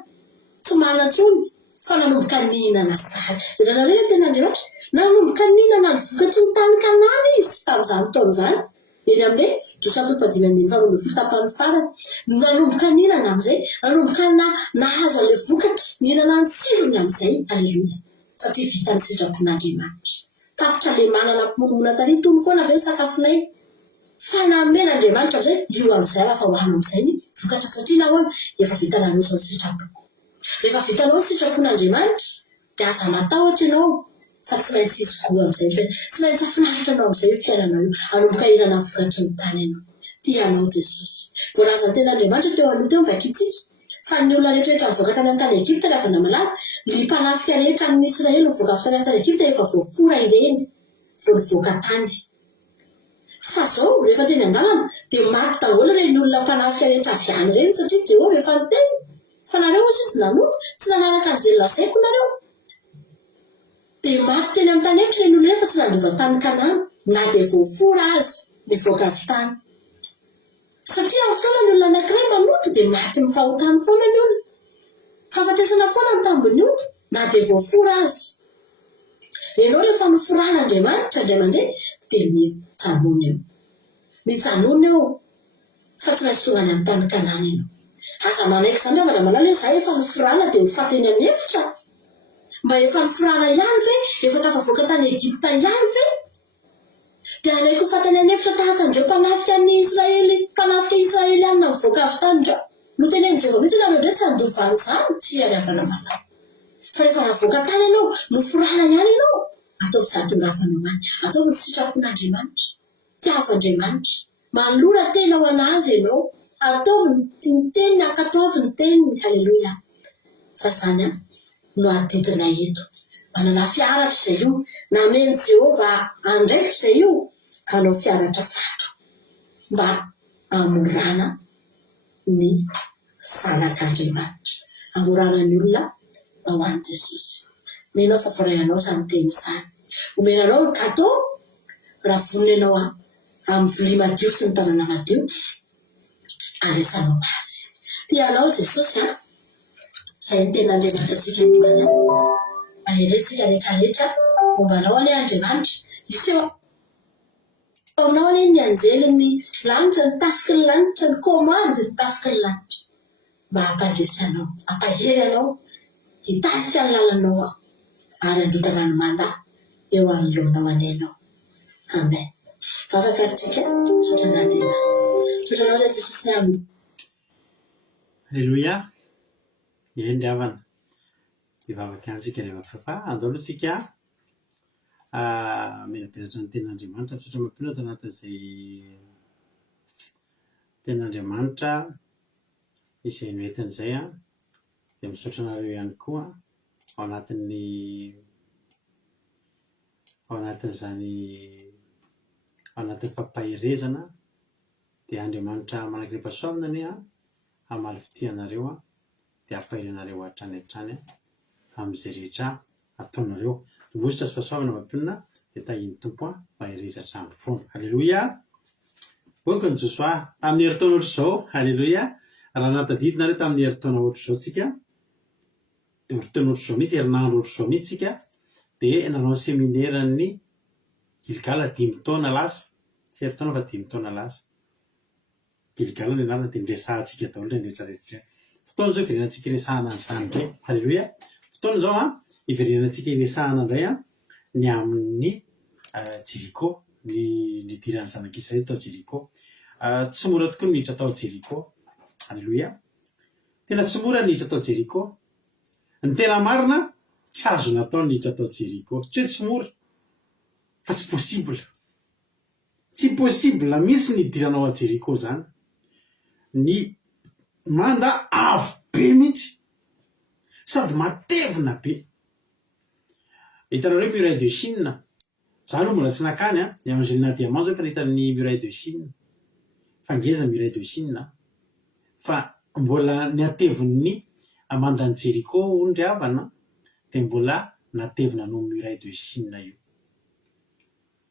tsy mana-tsony fa nanomboka nihinana sady iranareo tena Andriamanitra nanomboka nihinana ny vokatry ny tany Kanana izy tamin'izany taon'izany eny amin'ilay Josaphat 15 tapany farany nanomboka nihinana amin'izay nanomboka nahazo an'ilay vokatra nihinana ny tsirony amin'izay aleluia satria vitany sitrapon'Andriamanitra tapitra le manana mpimonomona tary tony foana ve sakafonay fa namen'Andriamanitra amin'izay io amin'izay lafa hohana amin'izay ny vokatra satria na hoe efa vitanao ny sitrapo rehefa vitanao ny sitrapon'Andriamanitra dia aza matahotra ianao fa tsy maintsy izy goa amin'izay tsy maintsy afinaritra anao amin'izay fiainanao io anomboka hihinana ny vokatry ny tany ianao tianao Jesosy voalazany tena Andriamanitra teo aloha teo vakitsika fa ny olona rehetrarehetra nivoaka tany amin'ny tany Egipta rehefa namalala ny mpanafika rehetra amin'ny Israely nivoaka avy tany amin'ny tany Egipta efa voafora ireny vao nivoaka tany fa zao rehefa teny an-dalana dia maty daholo ireny olona mpanafika rehetra avy any ireny satria Jehovah efa niteny fa nareo ozy izy nanompo tsy nanaraka an'izay lazaiko nareo dia maty teny amin'ny tany efitra ireny olona rehefa tsy nandiova tany Kanana na dia voafora azy nivoaka avy tany satria amin'ny fotoana ny olona anankiray manoto dia maty mifahotany foana ny olona fa afatesana foana ny tambony oto na dia voafora azy ianao rehefa noforan'Andriamanitra indray mandeha dia mijanona eo fa tsy maintsy tonga any amin'ny tany Kanana ianao aza manaiky izany rehefa malamalala hoe zaho efa noforana dia mifateny amin'ny efitra mba efa noforana ihany ve efa tafavoaka tany Egipta ihany ve dia alaiko fatany any efitra tahaka andreo mpanafika ny Israely mpanafika Israely amina mivoaka avy tany indreo no teneny Jehovah mihitsy nareo ndray tsy handovany izany tsy hariavana malala fa rehefa navoaka tany ianao noforana ihany ianao ataovy izany tongafanao any ataovy ny sitrapon'Andriamanitra tiav'Andriamanitra manolora tena ho anazy ianao ataovy ny teniny ankatoavy ny teniny halleluia fa izany no adidina eto manana fiaratra izay io nameny Jehovah andraikitra izay io hanao fiaratra zato mba amorana ny zanak'Andriamanitra amorana ny olona ao an'i Jesosy menao fa vorayanao izany teny izany omenanao ny gato raha vonona ianao amin'ny vilia madio sy ny tanana madio aresanao azy tianao Jesosy izay ny tena Andriamanitra antsika androany maherentsika rehetrarehetra mombanao anie Andriamanitra iseho aminao anie ny anjelin'ny lanitra ny tafiky ny lanitra ny komandy ny tafiky ny lanitra mba hampandresanao hampahery anao hitarika ny lalanao ary andritana ny manda eo anoloanao anianao amen vavakaritsika sotran'Andriamanitra sotranao zay Jesosy ny aminy halleluia eny havana ivavaka antsika rehefa fa andalotsika menapelatra ny ten'Andriamanitra misotra mampinatra anatin'izay ten'Andriamanitra izay noentin'izay dia misaotra anareo ihany koa ao anatin'ny fampahirezana dia Andriamanitra manankirepasoavina anie hamaly fitianareo dia hampahirinareo hatrany hatrany amin'izay rehetra ataonareo mositra sy fahasoavana mampionana dia tahiny tompo mahirezatra amin'ny foana halleluia boky ny Josoa tamin'ny heritaona ohatr' izao halleluia raha natadidinareo tamin'ny heritaona ohatr' izao tsika heritaona ohatr' izao mihitsy herinandro ohatr' izao mihitsy tsika dia nanao seminaire-ny Gilgala 5 taona lasa tsy heritaona fa 5 taona lasa Gilgala ny anarana dia niresahantsika daholo ny rehetrarehetra fotoana izao iverenantsika iresahana an'izany indray halleluia fotoana izao iverenantsika iresahana indray ny amin'ny Jeriko ny nidiran'ny zanak'Israely tao Jeriko tsy mora tokoa ny niditra tao Jeriko halleluia tena tsy mora ny niditra tao Jeriko ny tena marina tsy azo natao ny niditra tao Jeriko tsy hoe tsy mora fa tsy possible mihitsy ny idiranao a Jeriko zany ny manda avo be mihitsy sady matevina be. Hitanareo hoe muraille de Chine, za aloha mbola tsy nakany a, ny Angelina Diamant zao fa hitan'ny muraille de Chine, fa ngeza muraille de Chine fa mbola niateviny amandan'ny Jericho hono ry havana dia mbola natevina no muraille de Chine io.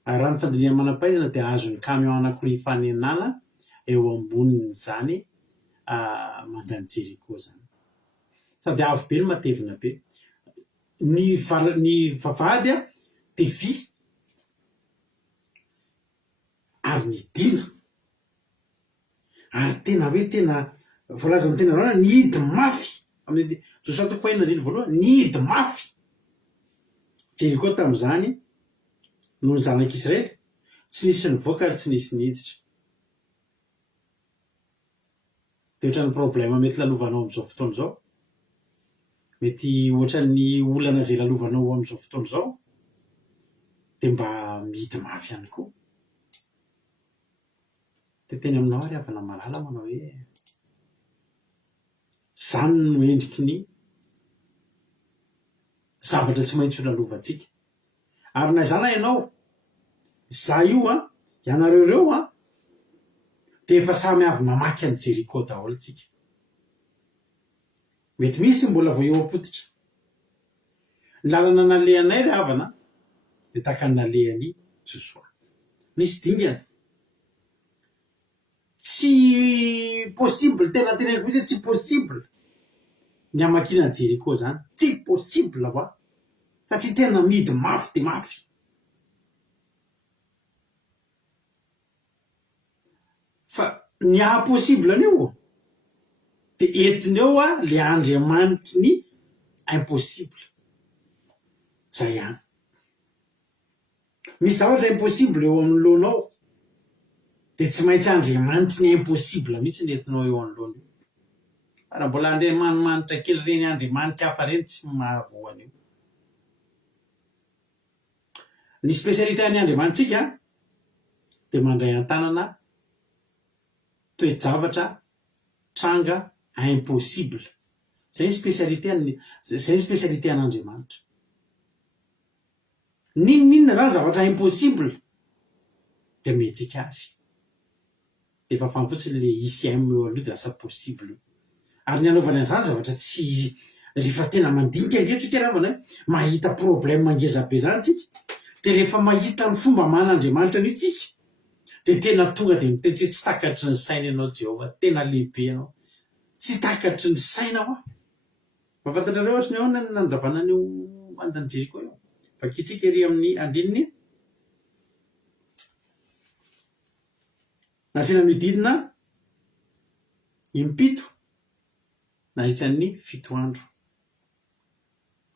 Ary raha ny fandiniana manam-pahaizana dia azony camion anankiroa fanenana eo ambonin'izany mandan'ny Jericho zany, sady avo be no matevina be. Ny vavahady a dia vy ary ny dina ary tena hoe tena voalazany tena rana ny hidy mafy amin'ny Josua 4:1 ny hidy mafy. Jericho tamin'izany noho ny zanak'Israely tsy nisy nivoaka ary tsy nisy niditra. Dia ohatran'ny problème mety lalovanao amin'izao fotoana izao, mety ohatran'ny olana izay lalovanao amin'izao fotoana izao dia mba mihidy mafy ihany koa. Dia teny aminao ary havana malala manao hoe zany no endriky ny zavatra tsy maintsy ho lalovantsika. Ary na zana ianao za io ianareo reo dia efa samy avy mamaky an'i Jericho daholo tsika. Mety misy mbola vao eo am-potitra. Ny lalana nalehanay ry havana dia tahaka ny nalehan'i Josua, misy dingana. Tsy possible, tena teneniko mihitsy tsy possible ny amakiana Jericho zany, tsy possible hoa, satria tena mihidy mafy dia mafy. Fa ny aha-possible an'io dia entiny eo le Andriamanitry ny impossible. Zay ihany. Misy zavatra impossible eo amin'ny lohanao dia tsy maintsy Andriamanitry ny impossible mihitsy ny entinao eo anoloana io. Raha mbola Andriamanitra kely reny, Andriamanitra hafa reny tsy mahavoan'io. Ny spécialité an'ny Andriamanitsika dia mandray an-tanana toe-javatra tranga impossible. Zay ny spécialité an'Andriamanitra. Ninninona zany zavatra impossible dia metsika azy. Efa famy fotsiny le ICM eo aloha dia lasa possible. Ary ny anaovana an'izany zavatra tsy rehefa tena mandinika angetrika ravana mahita problème mangeza be zany tsika, dia rehefa mahita ny fomba man'Andriamanitra an'io tsika dia tena tonga dia miteny tsy takatry ny saina ianao Jehova, tena lehibe ianao, tsy takatry ny saina hoa. Mahafantatrareo ohatry ny ahoana ny nandravanan'io mandan'ny Jericho io. Vakitsika ery amin'ny andininy nasiana mididina impito nahitran'ny 7 andro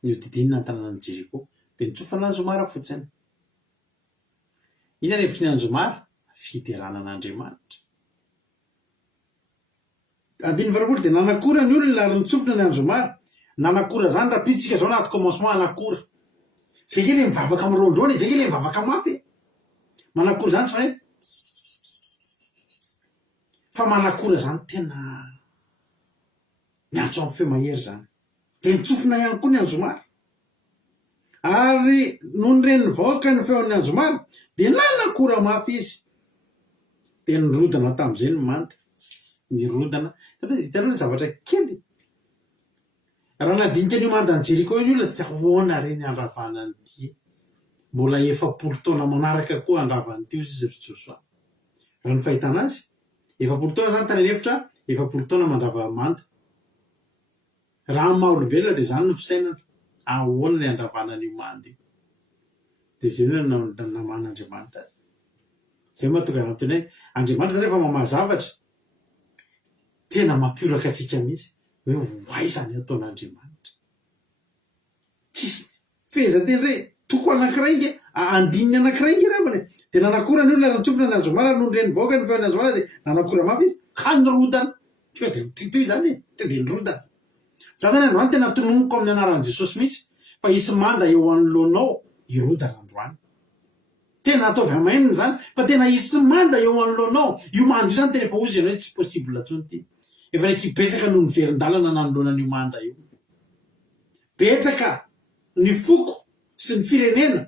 ny hodidinina an-tanànan'i Jericho dia nitsofa n'Anjomara fotsiny. Inona ny hevitry ny Anjomara? Fideranan'Andriamanitra. 1:20 dia nanakora ny olona ary nitsofina ny Anjomara. Nanakora zany raha pitsika zao anaty commencement anakora. Zay kely mivavaka amin'irondrony, zay kely mivavaka mafy. Manakora zany tsy fanay. Fa manakora zany tena miantso amin'ny feo mahery zany. Dia nitsofina ihany koa ny Anjomara. Ary noho ny reny nivoaka ny feon'ny Anjomara dia nanakora mafy izy. Dia nirodana tamin'izay ny manta. Nirodana. Hitanao ny zavatra kely. Raha nadinika an'io mandan'ny Jericho io olona dia ahoana reny andravana an'ity. Mbola 40 taona manaraka koa andravan'ity izy ry Josua. Raha ny fahitana azy 40 taona zany tany hevitra 40 taona mandrava manta. Raha amin'ny maha-olombelona dia zany no fisainana. Ahoana ny andravana an'io manda io. Dia zay no naman'Andriamanitra azy. Zay mahatonga raha miteny hoe Andriamanitra zany rehefa mamaha zavatra tena mampioraka antsika mihitsy hoe hoay zany ataon'Andriamanitra. Tsisy fehezanteny re toko anankiray inge andininy anankiray inge ravana. Dia nanakora ny olona nitsofina ny Anjomara noho ny reny voaka ny feon'ny Anjomara dia nanakora mafy izy ka nirodana. Tonga dia toy zany tonga dia nirodana. Za zany androany tena tonomoko amin'ny anaran'i Jesosy mihitsy fa hisy manda eo anoloanao irodana androany. tena ataovy amainina zany fa tena isy manda eo anoloanao io manda io zany tena efa ozy ianao hoe tsy possible atsony ty efa reky betsaka noho ny verin-dalana nanoloanan'io manda io betsaka ny foko sy ny firenena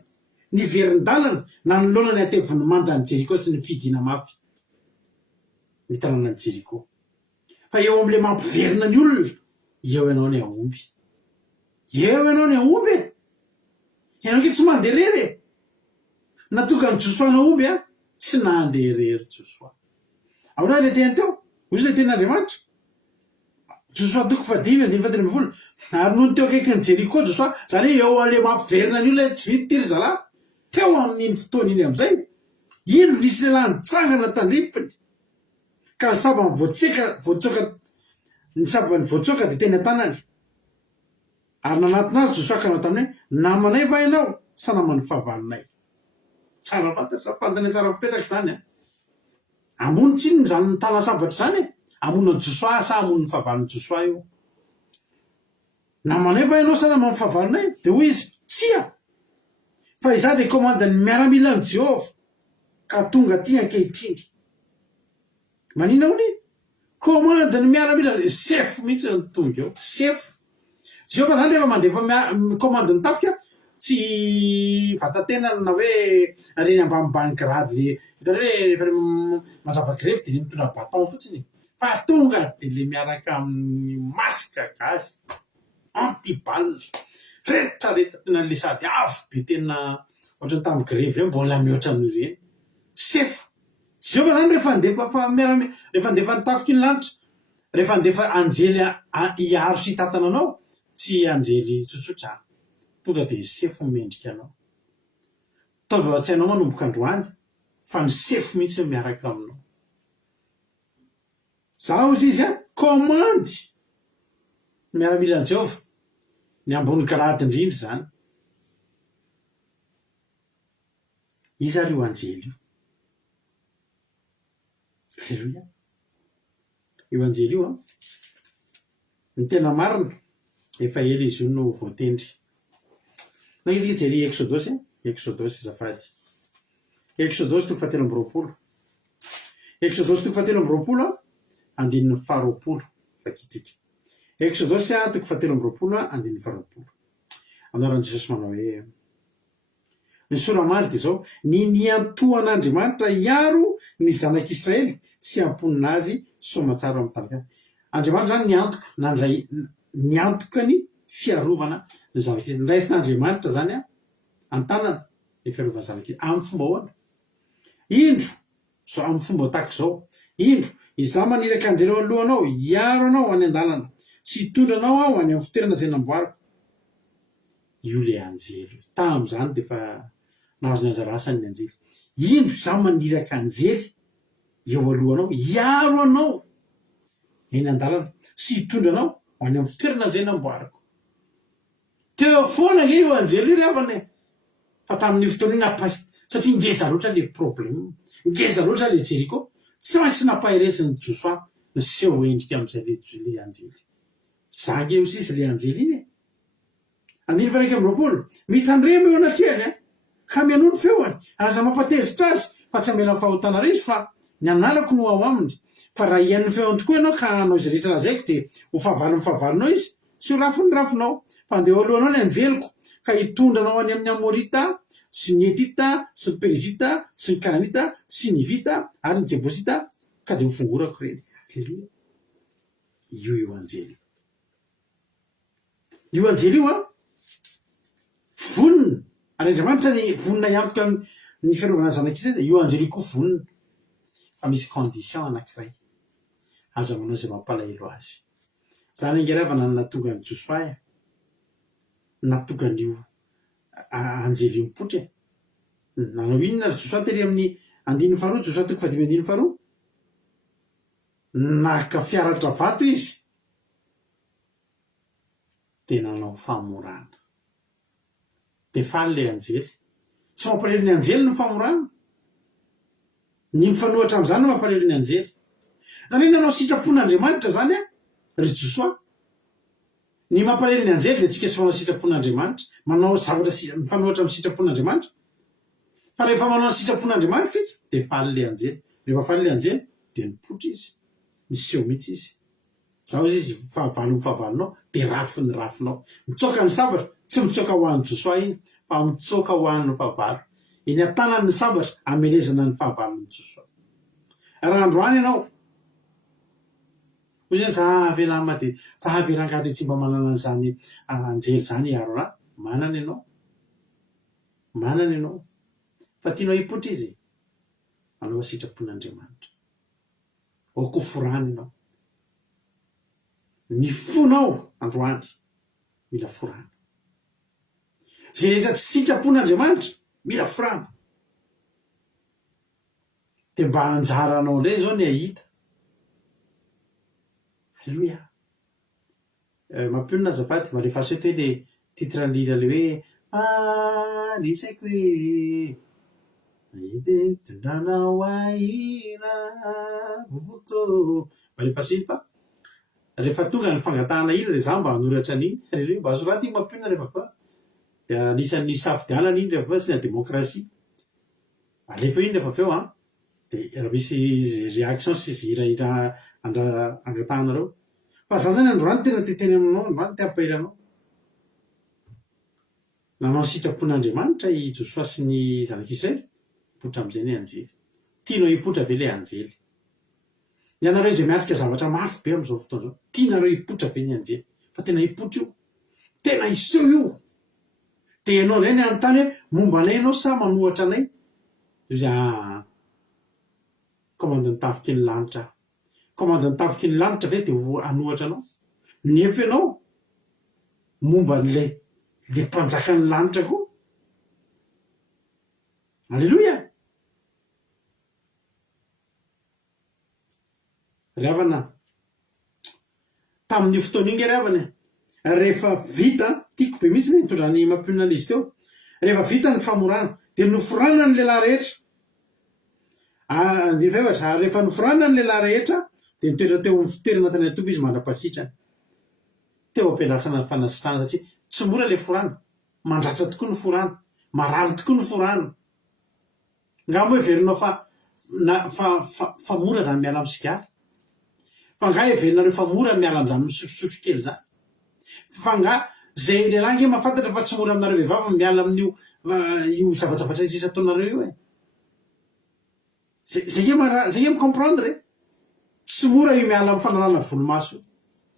ny verin-dalana nanoloana ny ateviny manda ny Jeriko sy ny fidina mafy ny tanàna ny Jeriko fa eo am'le mampiverina ny olona eo ianao ny aomby eo ianao ny aomby ianao ke tsy mandeha rery natoka ny Josoana omby a tsy nandeha rery Josoa aona le teny teo ozy le ten'Andriamanitra Josoa 4:10 ary noho ny teo akaiky ny Jeriko Josoa zany hoe eo ale mampiverina ny olona tsy vidy tiry zala teo amin'iny fotoana iny am'izay ino nisy lehilahy nitsangana tandrifiny ka saba ny saba ny voatsoka de teny an-tanany ary nanatinazy Josoa ka nao taminy hoe namanay va ianao sa namany fahavalonay tsara fantatra fantany tsara fipetraka zany amony tsiny zany ny tana sabatra zany amon'ny Josoa sa amon'ny fahavalon'ny Josoa io namanay va ianao sa namany fahavalonay de hoy izy tsia fa iza de commande ny miaramila ny Jehova ka tonga ty ankehitriny manina hony commande ny miaramila sefo mihitsy ny tonga eo sefo Jehova zany rehefa mandefa commande ny tafika tsy vatatena na hoe reny ambanimbany grady le hitany hoe rehefa mandrava grevy de le mitondra baton fotsiny fa tonga de le miaraka amin'ny masika gazy antiballe retraretra tena le sady avo be tena ohatrany tamin'ny grevy reny mbola mihoatra amin'ireny sefo Jehova zany rehefa andefa ny tafika ny lanitra rehefa andefa anjely iaro sy hitatana anao tsy anjely tsotsotra tonga de sefo mendrika anao taovy tsy hainao manomboka androany fa ny sefo mihitsy miaraka aminao za ozy izy commande miaramila ny Jehova ny ambony grady indrindra zany izy ary io anjely io aleluia io anjely io ny tena marina efa ela izy io no voatendry na izy jery Exodosy zafady Exodosy 7:20 Exodosy 7:20 andininy 20 fakitsika Exodosy 7:20 andininy 20 anaran'i Jesosy manao hoe ny soramary de zao ny niantoan'Andriamanitra iaro ny zanak'Israely sy amponina azy somatsara amin'ny tanaka Andriamanitra zany niantoka nandray niantoka ny fiarovana ny zanak'Israely ndraisin'Andriamanitra zany an-tanana ny fiarovana zanak'Israely amin'ny fomba ahoana indro so amin'ny fomba tahaka zao indro iza maniraka anjely eo alohanao iaro anao any an-dalana sy hitondra anao aho any amin'ny fitoerana zay namboariko io le anjely tam'izany de fa nahazo ny anjara asany ny anjely indro za maniraka anjely eo alohanao iaro anao eny an-dalana sy hitondra anao any amin'ny fitoerana zay namboariko teo foana nge io anjely io ry havany fa tamin'ny fotoana io napasy satria ngeza loatra le problème ngeza loatra le Jeriko tsy maintsy nampahiresin'ny Josoa ny seho endrika am'izay le anjely zange io sisy le anjely iny andiny 1:20 mitandrema eo anatrehany ka mianono feoany araza mampatezitra azy fa tsy amela fahotana rezy fa ny analako no ao aminy fa raha ian'ny feony tokoa ianao ka anao izy rehetra lazaiko de ho fahavalonao izy sy ho rafony rafinao fa andeha alohanao ny anjeliko ka hitondranao any amin'ny Amorita sy ny Etita sy ny Perizita sy ny Kananita sy ny Vita ary ny Jebosita ka de ho fongorako reny aleluia io anjely io vonina ary Andriamanitra ny vonina iantoka ny fiarovana zanak'Israely io anjely koa vonina fa misy condition anankiray aza manao zay mampalahelo azy zany angeravana ny natonga ny Josoa natonga n'io anjely mipotra nanao inona Josoa tery amin'ny 2 Josoa 5:2 naka fiaratra vato izy de nanao famorana de faly le anjely tsy mampalahelo ny anjely ny famorana ny mifanohatra am'izany no mampalahelo ny anjely zany hoe nanao sitrapon'Andriamanitra zany ry Josoa ny mampalahelo ny anjely de tsika sy manao sitrapon'Andriamanitra manao zavatra mifanohatra amin'ny sitrapon'Andriamanitra fa rehefa manao ny sitrapon'Andriamanitra tsika dia faly le anjely. Rehefa faly le anjely dia mipotra izy, miseho mihitsy izy. Zaho izy fahavalo ny fahavalonao dia rafy ny rafinao. Mitsoaka ny sabatra tsy mitsoaka ho an'ny Josoa iny fa mitsoaka ho an'ny fahavalo. Eny an-tanany ny sabatra amelezana ny fahavalon'ny Josoa. Raha androany ianao hoy zany zahavelama dia zahaverangady tsy mba manana an'izany anjely zany iaro raha. Manana ianao fa tianao hipotra izy anao sitrapon'Andriamanitra. Aoko forana ianao. Ny fonao androany mila forana. Zay rehetra tsy sitrapon'Andriamanitra mila forana. Dia mba anjaranao indray zao ny ahita. Halleluia. Mampionona azafady mba rehefa seto hoe le titran'lira le hoe anisaiko hoe itetondranao ahira vovoto mba rehefa siny fa rehefa tonga ny fangatahana hira dia za mba hanoratra an'iny. Halleluia. Mba soraty iny mampionona rehefa fa dia anisan'ny safidianana iny rehefa fa sy na demokrasia. Alefa iny rehefa feo dia raha misy réaction sy hira angatahanareo. Fa za zany androany tena teteny aminao, androany te hampahery anao. Nanao sitrapon'Andriamanitra i Josoa sy ny zanak'Israely, hipotra amin'izay ny anjely. Tianao hipotra ve le anjely? Ianareo izay miatrika zavatra mafy be amin'izao fotoana izao, tianareo hipotra ve ny anjely? Fa tena hipotra io, tena hiseho io. Dia ianao indray ny anontany hoe momba anay ianao sa manohatra anay? Izy komandany tafiky ny lanitra. Komandany tafiky ny lanitra ve dia ho anohatra anao? Nefa ianao momba n'ilay mpanjaka ny lanitra koa. Alleluia. Ry havana, tamin'ny fotoana iny ry havana, rehefa vita tiako be mihitsy mitondra ny mampionana izy teo. Rehefa vita ny famorana dia noforana ny lehilahy rehetra. Rehefa noforana ny lehilahy rehetra dia nitoetra teo amin'ny fitoerana tany Tombo izy mandrapasitrana. Teo ampialasana ny fanasitrahana satria tsy mora ilay forana. Mandratra tokoa ny forana, marary tokoa ny forana. Ngamba hoe heverinao fa mora zany miala amin'ny sigara. Fa nga heverinareo fa mora miala amin'izany misotrosotro kely zany. Fa nga zay lehilahy nge mahafantatra fa tsy mora aminareo vehivavy miala amin'io zavatra rehetra ataonareo io. Zay nge micomprendre. Tsy mora io miala amin'ny fanalana volomaso,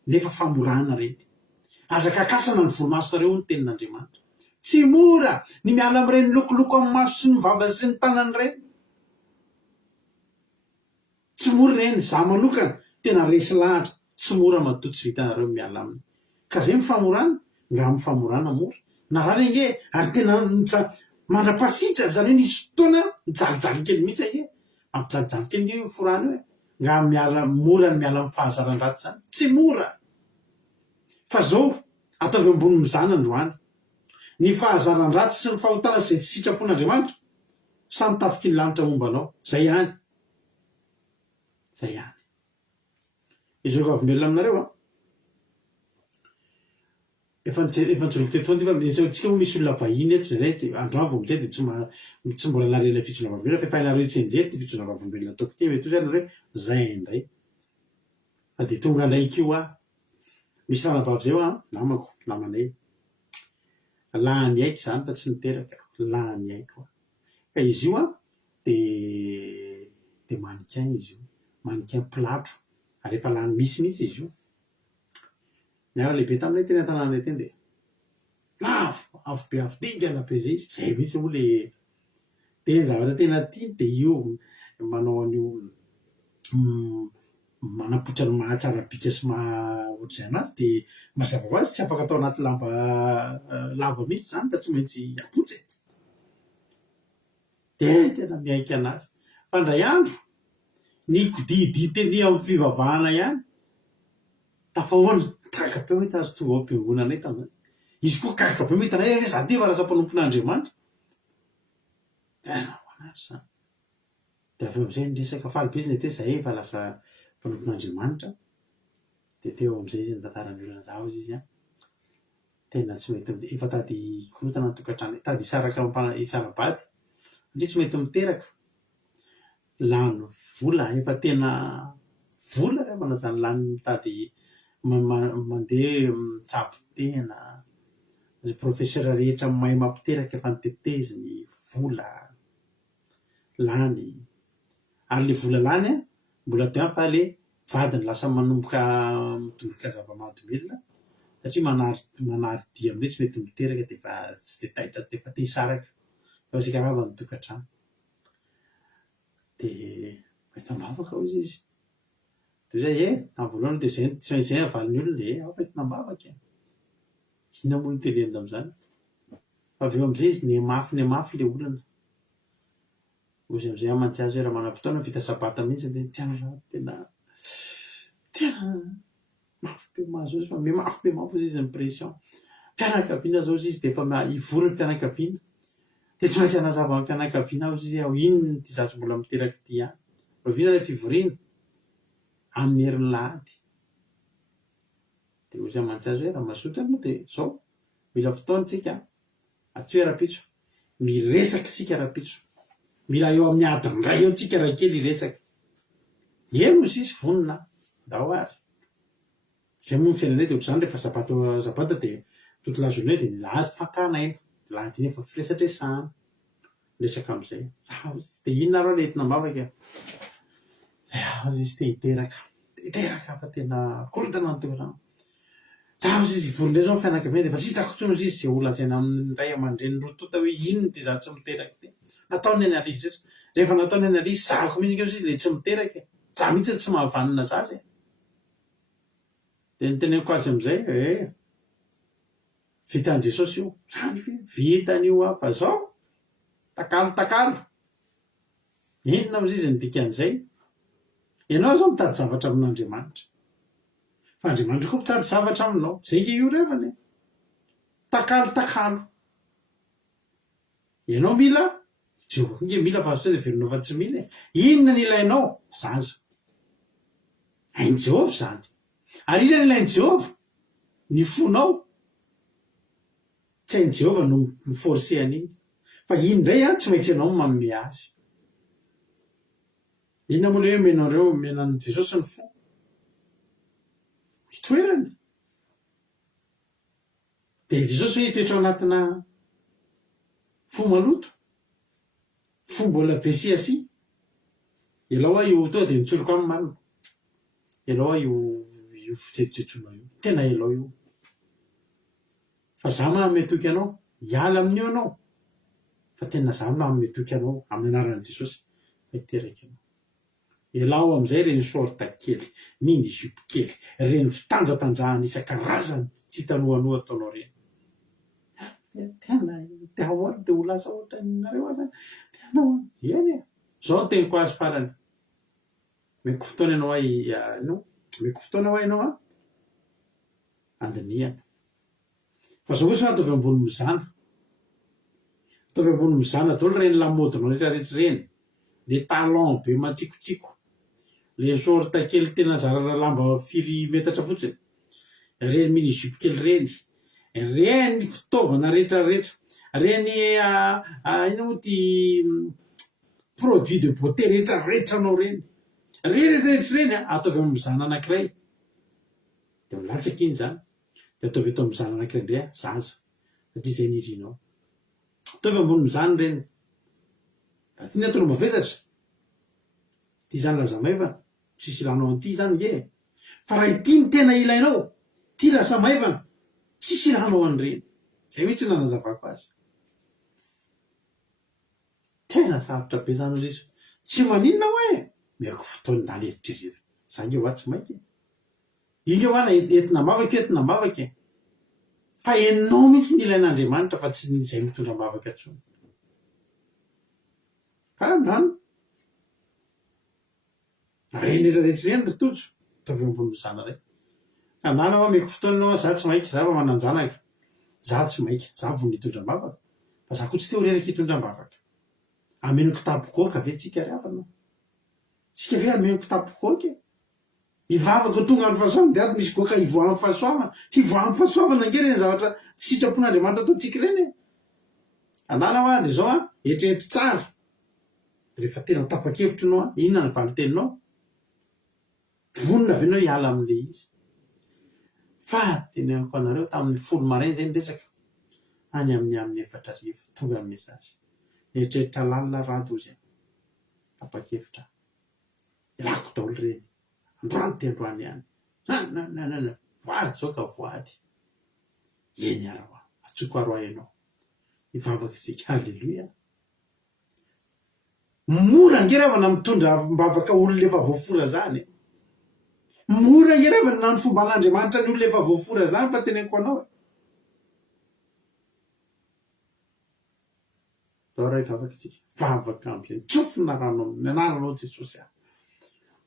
nefa famorana reny. Azakakasana ny volomasonareo ny tenin'Andriamanitra. Tsy mora ny miala amin'ireny lokoloko amin'ny maso sy ny vava sy ny tanany reny. Tsy mora reny. Za manokana tena resy lahatra. Tsy mora matoa tsy vitanareo miala aminy. Ka zay mifamorana, nga amin'ny famorana mora. Na raha renge ary tena mandrapasitrana zany hoe nisy fotoana mijalijaly kely mihitsy ake. Ampijalijaly kely nge forana io. Nga mora ny miala amin'ny fahazaran-dratsy zany. Tsy mora. Fa zao ataovy ambony mizana androany. Ny fahazaran-dratsy sy ny fahotana izay tsy sitrapon'Andriamanitra samy tafiky ny lanitra momba anao. Zay ihany. Zay ihany. Izy ko avelona aminareo efa nijoroko teto foana fa tsika misy olona vahiny eto zay androany vao mijay dia tsy mbola narena fitsona vavelona fa efa ilareo tsy njety fitsona vavelona ataoko ty mety zany hoe zay indray. Fa dia tonga andraiky io misy ranabavy zay namako namanay lahany aiky zany fa tsy niteraka lahany aiko. Ka izy io dia mannequin izy io, mannequin pilatro ary efa lany misy mihitsy izy io. Niara lehibe taminay teny an-tanànay teny dia avo be avo dingana be zay izy. Zay mihitsy moa le dia zavatra tena tiany dia io manao an'io manapotra ny mahatsara bika sy ohatr'izay anazy dia mazava ho azy tsy afaka atao anaty lava mihitsy zany fa tsy maintsy apotra. Dia tena miaiky anazy. Fa ndray andro ny kodidy teny amin'ny fivavahana ihany tafahoana kakapeo hoe tazo tonga ao am-piangonana anay tamin'izany. Izy koa kakapeo hoe hitanay hoe za ty fa rasa mpanompon'Andriamanitra. Tena ho anazy zany. Dia avy eo amin'izay niresaka faly be izy nety zahay efa lasa mpanompon'Andriamanitra. Dia teo amin'izay izy nitantarany olona zaho izy tena tsy mety efa tady korotana ny tokantrano tady isaraka isarabady ndre tsy mety miteraka lany vola efa tena vola rehefa na zany lany mitady mandeha mitsabo tena zay profesera rehetra mahay mampiteraka efa niteteziny vola lany ary le vola lany mbola teo fa le vadiny lasa manomboka midoroka zava-mahadomelona satria manary dia amin'le tsy mety miteraka defa tsy de taitra defa te hisaraka fa sikarava ny tokantrano de mahita mavaka izy de zay tamin'ny voalohany de zay avaliny olona aho fa entina mavaka ina moa ny tenenina am'izany fa aveo am'izay izy ne mafy le olana ozy am'izay amantsy azy hoe raha manam-potoana vita sabata mihitsy de tsy raha tena mafy be mazo izy fa mafy be mafy izy ny pression fianakaviana zao izy de efa ivory ny fianakaviana de tsy maintsy anazava amin'ny fianakaviana aho izy aho inony ty zatsy mbola miteraka ty any rovina le fivoriana amin'ny herin'ny lahady de ozy amantsy azy hoe raha mazotra moa de zao mila fotoantsika atsoera-pitso miresaka tsika rapitso mila eo amin'ny adiny ray eo tsika raha kely resaka eno sisy vonina ndao ary zay moa fiainanay de ohatr'izany rehefa sabata de toute la journée de lahady fakanaina lahady iny efa firesatresana resaka am'izay de inona reo le entina mavaka izy te hiteraka fa tena korodana ny toerana zaho izy vorindray zao fianakaviana de fa tsy hitako tsony izy zay olazaina amin'ny ray aman-dreny rotota hoe inony ty za tsy miteraka ty nataony analyzy rehetra rehefa nataony analyzy zahako mihitsy izy le tsy miteraka za mihitsy tsy mahavanina zazy de niteneniko azy am'izay vitan'i Jesosy io zany vitan'io fa zao takalo inona am'izy izy nidikan'izay ianao zao mitady zavatra amin'Andriamanitra fa Andriamanitra koa mitady zavatra aminao zay nge io revany takalo ianao mila Jehovah nge mila fa de velonao fa tsy mila inona ny ilainao zaza hainy Jehovah zany ary inona ny ilain'i Jehovah ny fonao tsy hain'i Jehovah no miforce an'iny fa iny ndray tsy maintsy ianao manome azy inona moa le hoe menan'i Jesosy ny fo hitoerany de Jesosy hoe hitoetra ao anatina fo maloto fo mbola besiasi elao a io toa de nitsoroko amin'ny marina elao a io fijejojonao io tena elao io fa za manome toky anao hiala amin'io anao fa tena za manome toky anao amin'ny anaran'i Jesosy hiteraka anao elao am'izay reny sorta kely mini jupe kely reny fitanjatanjahany isan-karazany tsy hitanohanoa ataonao reny tena te ahoany de ho lasa ohatra nareo azy tena eny zao teniko azy farany meko fotoana ianao meko fotoana ho ianao andiniana fa zao ohatsy ataovy ambony mizana daholo reny lamodinao rehetrarehetra reny le talon be matsikotsiko le sorta kely tena zarara lamba firy metatra fotsiny reny mini jupe kely reny fitaovana rehetrarehetra reny ina moa ty produit de beauté rehetrarehetra anao reny reny ataovy amin'ny mizana anankiray de milatsaky iny zany de ataovy eto amin'ny mizana anankiray indray zaza satria zay nirinao ataovy ambony mizany reny raha ty ny atao mavesatra ty zany laza maivana tsisy ilanao an'ity zany nge fa raha ity ny tena ilainao ty lasa maivana tsisy ilanao an'ireny zay mihitsy nanazavako azy tena sarotra be zany izy tsy maninona hoe meko fotoany dala eritrereta za nge hoa tsy mainky inge hoana entina mavaka fa enao mihitsy ny ilain'Andriamanitra fa tsy zay mitondra mavaka tsony ka andany reny rehetrarehetra reny tojo ataovy ambony mizana ray ka andana hoa meko fotoananao za tsy mainky za fa mananjanaka za tsy mainky za vo nitondra-bavaka fa za koa tsy te ho reraka hitondra-bavaka ameno kitapo-kaoka ve tsika ry avana tsika ve ameno kitapo-kaoka ivavaka tonga amin'ny fahasoavana de ato misy goaka ivoahan'ny fahasoavana ty ivoahan'ny fahasoavana nge reny zavatra tsy sitrapon'Andriamanitra ataotsika reny andana hoa de zao eritrereto tsara rehefa tena tapa-kevitra ianao a inona ny valiteninao vonona avy ianao hiala amin'le izy fa tenenako anareo tamin'ny folo maraina zay ny resaka any amin'ny efatra riva tonga amin'ny mesazy eritreritra lalina radozy tapa-kevitra ilako daholo reny androany te androany ihany nanana voady zao ka voady eny araho atsoko aroa ianao ivavaka isika halleloia mora angerevana mitondra mbavaka olona efa voafora zany mora angerevana na ny fomba an'Andriamanitra ny olona efa voafora zany fa teneniko anao dao raha ivavaka isika vavaka am'zay tsofina rano mianaranao Jesosy a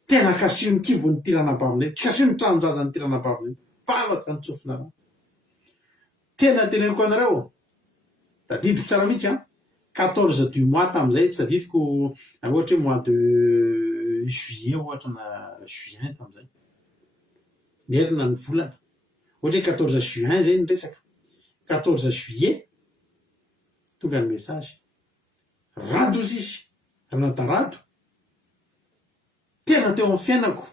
tena kasio ny kibony tiranabaviny kasio ny tranonjazany tiranabaviny vavaka ny tsofina rano tena teneniko anareo da didiko tsara mihitsy a 14 du mois tam'izay tsy tadidiko ohatra hoe mois de juillet ohatra na juin tam'izay nerina ny volana ohatra hoe 14 juin zay ny resaka 14 juillet tonga ny message rado izy izy ranatarado tena teo amin'ny fiainako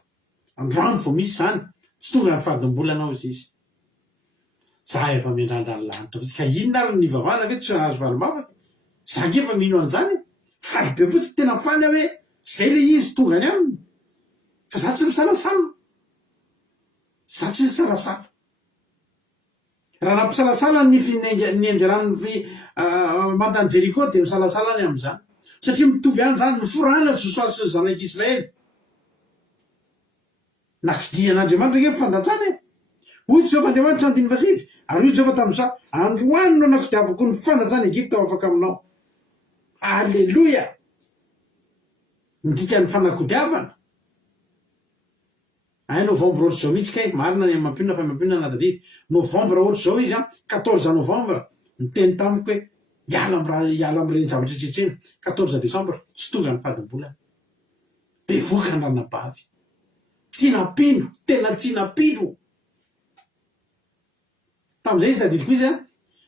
androany vo misy zany tsy tonga ny fadimbolanao izy izy za efa miandrandra ny lanitra ka inona ary ny vavana ve tsy azo valomavaka za ngefa mino an'izany faly be fotsy tena faly hoe zay le izy tonga any aminy fa za tsy misalasala za tsy misalasala raha nampisalasala ny anjarany mantany Jeriko dia misalasala any amin'izany satria mitovy any zany ny forana Josua sy ny zanak'Israely nakidian'Andriamanitra nge fandatsana hoy Jehovah Andriamanitra andiny vasivy ary hoy Jehovah tamin'Josa androany no nakodiavako ny fandatsana Egypta ao afaka aminao alleloia midika ny fanakodiavana ay novembre ohatr' zao mihitsy kay marina ny mampinona fa mampinona nadadity novembre ohatr' zao izy a 14 novembre miteny tamiko hoe hiala am'ireny zavatra tretreny 14 décembre tsy tonga ny fadimbolana bevoaka ny ranabavy tsy napino tena tsy napino tam'izay izy tadidiko izy a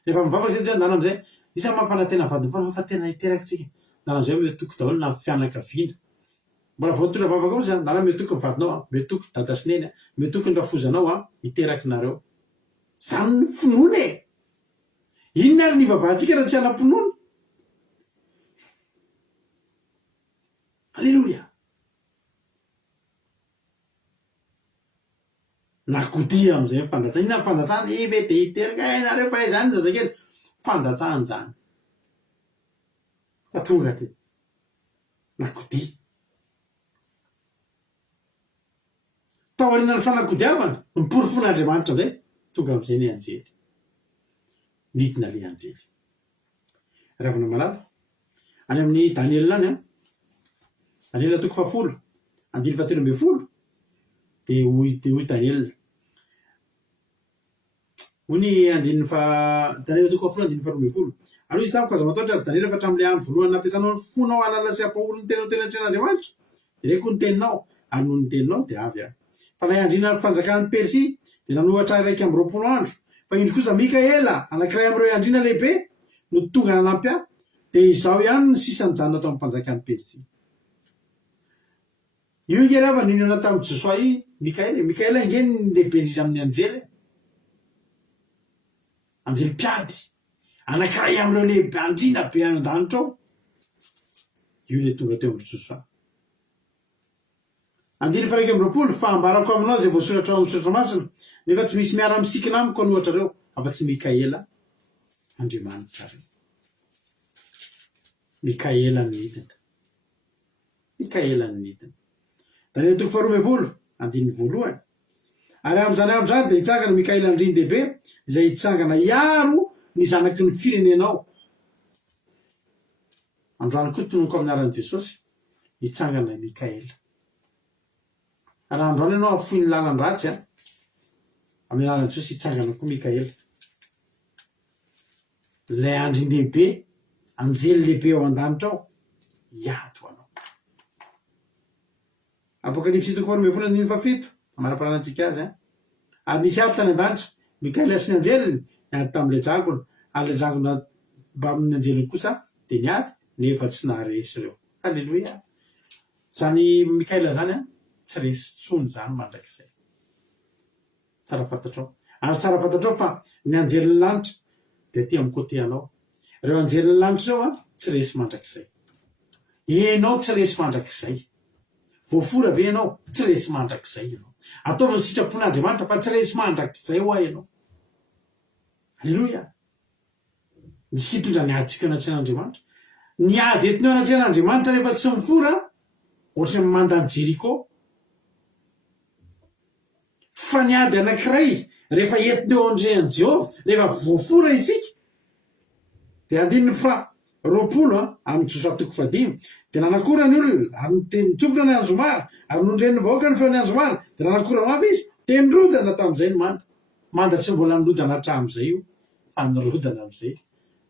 rehefa mivavaka zay andana am'izay isa mampanantena vadimbolana fa tena hiteraka tsika andana am'izay metoko daholo na fianakaviana mbola vao tondra vavaka ao zany dana metoky ny vadinao a metoky dada sineny a metoky ny rafozanao a hiteraky nareo zany ny finoana e inona ary ny vavahantsika raha tsy anam-pinoana alleloia nakodia am'izay fandatsana inona ny fandatsana ive de hiteraka nareo fa zany zazakely fandatsahany zany fa tonga de nakodia taoriana ny fanakodiavana niporofon'Andriamanitra zay tonga am'izay ny anjely midina le anjely ravina malala any amin'ny Daniel lany a Daniel toko 10 andiny 17 de hoy Daniel hoy ny andiny Daniel toko 10 andiny 12 ary izy tamiko azo mataotra ary Daniel fa hatramin'le andro voalohany nampiasanao ny fonao alala sy ampaholony tenao tenatren'Andriamanitra de reko ny teninao ary no ny teninao de avy a fa nayandrina ny fanjakan'ny Persia de nanohatra raiky amby 20 andro fa indro kosa Mikaela anankiray am'ireo andrina lehibe no tonga nanampy a de izao ihany ny sisany janona atao amin'ny mpanjakan'ny Persia io ngerava ninona tamin'ny Josua i Mikaela nge ny lehibe indrindra amin'ny anjely mpiady anankiray am'ireo lehibe andrina be an-danitra ao io le tonga teo amin'ny Josua andiny fa raiky amby 20 fa ambarako aminao zay voasoratra ao amin'ny soratra masina nefa tsy misy miara misikina amiko anohatra reo afa-tsy Mikaela Andriamanitra reo Mikaela ny nidina Mikaela ny nidina Daniel toko 12 andiny 1 ary am'izany andro zany de hitsangana Mikaela andriny dehibe izay hitsangana iaro ny zanaky ny firenenao androany koa tonoko amin'ny anaran'i Jesosy hitsangana Mikaela raha androany ianao afoy ny lalan'ny ratsy a amin'ny anaran'i Jesosy hitsangana koa Mikaela lay andriny lehibe anjely lehibe ao an-danitra ao hiato anao Apokalipsy toko 12 andiny 7 amara-paranantsika azy ary nisy ady tany an-danitra Mikaela sy ny anjeliny niady tam'le dragona ary le dragona mba amin'ny anjeliny kosa de niady nefa tsy naharesy reo Halleloia. Zany Mikaela zany a tsy resy tsony zany mandrakizay. Tsara fantatrao. Ary tsara fantatrao fa ny anjelin'ny lanitra dia tia mikote anao. Ireo anjelin'ny lanitra zao a tsy resy mandrakizay. Enao tsy resy mandrakizay. Voafora ve ianao tsy resy mandrakizay ianao. Ataovy ny sitrapon'Andriamanitra fa tsy resy mandrakizay ho ahy ianao. Halleloia. Misy hitondra ny aditsika anaty an'Andriamanitra. Ny ady entinao anaty an'Andriamanitra rehefa tsy mifora ohatra ny mandany Jeriko. Fa ny ady anankiray rehefa entinao andrean'i Jehovah rehefa voafora isika dia andininy fa 20 amin'ny Josatoko 15 dia nanakora ny olona ary teny tsofina ny Anjomara ary nondren'ny vahoaka ny feon'ny Anjomara dia nanakora mafy izy dia nirodana tamin'izay ny manda tsy mbola nirodana hatramin'izay io fa nirodana amin'izay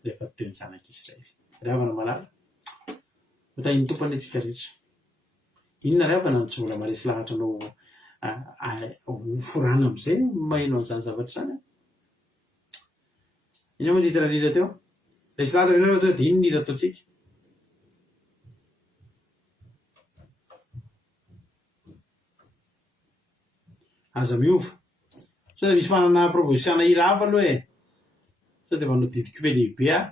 rehefa teny zanak'Israely. Ravana malala hotahiny tompony antsika rehetra. Inona ravana no tsy mbola maresy lahatra anao forana amin'izay mahaino an'izany zavatra zany. Ina moa ditra lila teo resy lahatra ireo teo dia inona ila ataontsika. Aza miova sao dia misy manana proposiana hira hafa aloha e. Sao dia manao didiko ve lehibe aho.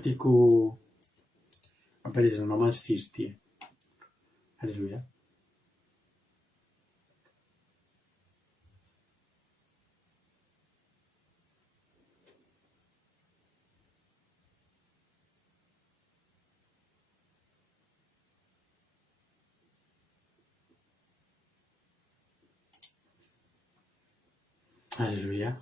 Tiako ampelezana mantsy tiry ty. Halleluia. Halleluia.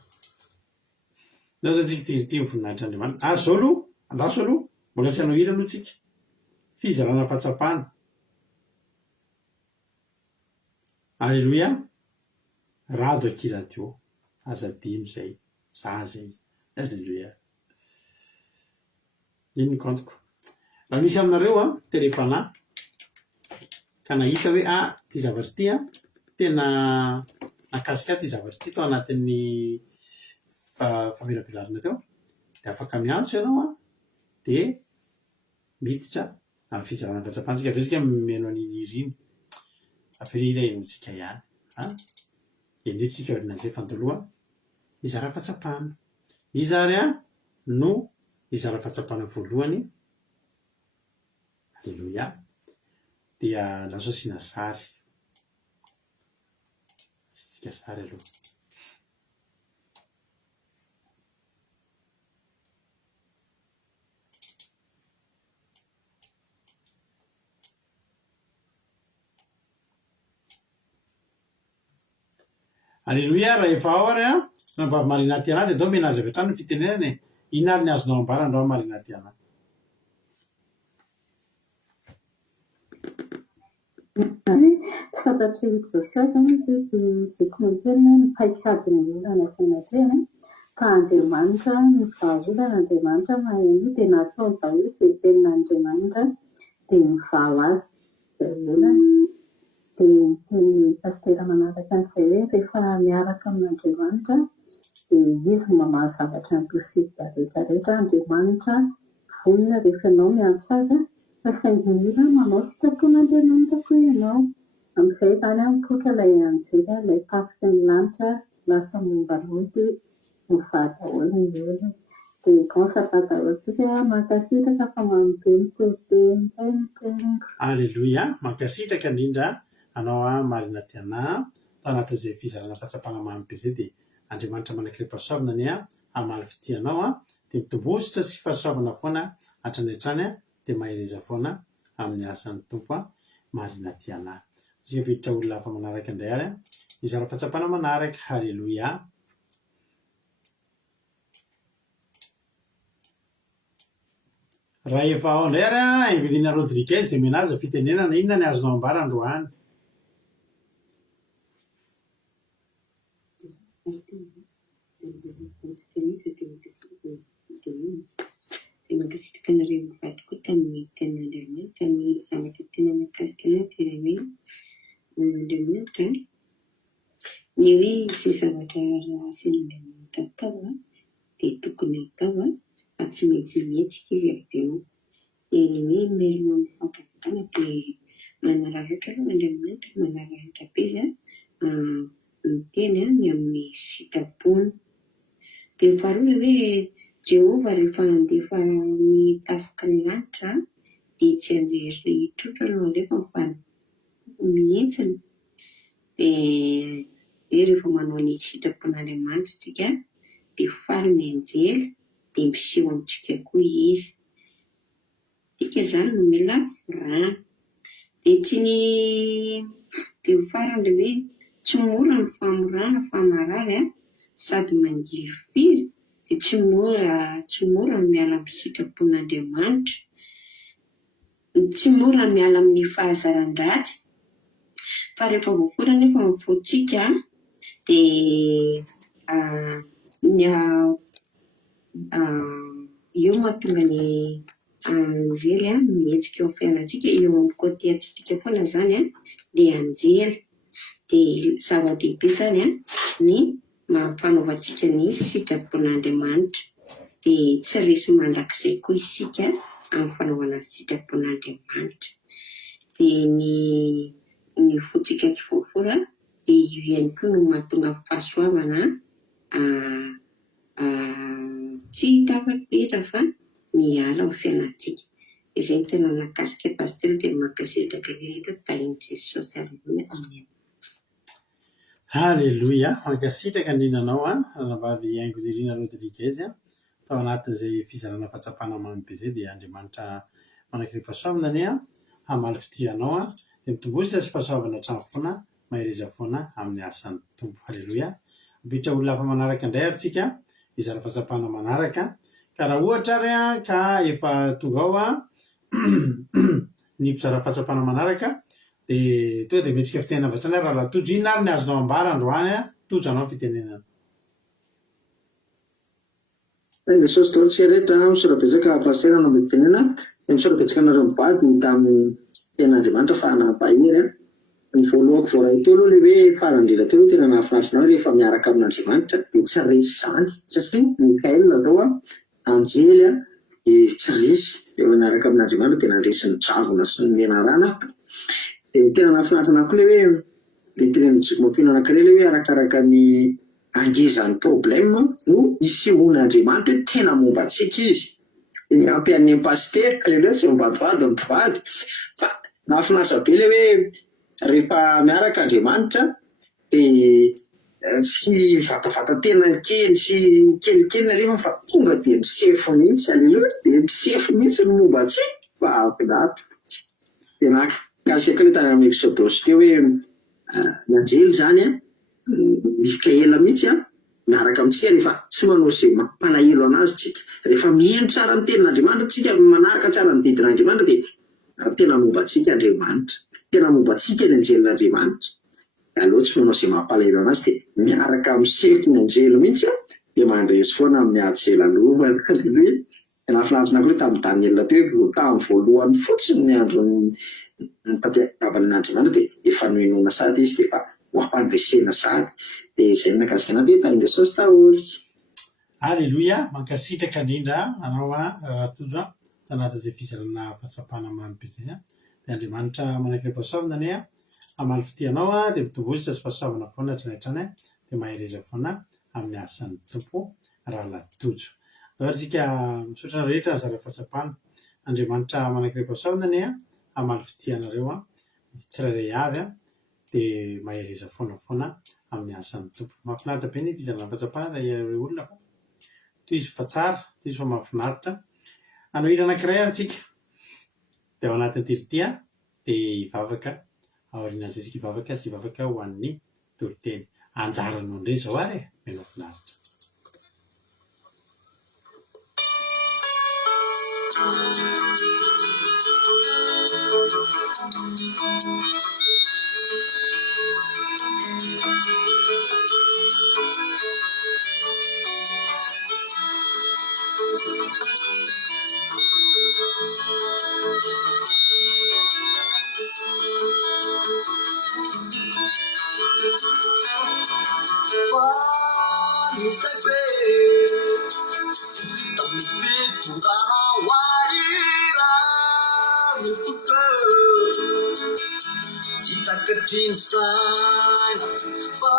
Nao tatsika tiry ty voninahitran'Andriamanitra. Zao aloha andaso aloha mbola tsy hanao hira aloha tsika. Fizarana fahatsapana. Halleluia. Rado akiradio aza dimy zay za zay. Halleluia. Ino ny kantoko. Raha misy aminareo tele-panahy ka nahita hoe ty zavatra ty tena nakasika ty zavatra ty tao anatin'ny famelabelarina teo dia afaka miantso ianao dia miditra amin'ny fizarana fahatsapana. Tsika aveo tsika mihaino an'iny hira iny aveo ilaintsika ihany endretsika orinan'izay fandaloha mizara fahatsapana. Izary no mizara fahatsapana voalohany. Halleluia. Dia laso asiana sary. Sika sary aloha. Halleluia. Raha efa ao ary nambavy marina ty anahy dia andao menazy avy hatrany ny fitenenany. Ina ary ny azonao ambara andao marina ty anahy. Tsy fantatro Josiah zany izy komanterina ny paikady ny olana sanatria fa Andriamanitra ny vahaolan'Andriamanitra mahaino dia natao daholo izay tenin'Andriamanitra dia mivalo azy olana dia ny pastera manaraka an'izay hoe rehefa miaraka amin'Andriamanitra dia izy mamaha zavatra imposibla rehetrarehetra. Andriamanitra vonona rehefa ianao miantso azy fa saingy mila manao sitrapon'Andriamanitra koa ianao. Amin'izay zany mipoitra ilay anjely ilay tafika ny lanitra lasa momba loto mivady daholo ny olona. Dia gansaka daholo tsika mankasitraka fa manoteny teny. Halleluia. Mankasitraka indrindra anao marina ty anahy tao anatin'izay fizarana fahatsapana mamy be izay dia Andriamanitra manankiram-pahasoavana ny hamaly fitianao dia mitombositra sy fahasoavana foana hatrany hatrany dia mahereza foana amin'ny asan'ny tompo marina ty anahy. Isika piditra olona hafa manaraka indray ary mizara fahatsapana manaraka. Halleluia. Raha efa ao indray ary Evelina Rodriguez dia menaza fitenenana. Inona ny azonao ambara androany? Dia mankasitraka anareo mivady koa tamin'ny tenin'Andriamanitra ny zavatra tena mikasika anahy dia hoe Andriamanitra ny hoe izay zavatra tsy maintsy mihetsika izy avy eo dia ny melona mifampakana dia manararaotra aloha Andriamanitra manararaotra be izy miteny ny amin'ny sitrapony. Dia faharoa hoe Jehova rehefa handefa ny tafoka ny lanitra dia tsy anjery trotra no alefa fa mihentsina. Dia rehefa manao ny sitrapon'Andriamanitra tsika dia faly ny anjely dia miseho amintsika koa izy. Tika izany no mila vorana. Dia tsy ny dia farany hoe tsy mora ny famorana fa marary sady mangily firy dia tsy mora ny miala amin'ny sitrapon'Andriamanitra. Tsy mora ny miala amin'ny fahazaran-dratsy fa rehefa voafoana nefa mivoatsika dia eo mahatonga ny anjely mihetsika eo amin'ny fiainantsika eo amin'ny côté antsika foana izany dia anjely. Dia zava-dehibe izany ny mampanaovantsika ny sitrapon'Andriamanitra dia tsy resy mandrakizay koa isika amin'ny fanaovana ny sitrapon'Andriamanitra. Dia ny fotsika kifoafora dia io ihany koa no mahatonga fahasoavana tsy hitafetra fa miala amin'ny fiainantsika. Izay tena nakasika pastely dia makasitaka rehetra tahiny Jesosy. Aleluia. Haleloia. Mankasitraka indrinanao ranavavy Aingo Lirina Rodriguez tao anatin'izay fizarana fahatsapana mamy be izay dia Andriamanitra manakaiky fahasoavana anie hamaly fidianao dia mitombosa sy fahasoavana hatrany foana mahireza foana amin'ny asan'ny tompo. Haleloia. Mipitra olona hafa manaraka indray ary tsika izara fahatsapana manaraka ka raha ohatra ary ka efa tonga ao ny mpizara fahatsapana manaraka dia tonga dia mihetsika fitenena vatrany raha latojo ina ary ny azonao ambara androany tojo anao fitenenana. Jesosy tao tsy rehetra misorabetsaka pastera no mety tenena dia misorabetsaka anareo mivady tamin'ny ten'Andriamanitra fa hanampahery ny voalohako voaray teo aloha ilay hoe farandrila teo hoe tena nahafinaritra rehefa miaraka amin'Andriamanitra dia tsy resy izany satria Mikael atao anjely tsy resy eo miaraka amin'Andriamanitra dia nandresy ny dravona sy ny menarana. Dia tena nahafinaritra anahy koa ilay hoe ilay tenen'ny mampino anankiray ilay hoe arakaraka ny angezan'ny problème no isehoan'Andriamanitra hoe tena momba antsika izy. Ny ampian'ny paster aleloha tsy mivadivady mpivady fa nahafinaritra be ilay hoe rehefa miaraka Andriamanitra dia tsy vatavata tena kely sy kelikely alefa fa tonga dia misefo mihitsy. Aleloha dia misefo mihitsy ny momba antsika fa avinaritra. Dia nakasika ilay tany amin'ny Exodosy teo hoe ny anjely izany Mikaela mihitsy miaraka amintsika rehefa tsy manao izay mampalahelo anazy tsika. Rehefa mihaino tsara ny tenin'Andriamanitra tsika manaraka tsara ny didin'Andriamanitra dia tena momba antsika Andriamanitra, tena momba antsika ny anjelin'Andriamanitra. Aleo tsy manao izay mampalahelo anazy dia miaraka misefo ny anjely mihitsy dia mandresy foana amin'ny ajelan'olona. Haleloia. Nahafinaritra koa tamin'ny Daniel teo tamin'ny voalohany fotsiny ny andron'ny tadiavan'Andriamanitra dia efa noenoina sady izy dia efa ho ampandresena sady. Dia izay nakasika anahy dia tamin'i Jesosy taholy. Haleloia. Mankasitraka indrindra anao ratojo tanatin'izay fizarana fahatsapana mamy be izay dia Andriamanitra manakaiky fahasoavana anie hamaly fitianao dia mitombosa sy fahasoavana foana hatrany dia mahireza foana amin'ny asan'ny tompo raha latojo. Ary tsika misaotra rehetra zara fahatsapana Andriamanitra manakaiky fahasoavana anie hamaly fitianareo tsirairay avy dia mahireza foana amin'ny asan'ny tompo. Mahafinaritra be ny fizarana fahatsapana raha olona fa toy izy fa tsara, toy izy fa mahafinaritra. Anao hira anankiray ary tsika dia ao anatin'ny tirity dia hivavaka aorian'izay tsika hivavaka sy hivavaka ho an'ny toriteny. Anjaranao indray izao ary mena finaritra. Misy be tamin'ny fety tongana wahira mitoto tsy takatriny saina fa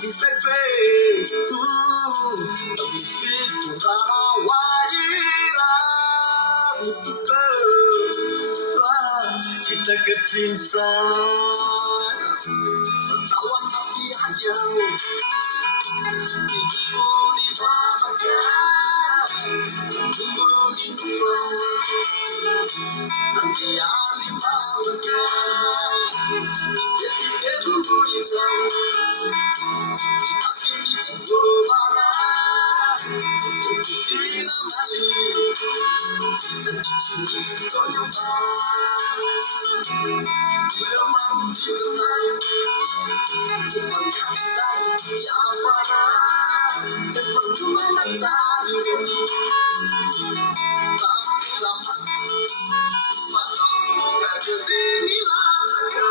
misaikwe fitongana wahira mitoto fa tsy takatriny saina fatao anaty adiao Funi vavaka Tumbuni nufa Andiani vavaka Yeti ketumbuni tau Aki miti govana Tutusira mali Tutusitonya pa Kira mamuti tonight Tufanyasa Yafana Tufantuma matali Lama Patamuka Judini Lataka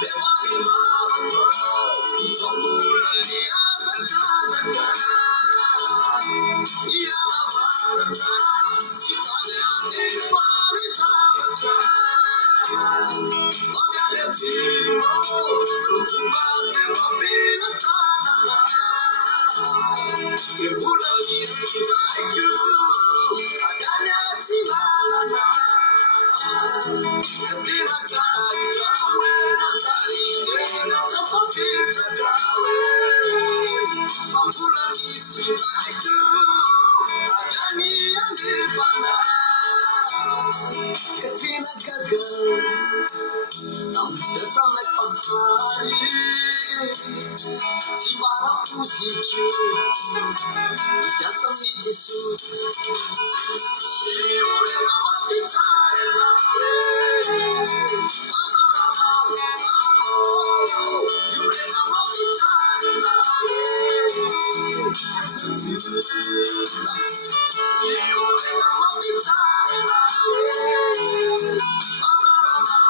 Devani Mavako Somula Niyazaka Zaka Niyana Varata Sitanya Nifani Sabaka Magane Timo Lutuba Dewa Bila Tanana Kebula Nisina Iku Agane Tinana Katina Kaya Wena Tarine Natafakita Kawe Fambula Nisina Iku Agane Andifana Katina Kaya Essa lepakari Simara pusiku Essa mitisu Iure mama pitare nawe Amara mama samo Iure mama pitare nawe Essa mitisu Iure mama pitare nawe Amara mama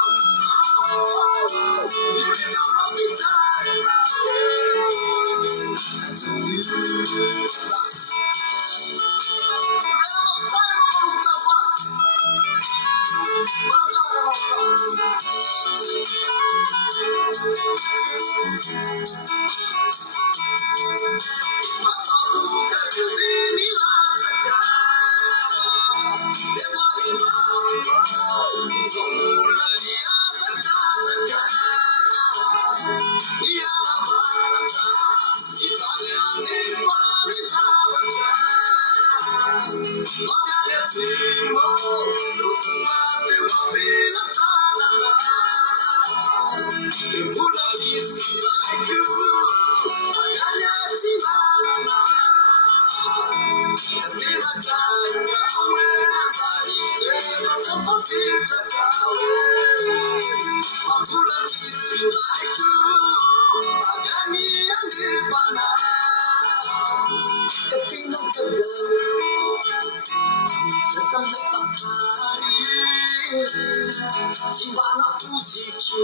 Simbala pusiku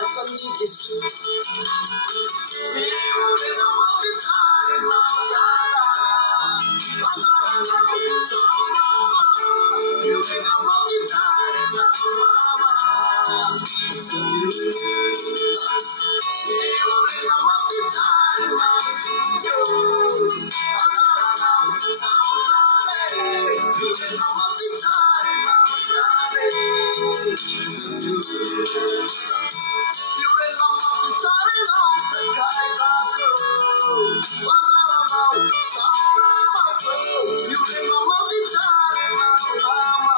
Essa mitisu Iure nama pitare maukara Mandara nama kusama Iure nama pitare mama Iure nama pitare masuyo Mandara nama kusama Iure nama pitare masare Iure nama pitare masakai zako Mandara nama kusama Iure nama pitare mama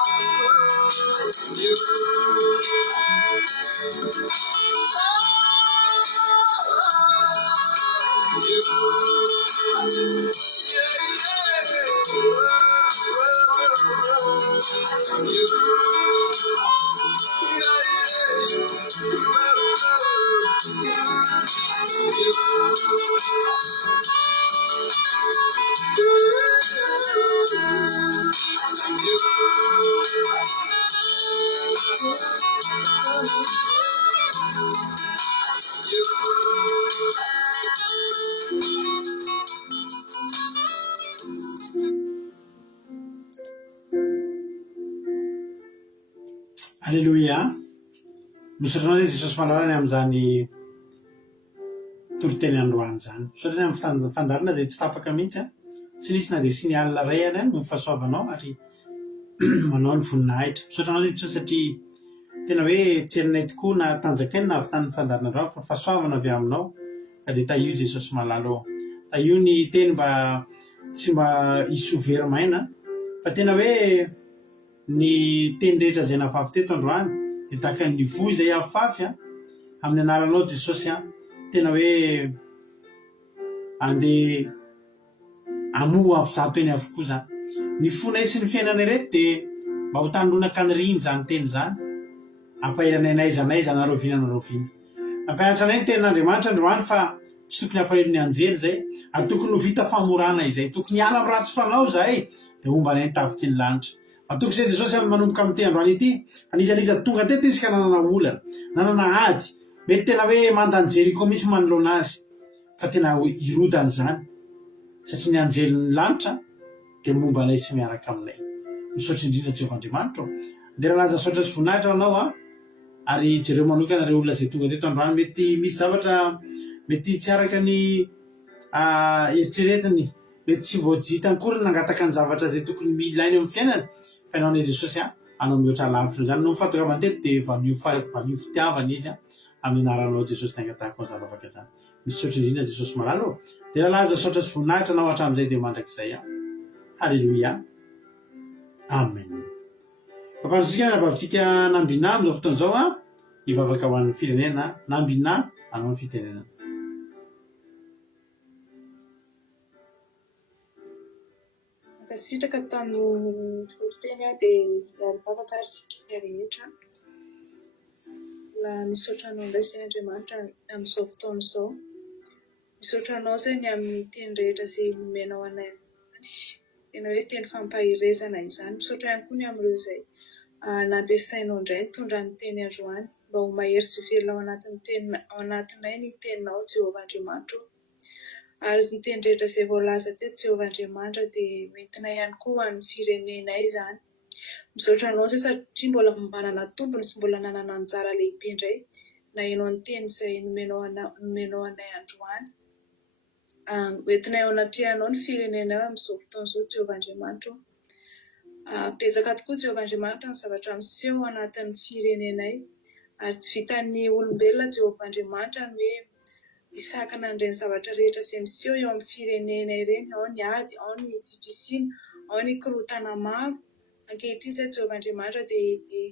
Halleluia. Misaotranao zay Jesosy malalany amin'izany toloteny androany zany. Misaotra amin'ny fandarina zay tsy tapaka mihitsy tsy nisy na dia sy ny alina ray any no fahasoavanao ary manao ny voninahitra. Misaotranao zay Jesosy satria tena hoe tsy erinay tokoa na tanjakaina na avy tamin'ny fandarina androany fa fahasoavana avy aminao ka dia taio Jesosy malalo. Taio ny teny mba tsy mba hisy overmaina fa tena hoe ny teny rehetra zay nafafy teto androany dia tahaka ny voy zay afafy amin'ny anaranao Jesosy tena hoe andeha amoa avizato eny avokoa zany. Ny fonay sy ny fiainana reto dia mba ho tandronaka ny riny zany teny zany ampahiranay n'aiza n'aiza na roviana na roviana. Nampianatra anay ny tenin'Andriamanitra androany fa tsy tokony hampahirin'ny anjely zay ary tokony ho vita famorana izay tokony hiala amin'ny ratsy fanao zahay dia ombanay ny tafiky ny lanitra. Atoko izay Jesosy manomboka amin'ny androany ity anisan'iza tonga teto izy ka nanana olana nanana ady mety tena hoe mandany Jeriko misy manoloana azy fa tena irodany zany satria ny anjelin'ny lanitra dia mombanay sy miaraka aminay. Misaotra indrindra Jehovah Andriamanitra andeha laza saotra sy voninahitra anao ary jereo manokana ireo olona zay tonga teto androany mety misy zavatra mety tsy araka ny eritreretiny mety tsy voajita akory nangataka ny zavatra zay tokony ilainy amin'ny fiainana fa ianao ne Jesosy anao mihoatra lavitra zany no mifataka manteto dia vanio fitiavana izy amin'ny anaranao Jesosy nangatahako ny zavavaka zany. Misaotra indrindra Jesosy malalo dia laza saotra sy voninahitra anao hatramin'izay dia mandrakizay. Halleluia. Amen. Papazotsika nabavintsika nambina amin'izao fotoana izao hivavaka ho an'ny firenena nambina anao ny fitenenana. Sitraka tamin'ny toloteny dia mivavaka arsika rehetra la misaotra anao indray izay Andriamanitra amin'izao fotoana izao. Misaotra anao izay ny amin'ny teny rehetra izay nomenao anay tena hoe teny fampahirezana izany. Misaotra ihany koa ny amin'ireo izay nampiasainao indray nitondra ny teny androany mba ho mahery sy velona ao anatinay ny teninao Jehovah Andriamanitra. Ary ny teny rehetra izay voalaza teto Jehovah Andriamanitra dia hoentina ihany koa ho an'ny firenenay izany. Misaotra anao izay satria mbola manana tombony sy mbola nanana anjara lehibe indray na ianao ny teny izay nomenao anay androany. Hoentinay ao anatrehanao ny firenenay amin'izao fotoana izao Jehovah Andriamanitra. Betsaka tokoa Jehovah Andriamanitra ny zavatra miseho ao anatin'ny firenenay ary tsy vitan'ny olombelona Jehovah Andriamanitra ny hoe hisakana an'ireny zavatra rehetra izay miseho eo amin'ny firenenay ireny, ao ny ady, ao ny tsy fisiana, ao ny korotana maro. Ankehitriny izay Jehovah Andriamanitra dia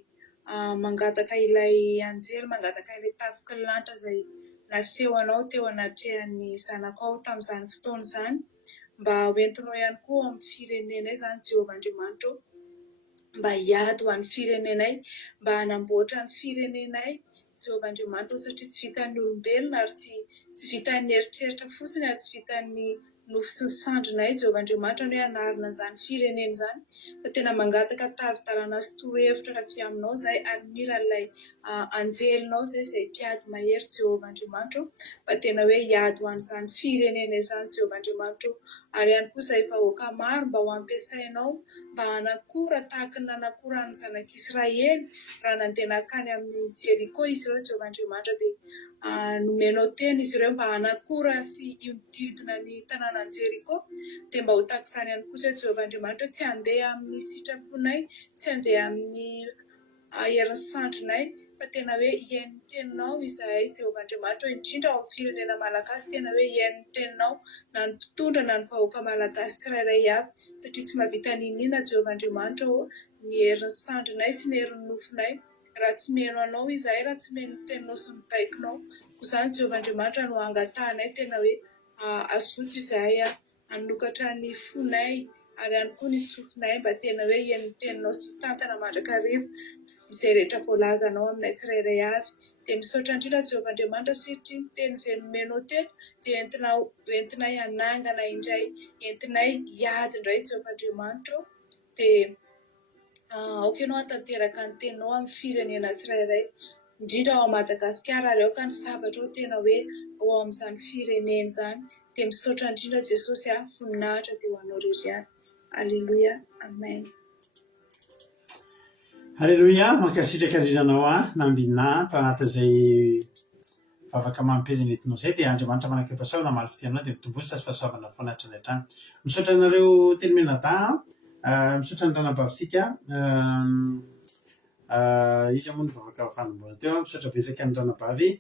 mangataka ilay anjely, mangataka ilay tafiky ny lanitra izay nasehonao teo anatrehan'ny zanakao tamin'izany fotoana izany mba hoentinao ihany koa amin'ny firenenay izany Jehovah Andriamanitra mba hiady ho an'ny firenenay, mba hanamboatra ny firenenay Jehovah Andriamanitra satria tsy vitan'ny olombelona ary tsy vitan'ny eritreritra fotsiny ary tsy vitan'ny nofo sy ny sandrinay Jehovah Andriamanitra ny hoe hanarina izany firenena izany fa tena mangataka tari-dalana sy torohevitra avy aminao izay ary mila ilay anjelinao izay mpiady mahery Jehovah Andriamanitra mba tena hoe hiady ho an'izany firenena izany Jehovah Andriamanitra ary ihany koa izay vahoaka maro mba ho ampiasainao mba hanakora tahaka ny nanakora ny zanak'Israely raha nandeha nakany amin'ny Jeriko izy ireo Jehovah Andriamanitra dia nomenao teny izy ireo mba hanakora sy hiodidina ny tanànan Jeriko dia mba ho tahaka izany ihany koa izay Jehovah Andriamanitra tsy handeha amin'ny sitraponay, tsy handeha amin'ny herin'ny sandrinay fa tena hoe hiain'ny teninao izahay Jehovah Andriamanitra indrindra ao amin'ny firenena malagasy tena hoe hiain'ny teninao na ny mpitondra na ny vahoaka malagasy tsirairay avy satria tsy mahavita ninina Jehovah Andriamanitra ny herin'ny sandrinay sy ny herin'ny nofinay raha tsy meno anao izahay, raha tsy meno ny teninao sy ny baikonao koa izany Jehovah Andriamanitra no angatahanay tena hoe azoto izahay hanokatra ny fonay ary ihany koa ny sofinay mba tena hoe hiain'ny teninao sy tantana mandrakariva izay rehetra voalazanao aminay tsirairay avy. Dia misaotra indrindra Jehovah Andriamanitra satria ny teny izay nomenao teto dia entinay hanangana indray, entinay hiady indray Jehovah Andriamanitra dia aokanao hatanteraka ny teninao amin'ny firenena tsirairay indrindra ao Madagasikara ary aoka ny zavatra tena hoe ao amin'izany firenena izany dia misaotra indrindra Jesosy voninahitra dia ho anao rery ihany. Alleluia. Amen. Alleloia, mankasitraka indrindranao nambina tao anatin'izay vavaka mampezana entinao izay dia Andriamanitra manakam-pahasoavana namaly fitiavanao dia mitombony sy fahasoavana foana hatrany hatrany. Misaotra anareo teny menada, misaotra ny ranabavitsika izy moa ny vavaka fanomboana teo, misaotra betsaka ny ranabavy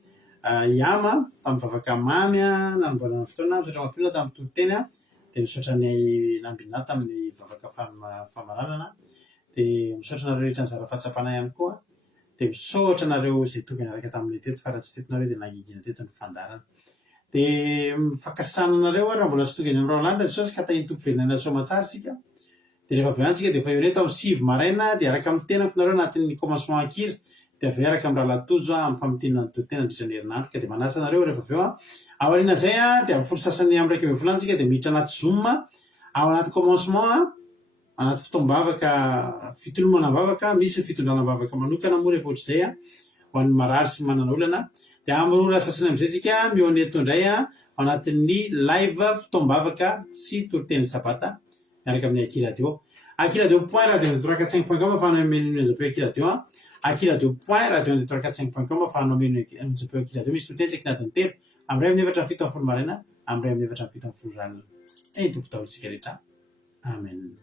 Iama tamin'ny vavaka mamy nanomboana fotoana, misaotra mampilona tamin'ny tototeny dia misaotra ny nambina tamin'ny vavaka famaranana dia misaotra nareo rehetra ny zara fahatsapana ihany koa dia misaotra nareo izay tokony araka tamin'ilay teto fa raha tsy tetonareo dia nangingina teto ny fandarana dia mifankasitrahana anareo raha mbola tsy tonga eny amin'ny raolanitra dia saosy ka tahiny tompo velona soamatsara sika dia rehefa avy antsika dia efa eo reto amin'ny 7 maraina dia araka amin'ny tenako nareo anatin'ny commencement ankira dia avy araka amin'ny raha latojo amin'ny famitinana ny totena andritra ny herinandro ka dia manasa anareo rehefa avy eo aoriana izay dia amin'ny folo sasany amin'ny raika ambin'ny volana dia miditra anaty Zoom ao anaty commencement anaty fotoam-bavaka fitolomana-bavaka misy fitondranam-bavaka manokana moa rehefa ohatr'izay ho an'ny marary sy manana olana dia amin'ny ora sasany amin'izay tsika mihoneto indray ao anatin'ny live fotoam-bavaka sy toloteny sabata miaraka amin'ny akiradio.point radio-345.com afahanao menu nzapeo akiradio akiradio.point radio-345.com afahanao menu nzapeo akiradio misy toteny tsaky nadiny telo amin'ny ray amin'ny efatra ny fito amin'ny folo maraina amin'ny ray amin'ny efatra ny fito amin'ny folo ranona teny tompo daholo tsika rehetra amen.